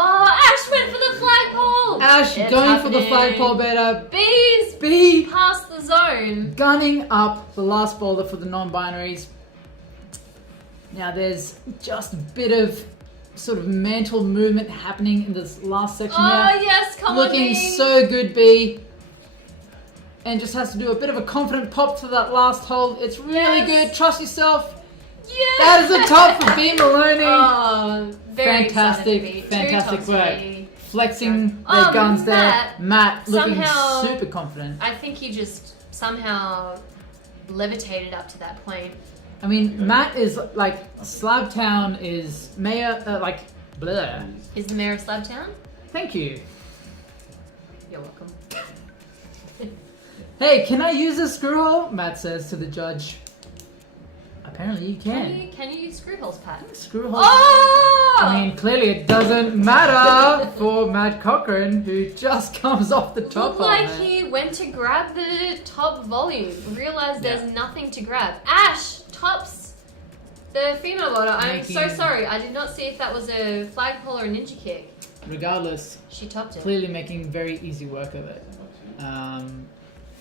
Oh, Ash went for the flagpole! Ash It's going for the happening. flagpole better. Bees B past the zone. gunning up the last boulder for the non-binaries. Now there's just a bit of sort of mental movement happening in this last section Oh, here. yes, come on, Looking B. so good, B. And just has to do a bit of a confident pop to that last hold. It's really Yes. good. Trust yourself. Yes. That is a top for B Maloney. Oh, very Fantastic, excited to be. fantastic 2 tops work. for me. Flexing Oh, their guns there. Matt Matt looking somehow- super confident. I think he just somehow levitated up to that point. I mean, Matt is like, Slabtown is mayor, like, blur. Is the mayor of Slabtown? Thank you. You're welcome. Hey, can I use a screw hole? Matt says to the judge. Apparently you can. Can you use screw holes, Pat? Screw hole. Oh! I mean, clearly it doesn't matter for Matt Cochran, who just comes off the top Looked like of it. he went to grab the top volume, realized Yeah. there's nothing to grab. Ash tops the female boulder. I'm so Making- sorry. I did not see if that was a flagpole or a ninja kick. Regardless, She topped it. clearly making very easy work of it.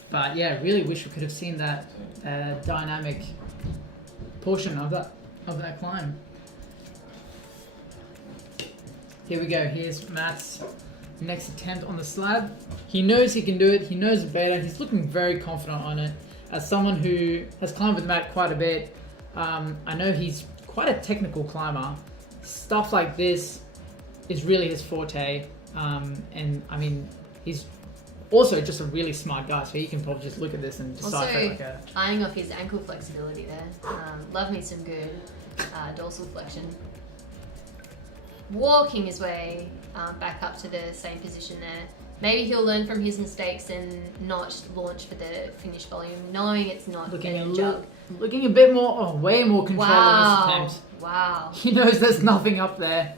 But yeah, really wish we could have seen that dynamic portion of that climb. Here we go. Here's Matt's next attempt on the slab. He knows he can do it. He knows the beta. He's looking very confident on it. As someone who has climbed with Matt quite a bit, I know he's quite a technical climber. Stuff like this is really his forte. And I mean, he's also just a really smart guy, so he can probably just look at this and decipher Also, like a... eyeing off his ankle flexibility there. Love me some good dorsal flexion. Walking his way back up to the same position there. Maybe he'll learn from his mistakes and not launch for the finish volume, knowing it's not Looking a jug. looking a bit more, way more control on this attempt. Wow. He knows there's nothing up there.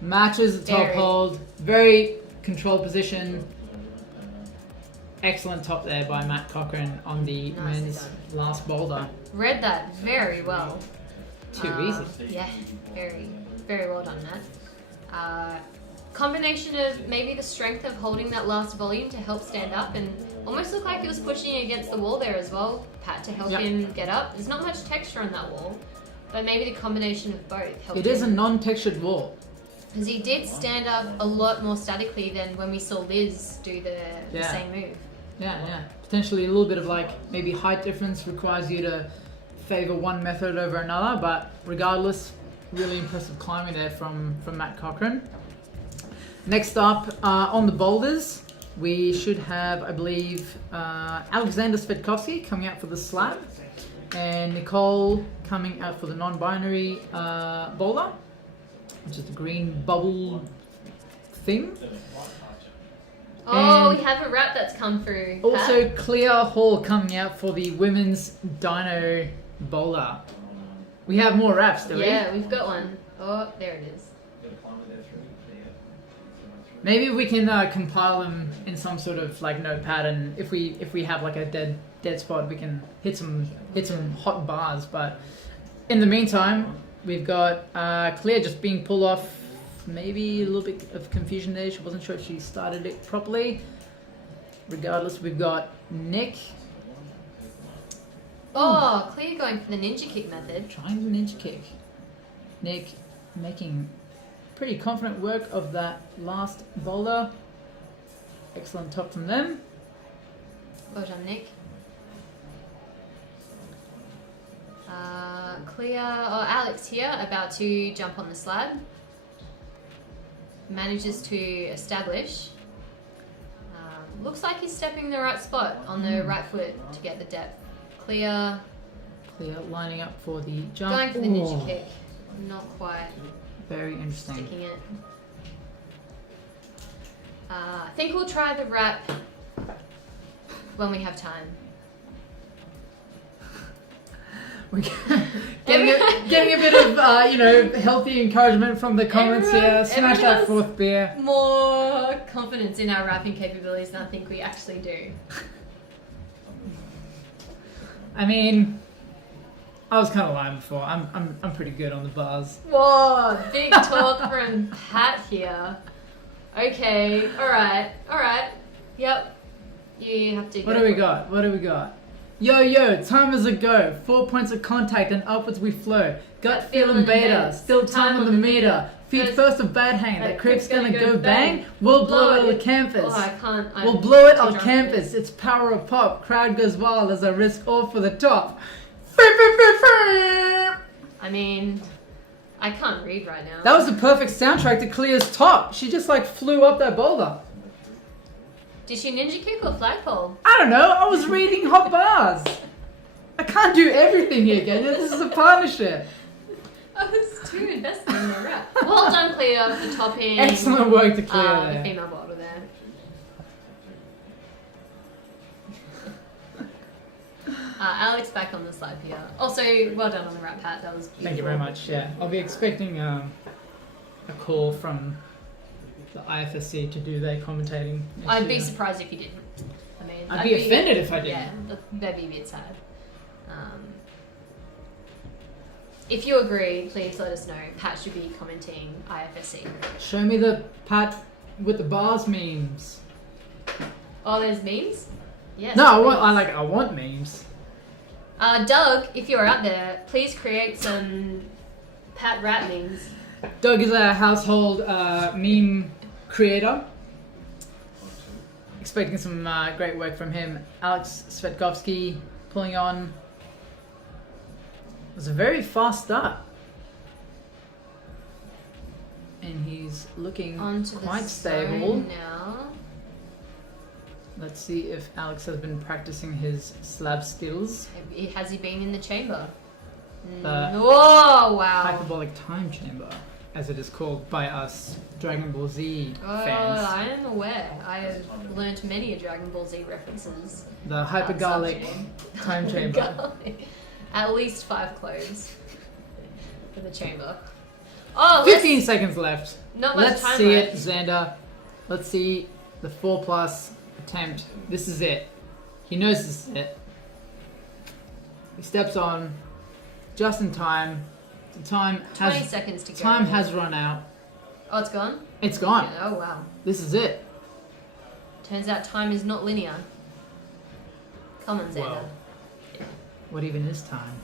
Matches the top Very. hold. Very controlled position. Excellent top there by Matt Cochran on the Nicely men's done. last boulder. Read that very well. Too easy. Yeah, very, very well done, Matt. Combination of maybe the strength of holding that last volume to help stand up, and almost looked like he was pushing against the wall there as well, Pat, to help Yep. him get up. There's not much texture on that wall, but maybe the combination of both helped It is a him. non-textured wall. Because he did stand up a lot more statically than when we saw Liz do the Yeah. same move. Yeah. Potentially a little bit of like maybe height difference requires you to favor one method over another, but regardless, really impressive climbing there from Matt Cochran. Next up, on the boulders, we should have, I believe, Alexander Svetkovsky coming out for the slab, and Nicole coming out for the non-binary boulder, which is the green bubble thing. Oh, And we have a wrap that's come through. Pat. Also, Clea Hall coming out for the women's dyno boulder. We have more wraps, do we? Yeah, we've got one. Oh, there it is. Maybe we can compile them in some sort of like notepad, and if we have like a dead spot, we can hit some hot bars. But in the meantime, we've got Clea just being pulled off. Maybe a little bit of confusion there. She wasn't sure if she started it properly. Regardless, we've got Nick Oh, Clea going for the ninja kick method. trying the ninja kick. Nick making pretty confident work of that last boulder. Excellent top from them. Well done, Nick. Clear. Oh, Alex here, about to jump on the slab. Manages to establish. Looks like he's stepping in the right spot on the right foot to get the depth. Clear. Clear, lining up for the jump. Going for the ninja kick. Not quite Very interesting. sticking it. I think we'll try the wrap when we have time. We're getting a bit of healthy encouragement from the comments here. Smash that fourth beer. More confidence in our rapping capabilities than I think we actually do. I mean, I was kind of lying before. I'm pretty good on the bars. Whoa, big talk from Pat here. Okay, all right. Yep, you have to. What do we got? Yo, time is a go. 4 points of contact and upwards we flow. Gut feeling beta, still time on the meter. Feet first of bad hang, that creep's gonna go bang. We'll blow it on campus. Oh, I can't. We'll blow it on campus. It's power of pop. Crowd goes wild as I risk all for the top. I mean, I can't read right now. That was the perfect soundtrack to Clear's top. She just flew up that boulder. Did she ninja kick or flagpole? I don't know. I was reading hot bars. I can't do everything here, Kenya. This is a partnership. I was too invested in the rap. Well done, Cleo, for topping. Excellent work to Cleo the there. female bottle there. Alex back on the slab here. Also, well done on the rap hat. That was beautiful. Thank you very much. Yeah, I'll be expecting a call from the IFSC to do their commentating. I'd be surprised if you didn't. I mean, I'd be offended if I didn't. Yeah, that'd be a bit sad. If you agree, please let us know. Pat should be commenting IFSC. Show me the Pat with the bars memes. Oh, there's memes? Yes. No, I want memes. Doug, if you're out there, please create some Pat rap memes. Doug is a household meme creator. Expecting some great work from him. Alex Svetkovsky pulling on. It was a very fast start. And he's looking quite stable. Now. Let's see if Alex has been practicing his slab skills. Has he been in the chamber? Oh, wow. Hyperbolic time chamber, as it is called by us Dragon Ball Z fans. I am aware. I have learnt many Dragon Ball Z references. The hypergolic time chamber. At least 5 cloves for the chamber. Oh, 15 seconds left. Not much Let's time see left. it, Xander. Let's see the 4+ attempt. This is it. He knows this is it. He steps on just in time. The time 20 seconds to go. Time has run out. Oh, it's gone? It's gone. Yeah, oh, wow. This is it. Turns out time is not linear. Come on, Xander. Whoa. What even is time?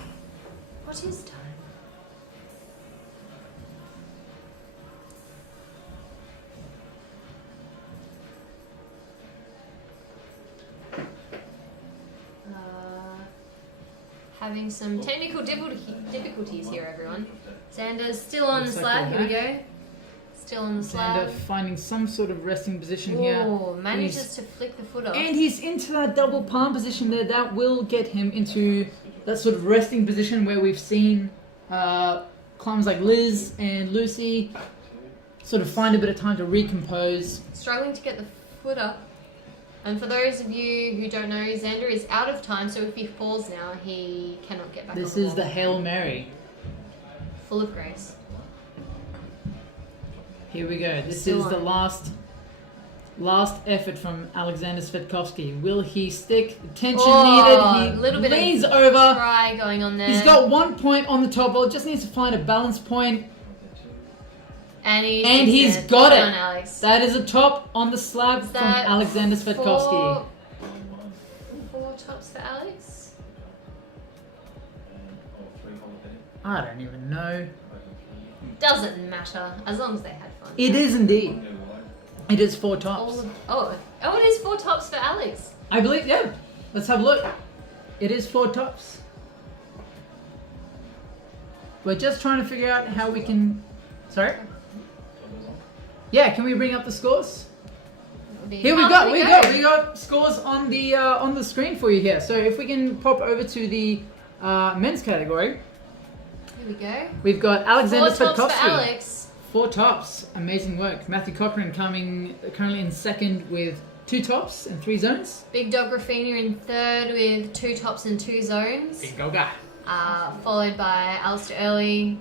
What is time? Having some technical difficulties here, everyone. Xander's still on the slab. Here we go. Still on the slab. Xander finding some sort of resting position Ooh, here. manages to flick the foot off. And he's into that double palm position there. That will get him into that sort of resting position where we've seen climbers like Liz and Lucy sort of find a bit of time to recompose. Struggling to get the foot up. And for those of you who don't know, Xander is out of time, so if he falls now, he cannot get back on This the is wall. the Hail Mary. Full of grace. Here we go. This Still is on. the last effort from Alexander Svetkovsky. Will he stick? Tension needed. He little bit leans of over. try going on there. He's got 1 point on the top ball. Just needs to find a balance point. And he's got it. On, Alex. That is a top on the slab from Alexander Svetkovsky. 4 tops for Alex? I don't even know. Doesn't matter, as long as they had fun. It is indeed. It is 4 tops. Oh, it is 4 tops for Alex. I believe, yeah. Let's have a look. It is 4 tops. We're just trying to figure out how we can... Sorry? Yeah, can we bring up the scores? Here we got scores on the screen for you here. So if we can pop over to the men's category. Here we go. We've got Alexander 4 tops Svetkovsky. for Alex. 4 tops. Amazing work. Matthew Cochran currently in second with 2 tops and 3 zones. Big Dog Raffina in third with 2 tops and 2 zones. Big dog guy. Followed by Alistair Early,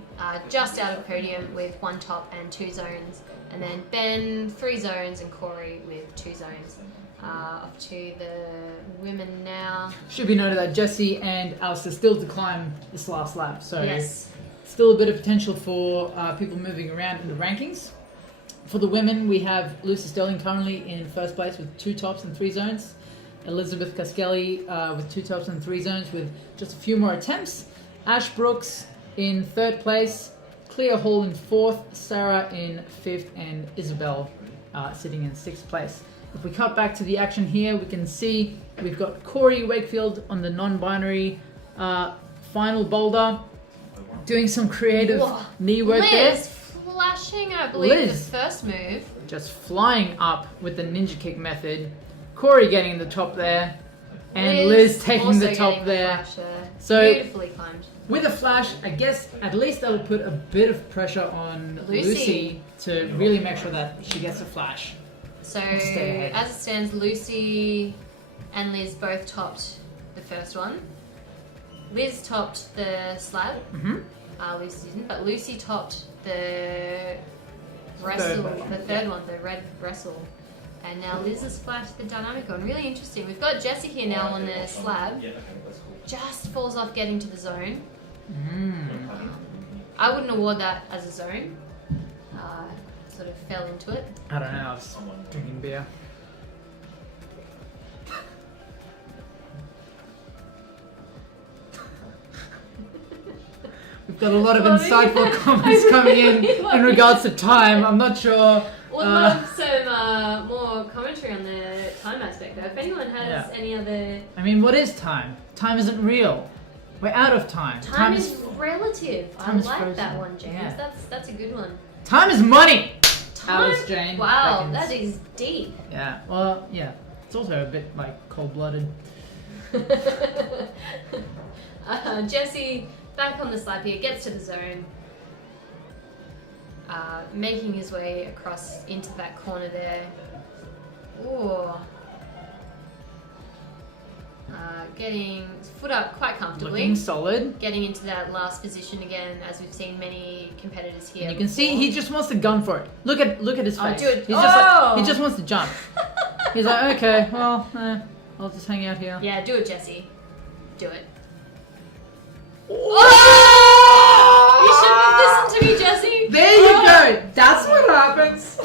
just out of podium with 1 top and 2 zones. And then Ben, 3 zones, and Corey with 2 zones. Off to the women now. Should be noted that Jesse and Alistair still to climb this last lap. So Yes. still a bit of potential for people moving around in the rankings. For the women, we have Lucy Sterling currently in first place with 2 tops and 3 zones. Elizabeth Caskelly with 2 tops and 3 zones with just a few more attempts. Ash Brooks in third place. Clea Hall in 4th. Sarah in 5th. And Isabel sitting in 6th place. If we cut back to the action here, we can see we've got Corey Wakefield on the non-binary final boulder. Doing some creative knee work there. Liz flashing, I believe, the first move. Just flying up with the ninja kick method. Corey getting the top there. And Liz taking the top there. So beautifully climbed. with a flash, I guess at least that'll put a bit of pressure on Lucy to really make sure that she gets a flash. So as it stands, Lucy and Liz both topped the first one. Liz topped the slab. Lucy didn't, but Lucy topped the wrestle, the third one, the red wrestle. And now Liz has flashed the dynamic on. Really interesting. We've got Jessie here now on the slab. Just falls off getting to the zone. I wouldn't award that as a zone. Sort of fell into it. I don't know, I was drinking beer. We've got a lot of insightful comments coming in regards to time. I'm not sure. Would love some more commentary on the time aspect though. If anyone has any other... I mean, what is time? Time isn't real. We're out of time. Time is relative. I like frozen. that one, James. Yeah. That's a good one. Time is money! Time? Alice Jane. Wow, Beckins. that is deep. Yeah, well, yeah. It's also a bit like cold-blooded. Jesse, back on the slab here, gets to the zone. Making his way across into that corner there. Ooh. Getting his foot up quite comfortably. Looking solid. Getting into that last position again, as we've seen many competitors here. And you can see he just wants to gun for it. Look at his face. Do it. He's just like, he just wants to jump. He's like, okay, well, I'll just hang out here. Yeah, do it, Jesse. Do it. Oh! You shouldn't have listened to me, Jesse. There you go. That's what happens.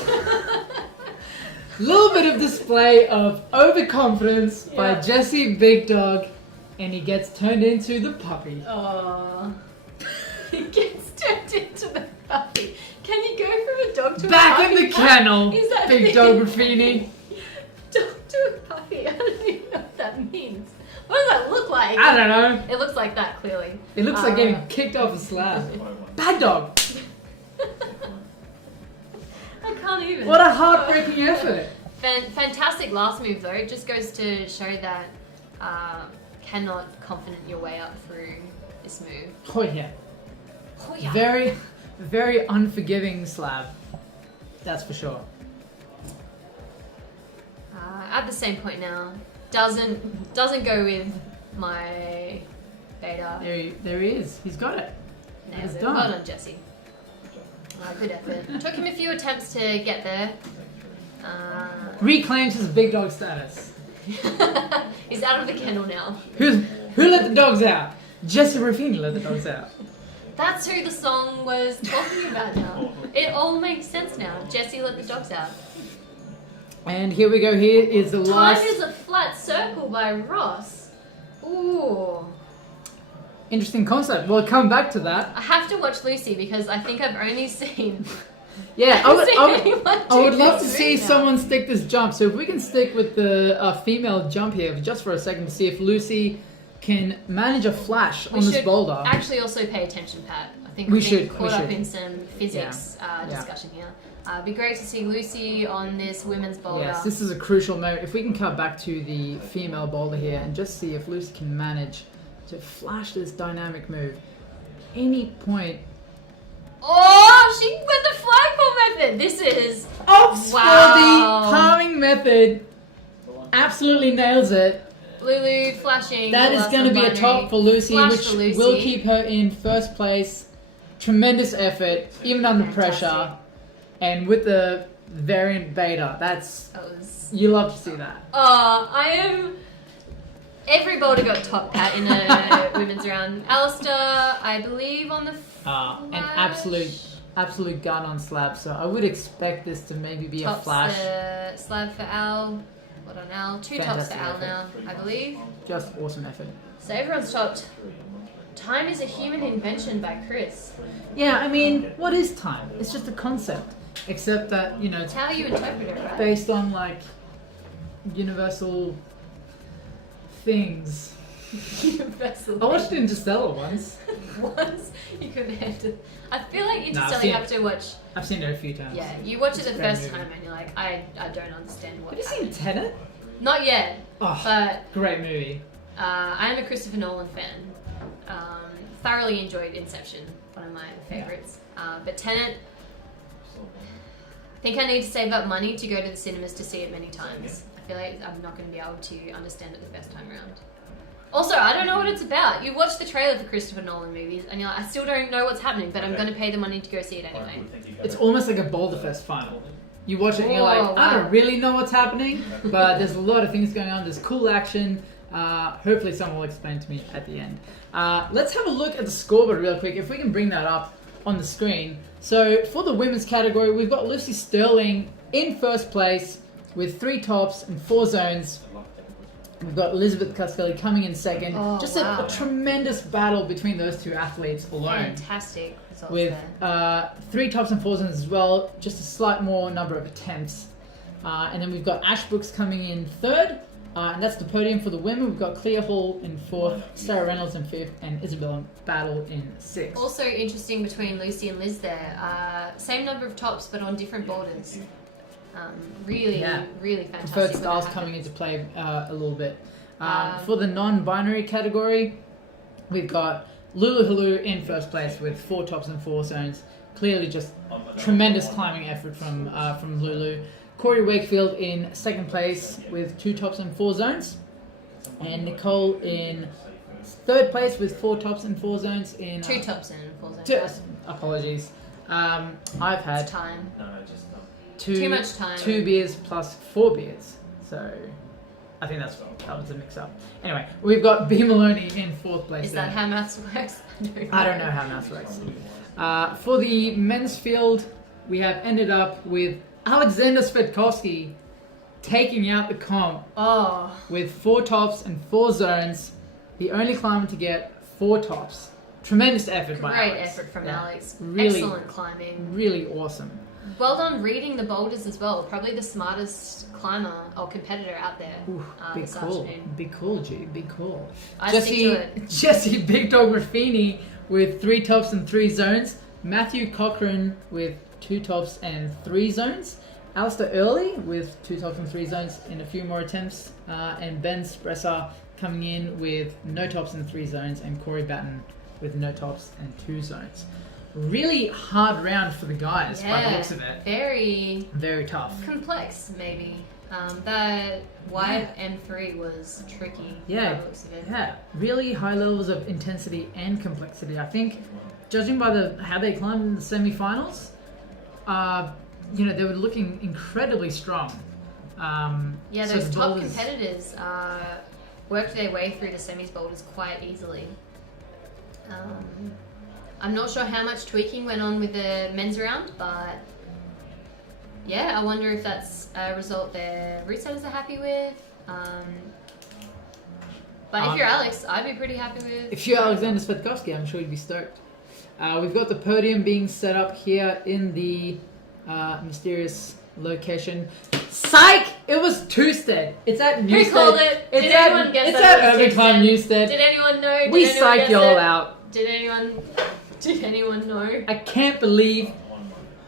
Little bit of display of overconfidence by Jesse Big Dog, and he gets turned into the puppy. Oh, he gets turned into the puppy. Can you go from a dog to Back a puppy? in the kennel, Is that Big Dog Raffini. Dog to a puppy. I don't even know what that means. What does that look like? I don't know. It looks like that, clearly. It looks like getting kicked off a slab. Bad dog. I can't even. What a heartbreaking effort. Fantastic last move, though. It just goes to show that cannot confident your way up through this move. Oh yeah. Oh, yeah. Very, very unforgiving slab. That's for sure. At the same point now, doesn't go with my beta. There he is. He's got it. Nailed it. done. Well done, Jesse. Good effort. Took him a few attempts to get there. Reclaims his big dog status. He's out of the kennel now. Who let the dogs out? Jesse Raffini let the dogs out. That's who the song was talking about now. It all makes sense now. Jesse let the dogs out. And here we go. Here is the last. Time is a flat circle by Ross. Ooh. Interesting concept. We'll come back to that. I have to watch Lucy because I think I've only seen Yeah, I would love to this see now. someone stick this jump. So if we can stick with the female jump here just for a second to see if Lucy can manage a flash on this boulder. Actually also pay attention, Pat. I think We we're getting should, caught we up should. in some physics discussion here. It'd be great to see Lucy on this women's boulder. Yes, this is a crucial moment. If we can cut back to the female boulder here and just see if Lucy can manage to flash this dynamic move. Any point. Oh, she went the flagpole method. This is Opts for Wow. the palming method. Absolutely nails it. Lulu flashing. That the is last going to be a non-binary. top for Lucy, Flash which for Lucy. will keep her in first place. Tremendous effort, even under pressure. Fantastic. And with the variant beta, That was. you love to see that. Oh, I am. Every boulder got top, Pat, in a women's round. Alistair, I believe, on the An flash. absolute gun on slab. So I would expect this to maybe be Tops a flash. the slab for Al. What on Al? Two tops Fantastic for Al effort. now, I believe. Just awesome effort. So everyone's topped. Time is a human invention by Chris. Yeah, I mean, what is time? It's just a concept, except that it's It's how you interpret it, right? based on like universal things. Universal. I watched Interstellar once. Once you couldn't handle. I feel like I've Interstellar seen you have to watch. I've seen it a few times. Yeah, you watch it It's the a great first movie. time and you're like, I don't understand what Have you seen happened. Tenet? Not yet, Oh, but great movie. I am a Christopher Nolan fan. Thoroughly enjoyed Inception, one of my favourites. But Tenet, I think I need to save up money to go to the cinemas to see it many times. I feel like I'm not going to be able to understand it the first time around. Also, I don't know what it's about. You watch the trailer for Christopher Nolan movies and you're like, I still don't know what's happening, but I'm going to pay the money to go see it anyway. It's almost like a Boulder Fest final. You watch it and you're Oh, like, I wow. don't really know what's happening, but there's a lot of things going on. There's cool action. Hopefully someone will explain to me at the end. Let's have a look at the scoreboard real quick, if we can bring that up on the screen. So for the women's category, we've got Lucy Sterling in first place with 3 tops and 4 zones. We've got Elizabeth Caskelly coming in second. Oh, Just wow. a tremendous battle between those two athletes alone. Fantastic results With there. 3 tops and 4 zones as well, just a slight more number of attempts. And then we've got Ash Brooks coming in third, and that's the podium for the women. We've got Clea Hall in fourth, Sarah Reynolds in fifth, and Isabel Battle in sixth. Also interesting between Lucy and Liz there. Same number of tops, but on different borders. Really fantastic. Preferred when that styles happens. coming into play a little bit. For the non-binary category, we've got Lulu Halu in first place with 4 tops and 4 zones. Clearly just tremendous climbing effort from Lulu. Corey Wakefield in second place with 2 tops and 4 zones. And Nicole in third place with 4 tops and 4 zones. In 2 tops and 4 zones. 2, apologies. I've had It's time. two, Too much time. 2 beers plus 4 beers. So I think that was a mix up. Anyway, we've got B Maloney in fourth place. Is there. that how maths works? I don't know how maths works. For the men's field, we have ended up with Alexander Svetkovsky taking out the comp Oh, with 4 tops and 4 zones. The only climber to get 4 tops. Tremendous effort by great Alex. effort from Yeah. Alex. Really- Excellent climbing. Really awesome. Well done reading the boulders as well. Probably the smartest climber or competitor out there Ooh, be this cool. afternoon. Be cool, G. Be cool. I stick to it. Jesse Big Dog Raffini with 3 tops and 3 zones. Matthew Cochran with 2 tops and 3 zones. Alistair Early with 2 tops and 3 zones in a few more attempts. And Ben Spresser coming in with no tops and 3 zones. And Corey Batten with no tops and 2 zones. Really hard round for the guys by the looks of it. Very Very tough. complex, maybe. That wide M3 was tricky. Yeah, by the looks of it. yeah, really high levels of intensity and complexity. I think, judging by how they climbed in the semi-finals, they were looking incredibly strong. Yeah, so those the top boulders- competitors worked their way through the semis boulders quite easily. I'm not sure how much tweaking went on with the men's round, but yeah, I wonder if that's a result their route setters are happy with. But if you're Alex, I'd be pretty happy with. If you're Alexander Svetkovsky, I'm sure you'd be stoked. We've got the podium being set up here in the mysterious location. Psych! It was Newstead. It's at Newstead. Who called it? Did anyone guess it's that at it was Overtime Newstead. Did anyone know? We psyched y'all out. Did anyone know? I can't believe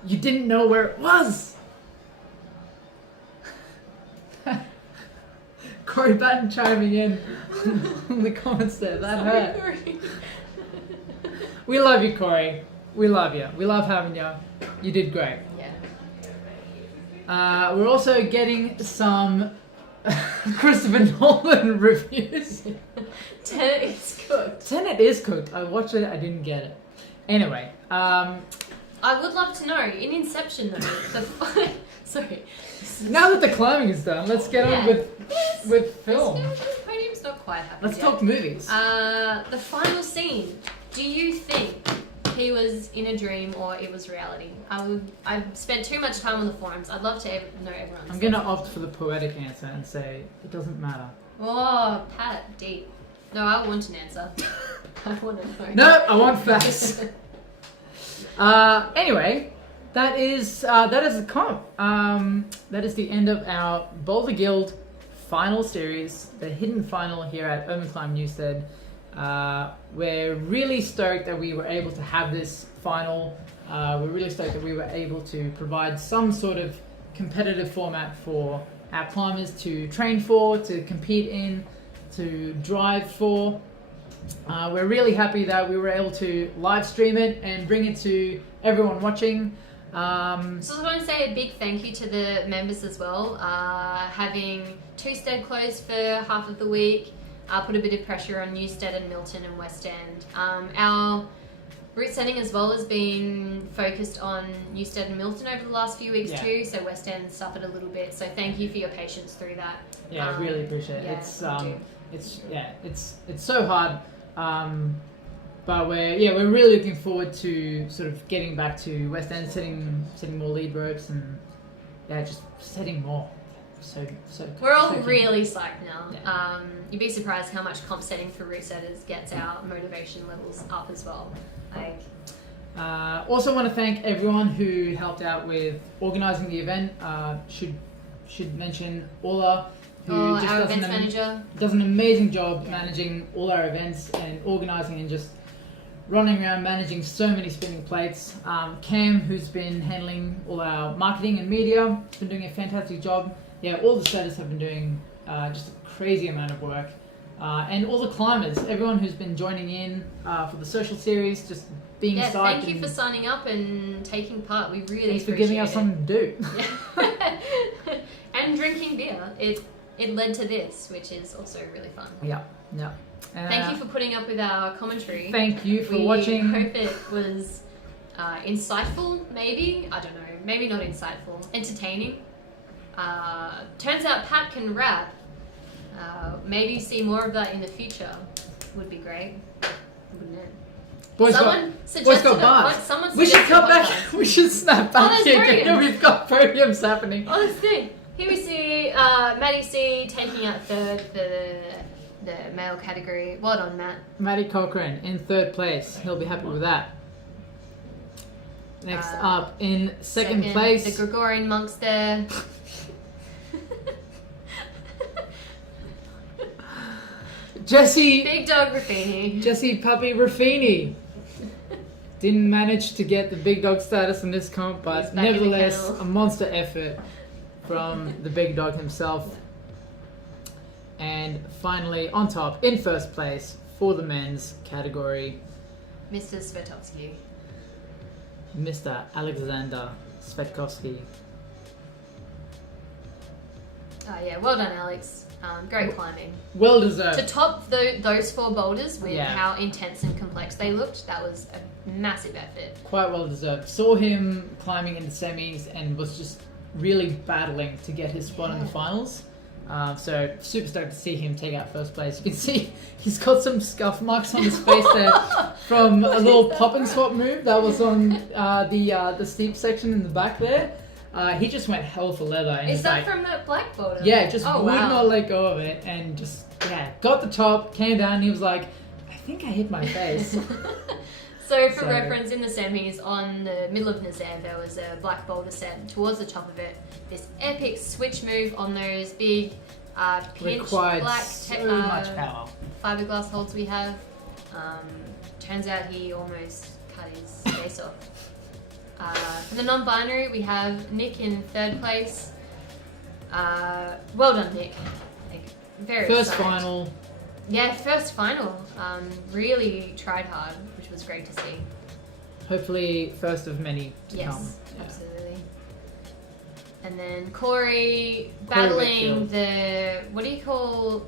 you didn't know where it was. Corey Batten chiming in in the comments there. That hurt. Sorry. We love you, Corey. We love you. We love having you. You did great. Yeah. We're also getting some Christopher Nolan reviews. Tenet is cooked. Tenet is cooked. I watched it. I didn't get it. Anyway, I would love to know. In Inception, though, sorry. Now that the climbing is done, let's get on with film. The podium's not quite happened Let's yet. talk movies. The final scene. Do you think he was in a dream or it was reality? I've spent too much time on the forums. I'd love to know everyone's. I'm gonna opt for the poetic answer and say it doesn't matter. Oh, Pat, deep. No, I want an answer. I want to know. No, I want facts. Anyway, that is the comp. That is the end of our Boulder Guild final series, the hidden final here at Overclimb Newstead. We're really stoked that we were able to have this final. We're really stoked that we were able to provide some sort of competitive format for our climbers to train for, to compete in, to drive for. We're really happy that we were able to live stream it and bring it to everyone watching. So I want to say a big thank you to the members as well. Having Newstead closed for half of the week put a bit of pressure on Newstead and Milton and West End. Our route setting as well has been focused on Newstead and Milton over the last few weeks too, so West End suffered a little bit. So thank you for your patience through that. Yeah, I really appreciate it. Yeah, It's so hard. But we're really looking forward to sort of getting back to West End, setting more lead ropes and just setting more. So we're all so really psyched now. Yeah. You'd be surprised how much comp setting for route setters gets our motivation levels up as well. Also want to thank everyone who helped out with organising the event. Should mention Ola, who our events manager does an amazing job managing all our events and organising and just running around managing so many spinning plates. Cam, who's been handling all our marketing and media, has been doing a fantastic job. Yeah, all the setters have been doing just a crazy amount of work. And all the climbers, everyone who's been joining in for the social series, just being psyched. Thank you for signing up and taking part. We really thanks for giving us something to do. Yeah. And drinking beer. It led to this, which is also really fun. Yeah. Thank you for putting up with our commentary. Thank you for watching. We hope it was insightful, maybe. I don't know. Maybe not insightful. Entertaining. Turns out Pat can rap. Maybe see more of that in the future. Would be great, wouldn't it? Boys got bars. We should come back. We should snap back here. We've got podiums happening. Oh, this thing. Here we see Maddie C taking out third for the male category. Well done, Matt. Matty Cochran in third place. He'll be happy with that. Next up in second place. The Gregorian monks there. Jesse. Big Dog Raffini. Jesse Puppy Raffini. Didn't manage to get the big dog status in this comp, but nevertheless, a monster effort from the big dog himself. And finally, on top, in first place for the men's category, Mr. Svetovsky. Mr. Alexander Svetkovsky. Yeah, well done, Alex. Great climbing. Well deserved. To top those four boulders with how intense and complex they looked, that was a massive effort. Quite well deserved. Saw him climbing in the semis and was just really battling to get his spot in the finals. So super stoked to see him take out first place. You can see he's got some scuff marks on his face there from a little pop and swap move that was on the steep section in the back there. He just went hell for leather. And is that from the black boulder? Yeah, just would not let go of it and just got the top, came down, and he was like, I think I hit my face. So for reference, in the semis, on the middle of Nazam, there was a black boulder set, and towards the top of it, this epic switch move on those big pinch Required black so much power. fiberglass holds we have. Turns out he almost cut his face off. For the non-binary, we have Nick in third place. Well done, Nick. Like, very First excited. final. Yeah, first final. Really tried hard, which was great to see. Hopefully, first of many to Yes, come. Yeah. absolutely. And then Corey battling Whitfield. the, what do you call,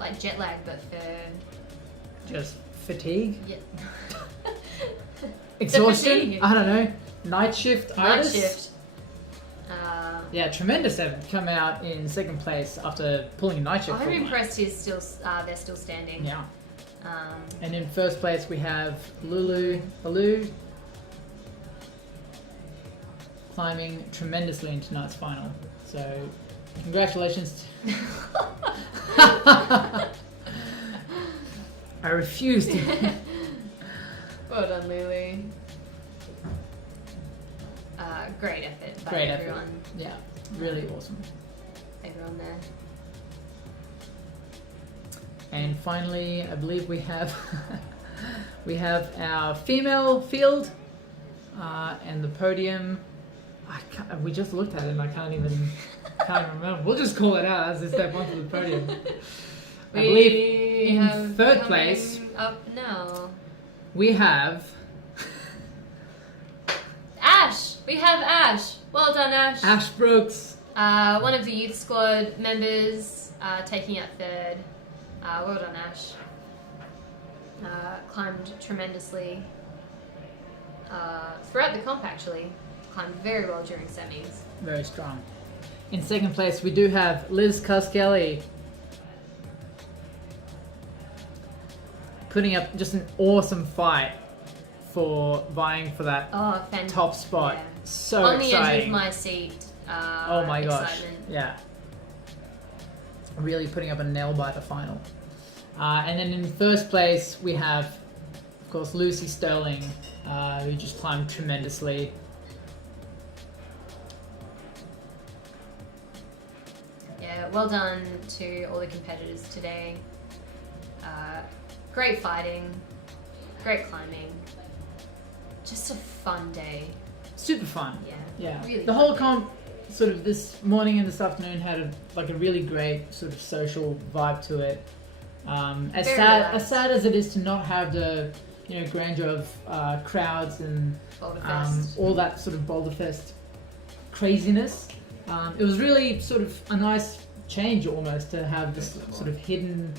like jet lag, but for, Just fatigue, yeah. exhaustion. fatigue. I don't know. Night shift. Night itis. shift. Yeah, tremendous have come out in second place after pulling a night shift. I'm all night. impressed they're still standing. Yeah. Um, And in first place we have Lulu climbing tremendously into tonight's final. So, congratulations. I refuse to. well done, Lulu. Great effort by Great effort. everyone. Yeah, really awesome. Everyone there. And finally, I believe we have our female field and the podium. We just looked at it and I can't remember. We'll just call it out as they step onto the podium. I believe in third place Up now. we have Ash! We have Ash! Well done, Ash. Ash Brooks. One of the youth squad members taking out third. Well done, Ash. Climbed tremendously throughout the comp, actually. Climbed very well during semis. Very strong. In second place we do have Liz Caskelly. Putting up just an awesome fight for vying for that Oh, fantastic. top spot. Yeah. So On the exciting. edge of my seat. Oh my gosh. Excitement. Yeah. Really putting up a nail biter final. And then in first place we have, of course, Lucy Sterling, who just climbed tremendously. Yeah, well done to all the competitors today. Great fighting, great climbing. Just a fun day. Super fun. Yeah. Yeah. Really The fun whole day. comp sort of this morning and this afternoon had a really great sort of social vibe to it. As Very sad relaxed. as it is to not have the grandeur of crowds and Boulder Fest. all that sort of Boulder Fest craziness, it was really sort of a nice change almost to have this sort of hidden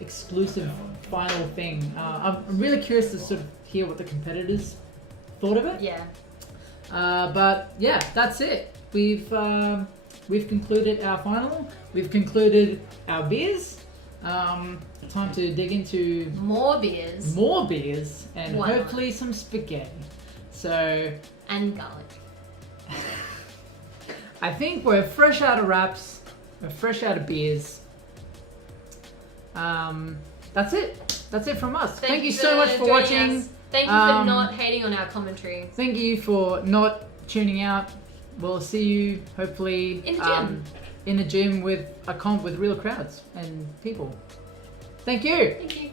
exclusive final thing. I'm really curious to sort of hear what the competitors thought of it. Yeah. But yeah, that's it. We've concluded our final. We've concluded our beers. Time to dig into More beers. more beers and Why not? hopefully some spaghetti. So And garlic. I think we're fresh out of wraps. We're fresh out of beers. That's it. That's it from us. Thank you so much for joining watching. us. Thank you for not hating on our commentary. Thank you for not tuning out. We'll see you hopefully In the gym. in a gym with a comp with real crowds and people. Thank you. Thank you.